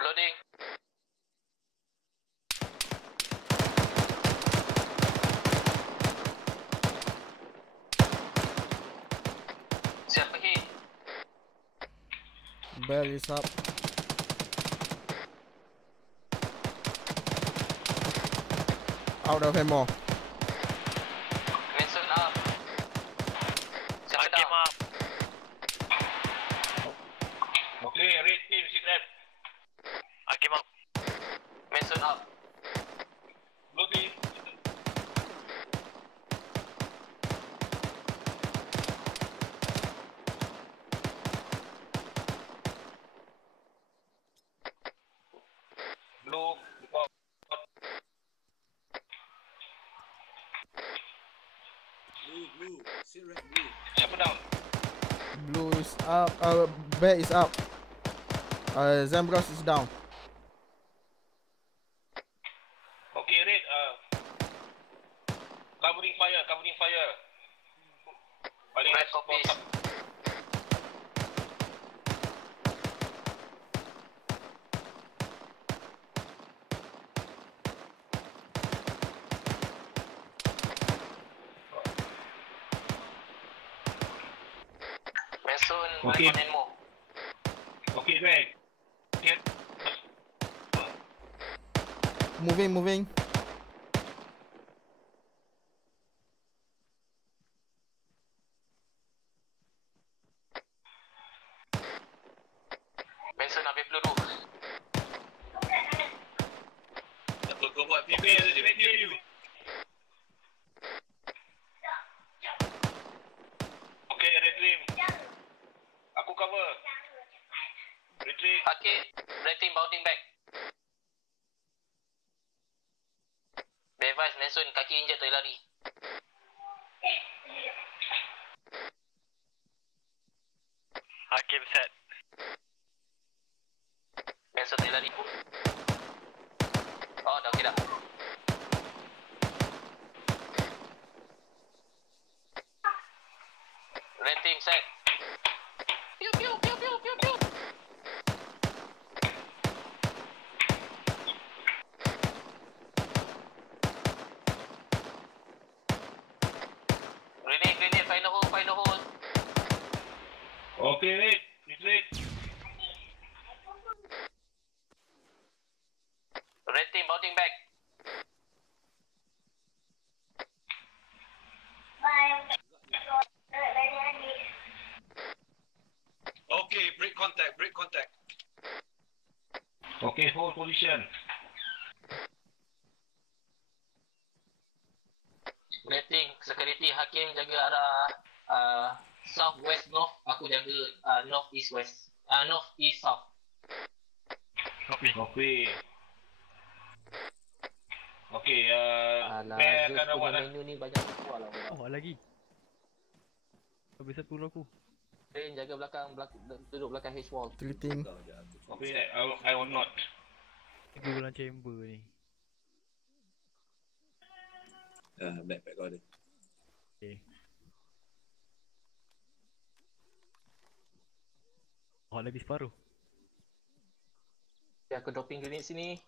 Loading. Siap pergi. Bell is up. Out of ammo. Mason up. Siapa down? Okay, red team sit left. Hakim up. Mason up. Blue team. Blue. Blue. Sit right, blue. Siapa down? Blue is up. Bear is up. Zambros is down. Okay, red. Covering fire. Paling Red copies. Mason, Okay. weapon ammo. Okay, red. Okay. Moving. Mason ambil peluru. Kau buat PB Okay, saja. red team. Okay, red team. Aku cover. Retreat. Okay, red team bounding back. Be advised, Mason kaki injek tak lari. Hakim set. Besok dia lari. Oh, dah okey dah. Red team set. Piu piu piu piu piu piu. Grenade, find the hole. Okay, wait. Retreat. Red team bounding back. Okay, break contact. Okay, hold position. Red team, security Hakim jaga arah south west north, aku jaga north east west. North east south. Copy. Okay, Alah, bear Zeus akan rawat punya lah. menu ni banyak kuat lah. Oh, lagi. Habis satu aku. Rain jaga duduk belakang H wall. Deleting. Copy that. I will not. Tiga dalam chamber ni. Backpack kau ada. Okay. Oh, lagi separuh. Okay, aku dropping grenade sini.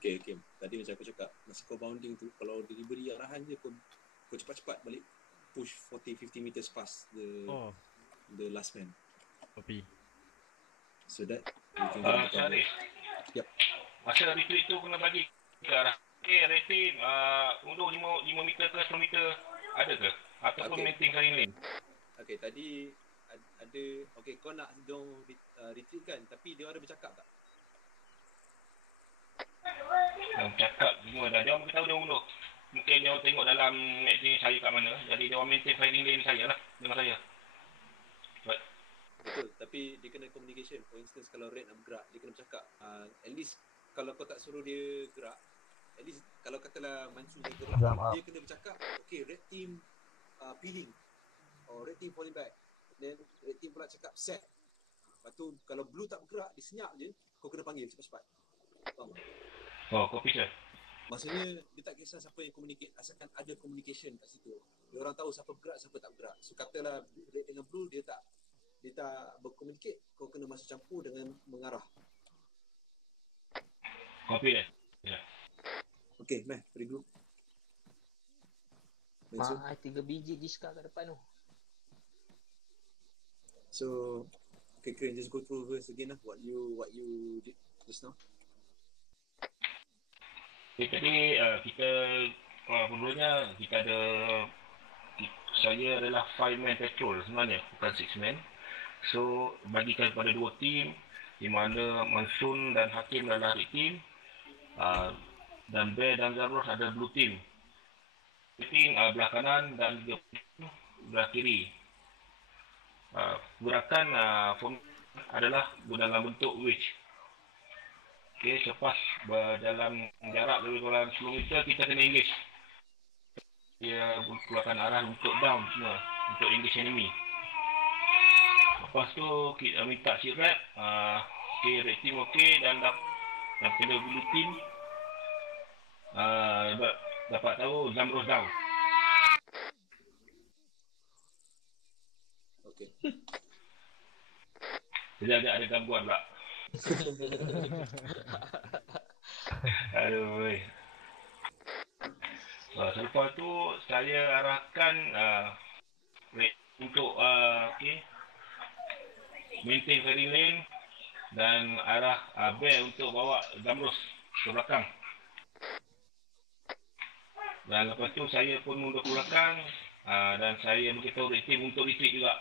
Okay. Tadi macam aku cakap, masa kau bounding tu, kalau delivery arahan je, kau cepat-cepat balik push 40-50 meters past the last man. Copy. So that you can Sorry. Yep. Masa retreat tu kena bagi ke arah. Okay, rating undur 5 meter ke 10 meter ada ke? Ataupun maintain kali lane? Okay, tadi ada, okay, kau nak dong retreat kan, tapi dia ada bercakap tak? Dia bercakap semua dah. Dia orang beritahu dia undur. Mungkin dia orang tengok dalam match ni saya kat mana. Jadi dia orang maintain fighting lane saya lah dengan saya. Betul, tapi dia kena communication. For instance, kalau Red nak bergerak, dia kena bercakap. At least kalau kau tak suruh dia gerak, at least kalau katalah Mansur dia gerak, dia kena bercakap, okay, Red team peeling or Red team falling back. Then Red team pula cakap set. Lepas tu kalau Blue tak bergerak, dia senyap je, kau kena panggil cepat-cepat. Faham? Oh, copy sir. Maksudnya dia tak kisah siapa yang communicate, asalkan ada communication kat situ. Dia orang tahu siapa bergerak, siapa tak bergerak. So katalah Red dengan Blue dia tak berkomunikate, kau kena masuk campur dengan mengarah. Copy dah. Ya. Okay, meh, free group. Mahal 3 biji diska kat depan tu. So, okay, Crane, just go through verse again lah, what you did just now. Okay, tadi kita perlunya kita ada, saya adalah 5-man patrol sebenarnya, bukan 6-man. So, bagikan kepada 2 team, di mana Mansun dan Hakim adalah red team, dan Bear dan Zarros ada blue team. Team belah kanan dan belah kiri. Gerakan adalah dalam bentuk wedge. Okay, selepas berjalan jarak lebih kurang 10 meter, kita kena engage. Dia keluarkan arah untuk down semua, untuk engage enemy. Lepas tu kita minta si red, okay, red team okay, dan kena blue team dapat tahu Zamros down. Okay. Dia ada gangguan pula. Aduh. Selepas tu saya arahkan untuk okay, maintain firing lane dan arah Bear untuk bawa Zamros ke belakang. Dan lepas tu saya pun mundur ke belakang dan saya beritahu red team untuk retreat juga.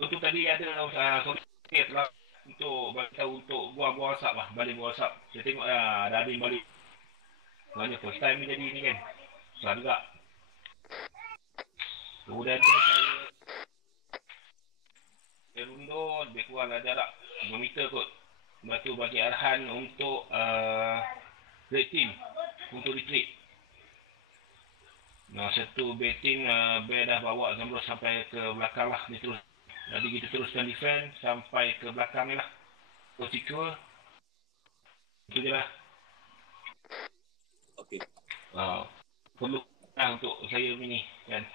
Untuk tadi ada telah untuk beritahu untuk buang asap lah, balik buang asap. Saya tengok dah ada balik. Maknanya first time ni jadi ni kan. Susah juga. Kemudian tu saya rundur lebih kurang jarak 2 meter kot. Lepas tu bagi arahan untuk red team untuk retreat. Satu baiting bear dah bawa Zamrud sampai ke belakang lah. Dia terus. Jadi kita teruskan defend sampai ke belakang ni lah. Secure. Itu je lah. Okay. Perlu untuk saya ni kan.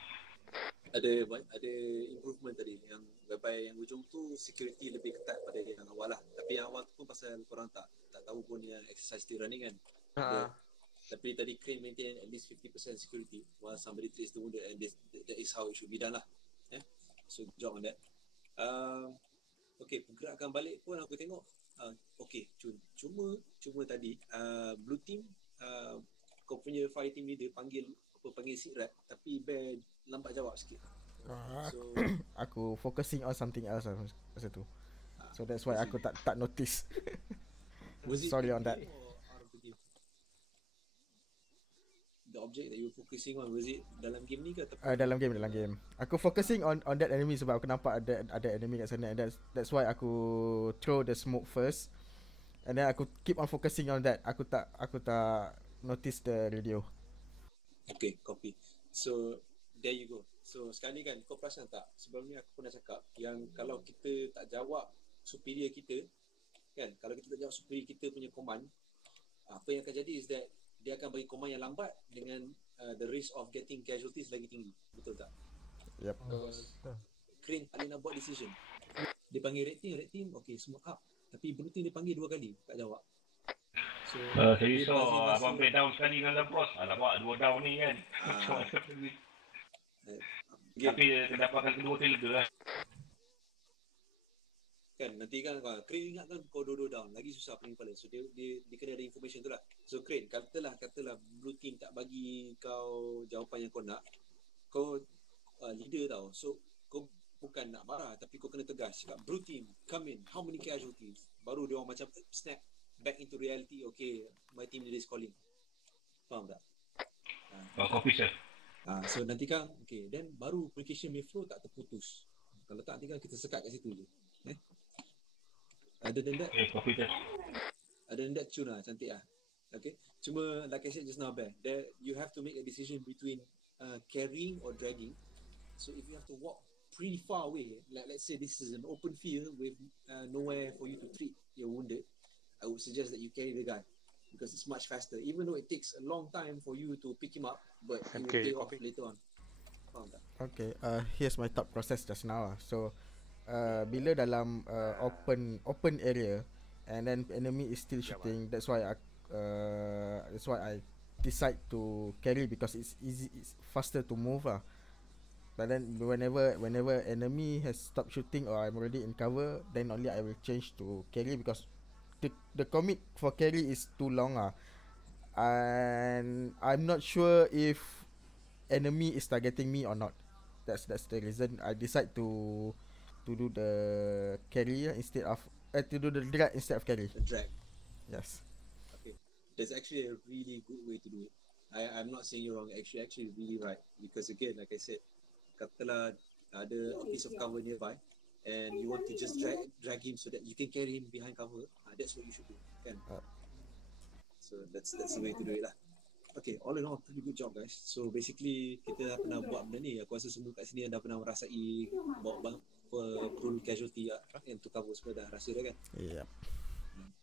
Ada improvement tadi yang whereby yang ujung tu security lebih ketat pada yang awal lah. Tapi yang awal tu pun pasal korang tak tahu pun yang exercise still running kan. Tapi tadi Crane maintain at least 50% security while somebody treats the wounded, and that is how it should be done lah. So good job on that. Okay, pergerakan balik pun aku tengok okay, cuma tadi blue team kau punya fire team leader panggil sit rep, tapi Bear lambat jawab sikit. So aku focusing on something else masa tu. So that's why aku tak notice. Sorry on that. The object that you focusing on, was it dalam game ni ke ataupun dalam game. Aku focusing on that enemy sebab aku nampak ada enemy kat sana, and that's why aku throw the smoke first, and then aku keep on focusing on that. Aku tak notice the radio. Okay, copy. So there you go. So sekarang ni kan kau perasan tak, sebelum ni aku pernah cakap yang kalau kita tak jawab superior kita kan, kalau kita tak jawab superior kita punya command, apa yang akan jadi is that dia akan bagi command yang lambat dengan the risk of getting casualties lagi tinggi. Betul tak? Yep. Crane tak boleh nak buat decision. Dia panggil red team, okay, semua up. Tapi blue team dia panggil 2 kali, tak jawab. So saya risau abang break down sekali dengan Lebros. Alamak, 2 down ni kan. Tapi kedapatan kedua tu lega lah. Kan nanti kan Crane ingatkan kau dua down, lagi susah pening kepala. So dia kena ada information tu lah. So Crane, katalah blue team tak bagi kau jawapan yang kau nak, kau leader tau. So kau bukan nak marah, tapi kau kena tegas cakap, blue team come in, how many casualties? Baru dia orang macam snap back into reality. Okay, my team leader is calling. Faham tak? Copy sir. So nanti kan okay, then baru communication may flow tak terputus. Kalau tak nanti kan kita sekat kat situ je. Other than that, tune lah, cantik lah. Okay, cuma like I said just now, Bear, that you have to make a decision between carrying or dragging. So if you have to walk pretty far away, like let's say this is an open field with nowhere for you to treat your wounded, I would suggest that you carry the guy because it's much faster, even though it takes a long time for you to pick him up, but it will pay off later on. Faham tak? Okay, here's my thought process just now. So bila dalam open area and then enemy is still shooting, that's why I decide to carry because it's faster to move lah. But then whenever enemy has stopped shooting or I'm already in cover, then only I will change to carry because the commit for carry is too long lah. And I'm not sure if enemy is targeting me or not. That's the reason I decide to do the carry instead of to do the drag instead of carry. The drag. Yes. Okay. That's actually a really good way to do it. I'm not saying you're wrong. Actually really right. Because again, like I said, katalah ada a piece of cover nearby and you want to just drag him so that you can carry him behind cover. That's what you should do. Kan? So that's the way to do it lah. Okay, all in all, pretty good job guys. So basically kita dah pernah buat benda ni. Aku rasa semua kat sini dah pernah merasai bawa full casualty yang to cover semua dah rasa dah kan. Yep.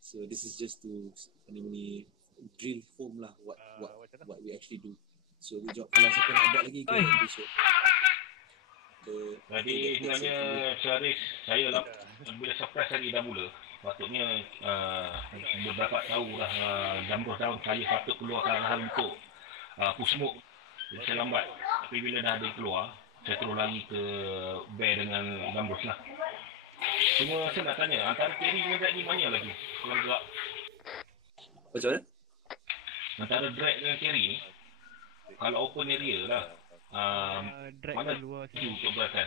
So this is just to ni drill home lah what we actually do. So good job. Kalau siapa nak buat lagi kita besok. Jadi sebenarnya Syarif, saya lah bila surprise tadi dah mula. Patutnya beberapa tahu dah Zamrud down, saya patut keluarkan hal untuk push smoke. Jadi saya lambat. Tapi bila dah ada keluar, saya terus lari ke Bear dengan Zamrud lah. Cuma saya nak tanya, antara carry dengan drag ni mana lagi? Kalau gerak. Macam mana? Antara drag dengan carry ni, kalau open area lah, drag mana luar sini untuk gerakan?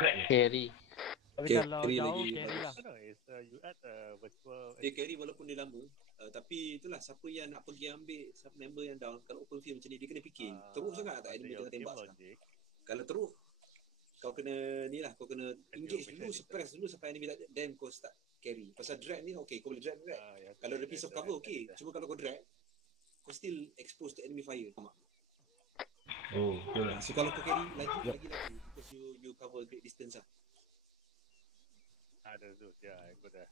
Drag je? Carry. Tapi kalau jauh carry lah. Dia carry walaupun dia lama, tapi itulah siapa yang nak pergi ambil member yang down. Kalau open field macam ni dia kena fikir teruk sangat tak enemy tengah tembak sekarang. Kalau teruk kau kena ni lah, kau kena engage dulu, suppress dulu sampai enemy tak ada, then kau start carry. Pasal drag ni okay, kau boleh drag. Kalau ada piece of cover okay, cuma kalau kau drag kau still exposed to enemy fire. Faham tak? Oh, betul lah. So kalau kau carry lagi because you cover great distance lah. Ada tu, ya, aku dah.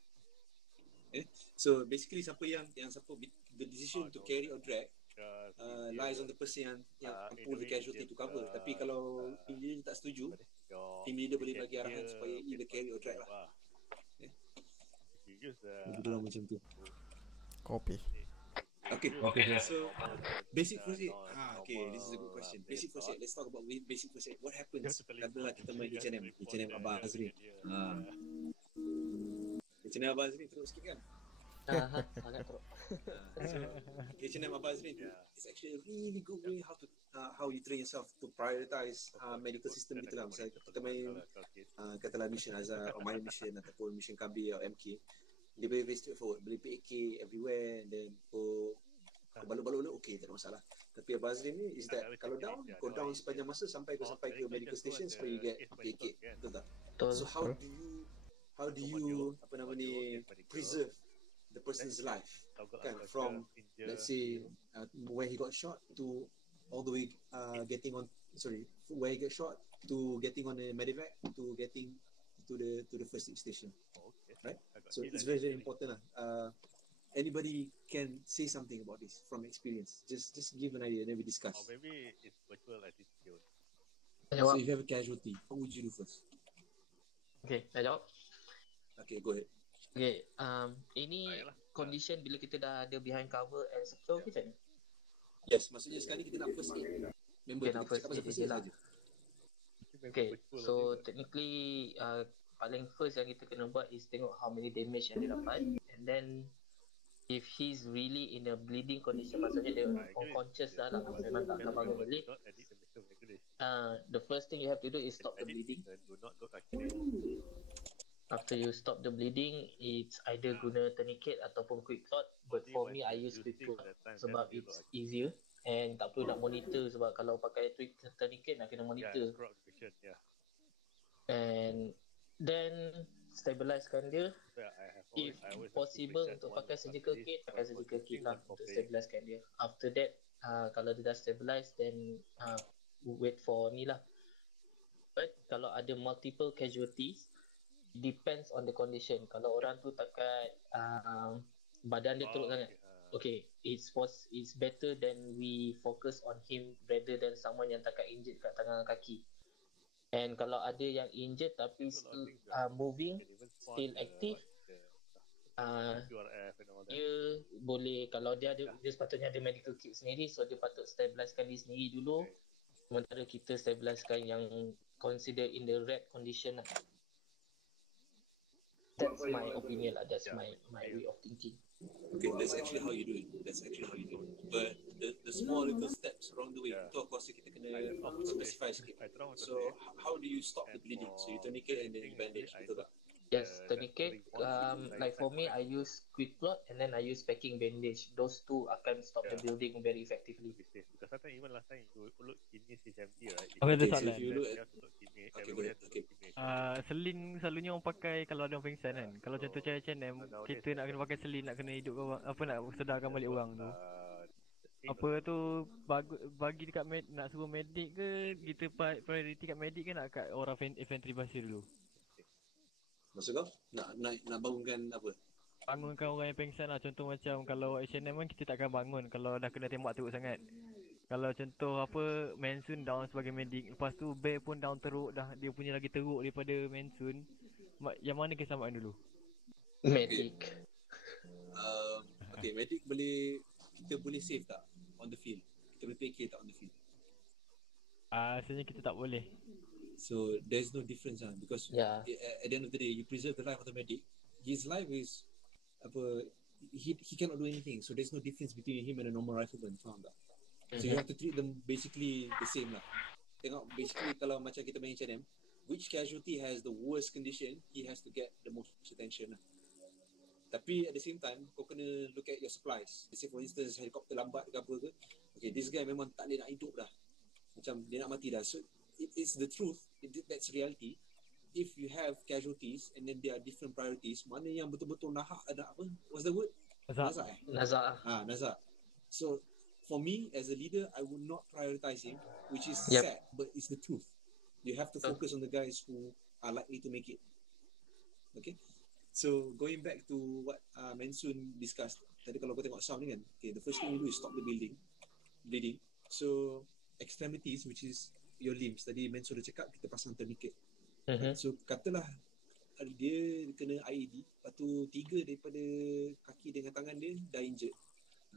So basically siapa the decision to carry or drag lies on the person yang pull the casualty to cover. Tapi kalau team leader tak setuju, team leader boleh bagi arahan supaya either carry or drag lah. Betul lah macam tu. Copy. Okay, sir. so basic first aid. Okay, this is a good question. Basic first aid. Let's talk about basic first aid. What happens katakanlah kita main H&M Abang Azri. H&M Abang Azri terus sikit kan? Sangat teruk. So H&M Abang Azri it's actually a really good way how you train yourself to prioritize medical system gitu lah. Misalnya kita main katalah mission Azhar or main mission ataupun mission KB atau MK, dia boleh very straightforward, boleh PAK everywhere and then balok-balok okay, tak ada masalah. Tapi Abang Azri ni is that kalau down, kau down sepanjang masa sampai ke medical station supaya you get PAK, betul tak? So how do you preserve the person's life kan, from let's say where he got shot to all the way where he get shot to getting on the medevac to getting to the first aid station, right? So it's very, very important lah. Anybody can say something about this from experience. Just give an idea and then we discuss. Or maybe it's virtual attitude. So if you have a casualty, what would you do first? Okay, saya jawab. Okay, go ahead. Okay, ini condition bila kita dah ada behind cover and secure kita ni. Yes, maksudnya sekali kita nak first aid. Member nak first aid je lah. Okay, so technically paling first yang kita kena buat is tengok how many damage yang dia dapat, and then if he's really in a bleeding condition, maksudnya dia unconscious dah lah, memang tak akan bangun balik. The first thing you have to do is stop the bleeding. After you stop the bleeding, it's either guna tourniquet ataupun quick clot. But for me, I use quick clot sebab it's easier and tak perlu nak monitor, sebab kalau pakai tourniquet nak kena monitor. And then stabilizekan dia. If possible untuk pakai surgical kit, pakai surgical kit lah untuk stabilizekan dia. After that, kalau dia dah stabilize, then wait for ni lah. But kalau ada multiple casualties, depends on the condition. Kalau orang tu takat badan dia teruk sangat, okay, it's better than we focus on him rather than someone yang takat injured kat tangan kaki. And kalau ada yang injured tapi still moving, still active, dia boleh, kalau dia sepatutnya ada medical kit sendiri, so dia patut stabilizekan diri sendiri dulu, sementara kita stabilizekan yang consider in the red condition lah. That's my opinion lah. That's my way of thinking. Okay, that's actually how you do it. But the small little steps along the way, tu of course kita kena specify sikit. So how do you stop the bleeding? So you tourniquet and then you bandage, betul tak? Yes, tourniquet. Like for me, I use quick clot and then I use packing bandage. Those two akan stop the bleeding very effectively. Because sometimes even last time you look in this HMT, right? Okay, ada so soalan. if you look at Seling selalunya orang pakai kalau ada orang pengsan kan. Kalau contoh cara H&M, kita nak kena pakai seling, nak kena hidup orang, apa nak sedarkan balik orang tu. Apa tu bagi dekat nak suruh medik ke, kita priority kat medik ke nak kat orang infantry base dulu? Maksud kau nak bangunkan apa? Bangunkan orang yang pengsan lah. Contoh macam kalau H&M kan kita takkan bangun kalau dah kena tembak teruk sangat. Kalau contoh apa, Mansun down sebagai medik, lepas tu Bear pun down teruk dah, dia punya lagi teruk daripada Mansun, yang mana kita samakan dulu? Medik. Okay, medik kita boleh save tak on the field? Kita boleh PK tak on the field? Sebenarnya kita tak boleh. So there's no difference because at the end of the day, you preserve the life of the medic. His life is he cannot do anything. So there's no difference between him and a normal rifleman. Faham tak? So you have to treat them basically the same lah. Tengok basically kalau macam kita main H&M, which casualty has the worst condition, he has to get the most attention lah. Tapi at the same time, kau kena look at your supplies. Let's say for instance, helikopter lambat ke apa ke, okay, this guy memang tak boleh nak hidup dah, macam dia nak mati dah. So it's the truth, that's reality. If you have casualties and then there are different priorities, mana yang betul-betul nahak ada apa? What's the word? Nazak. Nazak. Nazak. So for me as a leader, I would not prioritize him, which is Yep. sad, but it's the truth. You have to focus on the guys who are likely to make it. Okay, so going back to what Mansun discussed tadi, kalau kau tengok sound ni kan, okay, the first thing you do is stop the bleeding. So extremities, which is your limbs, tadi Mansun dah cakap kita pasang tourniquet. Right? So katalah dia kena IED, lepas tu 3 daripada kaki dengan tangan dia dah injured.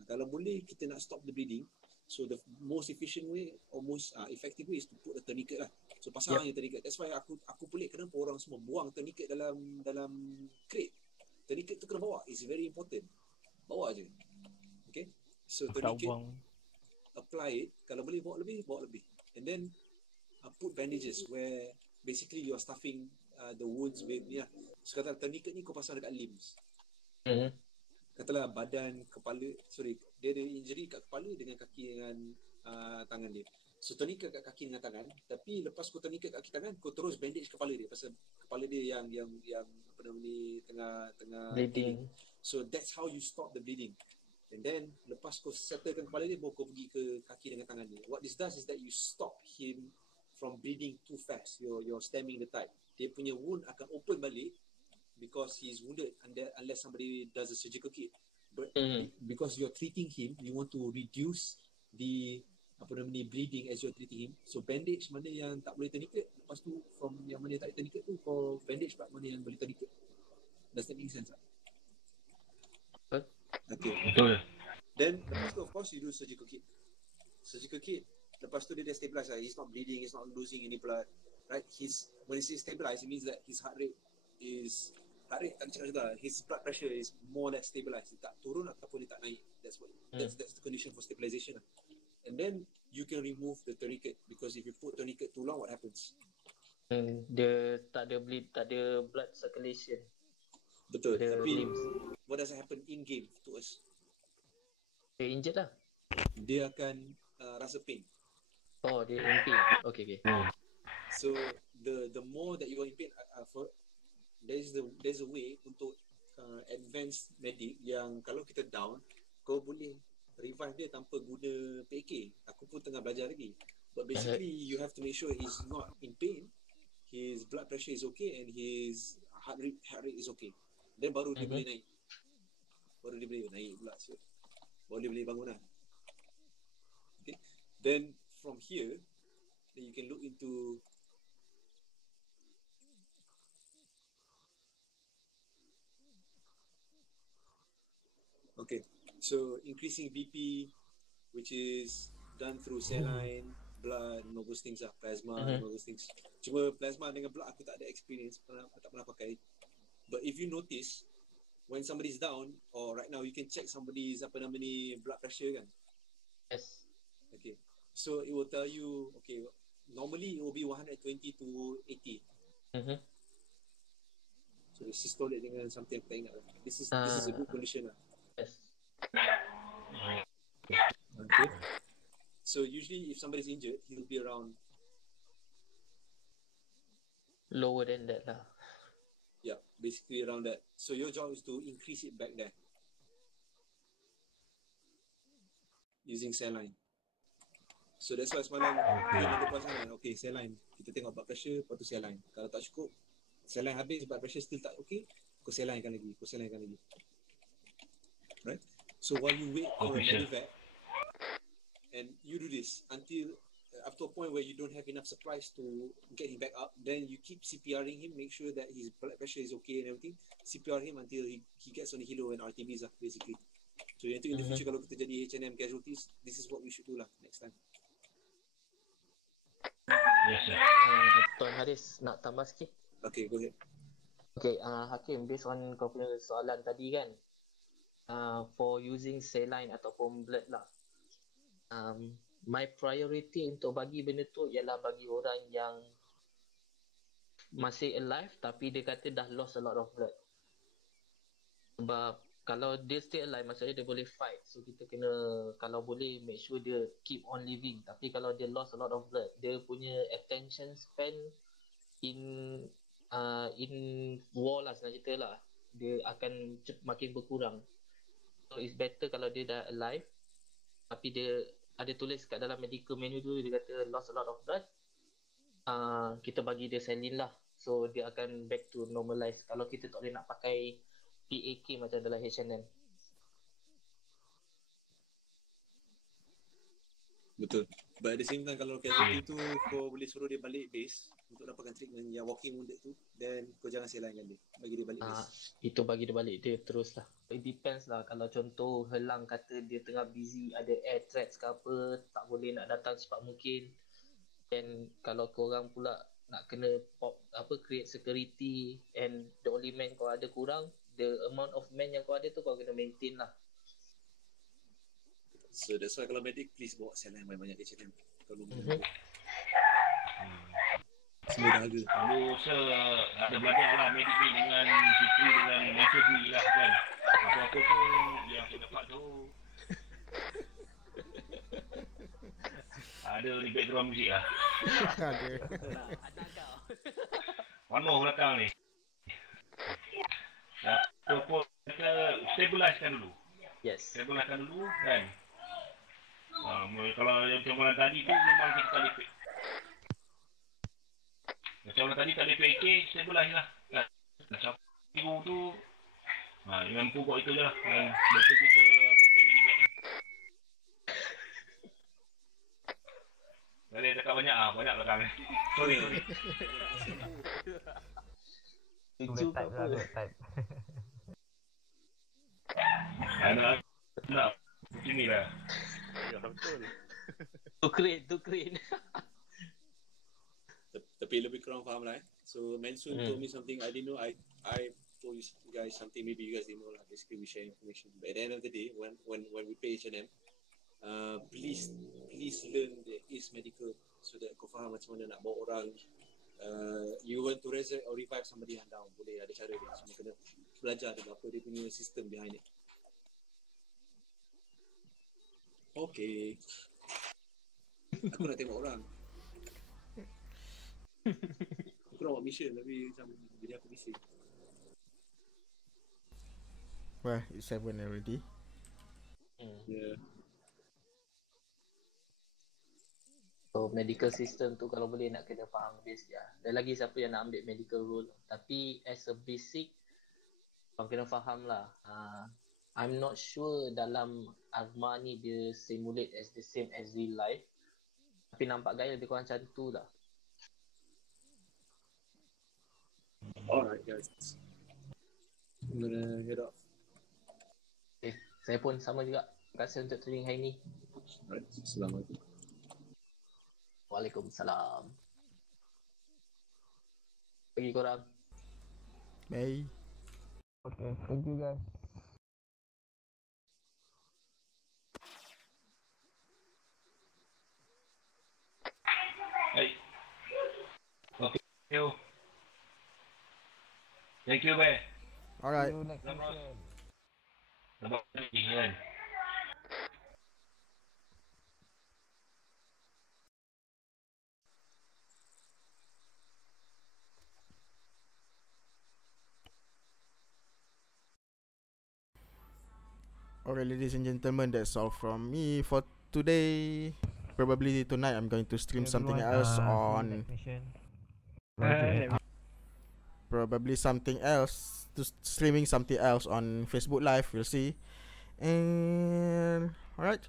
Kalau boleh kita nak stop the bleeding, so the most efficient way or most effective way is to put a tourniquet lah. So pasang je tourniquet. That's why aku pelik kenapa orang semua buang tourniquet dalam crate. Tourniquet tu kena bawa. It's very important. Bawa je. Okay. So tourniquet, apply it. Kalau boleh bawa lebih. And then put bandages where basically you are stuffing the wounds with ni lah. So kata tourniquet ni kau pasang dekat limbs. Katalah badan, kepala, dia ada injury kat kepala dengan kaki dengan tangan dia. So tourniquet kat kaki dengan tangan, tapi lepas kau tourniquet kat kaki tangan, kau terus bandage kepala dia pasal kepala dia yang apa nama ni tengah bleeding. So that's how you stop the bleeding. And then lepas kau settlekan kepala dia, baru kau pergi ke kaki dengan tangan dia. What this does is that you stop him from bleeding too fast. You're stemming the tide. Dia punya wound akan open balik because he is wounded unless somebody does a surgical kit. But because you're treating him, you want to reduce the apa nama ni bleeding as you're treating him. So bandage mana yang tak boleh tourniquet, lepas tu from yang mana yang tak boleh tourniquet tu kau bandage part mana yang boleh tourniquet. Does that make sense? Okay. Betul. Then lepas tu of course you do surgical kit. Lepas tu dia dah stabilize lah. He's not bleeding, he's not losing any blood. Right? When he says stabilize, it means that his heart rate tak cakap juga. His blood pressure is more or less stabilized. Dia tak turun ataupun dia tak naik. That's the condition for stabilization lah. And then you can remove the tourniquet, because if you put tourniquet too long, what happens? Dia tak ada bleed, tak ada blood circulation. Betul. The Tapi limbs. what does happen in game to us? Dia injured lah. Dia akan rasa pain. Oh, dia in pain. Okay. So the more that you are in pain, there's a way untuk advanced medic yang kalau kita down, kau boleh revive dia tanpa guna PK. Aku pun tengah belajar lagi. But basically you have to make sure he's not in pain, his blood pressure is okay, and his heart rate is okay. Then baru dia boleh naik. Baru dia boleh naik pula. Baru dia boleh bangun lah. Okay. Then from here, then you can look into so increasing BP, which is done through saline, blood, and all those things lah, plasma, and all those things. Cuma plasma dengan blood aku tak ada experience, tak pernah pakai. But if you notice, when somebody's down, or right now you can check somebody's apa nama ni blood pressure kan. Yes. Okay. So it will tell you, okay, normally it will be 120 to 80. So the systolic dengan something aku tak ingat lah. This is a good condition lah. Yes. Okay. So usually if somebody's injured, he'll be around lower than that lah. Yeah, basically around that. So your job is to increase it back there using saline. So that's why semalam kita nak lepas kan. Okay, saline. Kita tengok blood pressure, lepas tu saline. Kalau tak cukup, saline habis, blood pressure still tak okay, kau salinekan lagi. Right? So while you wait for a medevac, and you do this until up to a point where you don't have enough supplies to get him back up, then you keep CPRing him, make sure that his blood pressure is okay and everything. CPR him until he gets on the helo and RTBs lah, basically. So in the future kalau kita jadi H&M casualties, this is what we should do lah next time. Yes, sir. Tuan Haris nak tambah sikit? Okay, go ahead. Okay, Hakim, based on kau punya soalan tadi kan, for using saline ataupun blood lah, my priority untuk bagi benda tu ialah bagi orang yang masih alive tapi dia kata dah lost a lot of blood. Sebab kalau dia still alive, maksudnya dia boleh fight. So kita kena, kalau boleh, make sure dia keep on living. Tapi kalau dia lost a lot of blood, dia punya attention span in war lah, senang cerita lah, dia akan makin berkurang. So it's better kalau dia dah alive, Tapi dia ada tulis kat dalam medical menu tu, dia kata lost a lot of blood. Kita bagi dia saline lah. So dia akan back to normalize. Kalau kita tak boleh nak pakai PAK macam dalam H&M. Betul. But at the same time, kalau casualty tu kau boleh suruh dia balik base untuk dapatkan treatment yang walking wounded tu, then kau jangan selangkan dia, bagi dia balik base. Itu bagi dia balik, dia terus lah. It depends lah. Kalau contoh Helang kata dia tengah busy, ada air threats ke apa, tak boleh nak datang secepat mungkin. Then kalau korang pula nak kena create security, and the only man kau ada kurang, the amount of men yang kau ada tu kau kena maintain lah. So that's why kalau medic, please bawa saline banyak-banyak H&M. Kalau semua dahaga. Lalu ada belajar lah medik ni dengan Fikri dengan Mansuri lah kan. Apa-apa pun yang aku dapat tu ada di background muzik lah. Ada. Ada kau. Penuh belakang ni. Ataupun kita stabilizekan dulu. Yes. Stabilizekan dulu kan. Kalau macam malam tadi tu memang kita tak lipik. Macam malam tadi tak lipik AK, stabilize lah kan. Macam minggu tu dengan pokok itu je lah. Dan betul kita kontak medik back lah. Boleh cakap banyak belakang ni. Sorry. Lucu ke apa? Nak macam ni lah. Ya, betul. To create. Tapi lebih kurang faham lah. So Mansun told me something I didn't know. I told you guys something maybe you guys didn't know lah. Basically we share information. But at the end of the day, when we pay H&M, please learn the is medical so that kau faham macam mana nak bawa orang. You want to resurrect or revive somebody yang down, boleh, ada cara dia. Cuma kena belajar dulu apa dia punya system behind it. Okay. Aku nak tengok orang. Aku nak buat mission tapi macam jadi aku bising. Well, it's 7 already. Yeah. So medical system tu kalau boleh nak kena faham base dia. Dan lagi siapa yang nak ambil medical role. Tapi as a basic, kau kena faham lah. I'm not sure dalam Arma ni dia simulate as the same as real life. Tapi nampak gaya lebih kurang macam tu lah. Alright guys. I'm gonna head off. Okay, saya pun sama juga. Terima kasih untuk training hari ni. Alright, Assalamualaikum. Waalaikumsalam. Bagi korang. Bye. Okay, thank you guys. Hey. Okay. Thank you, Bay. Alright. See you next Selamat. weekend. Selamat pagi kan. Alright, ladies and gentlemen, that's all from me for today. Probably tonight I'm going to stream something else on. Probably something else. Streaming something else on Facebook Live. We'll see. And alright,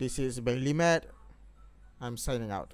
this is Bailey Matt. I'm signing out.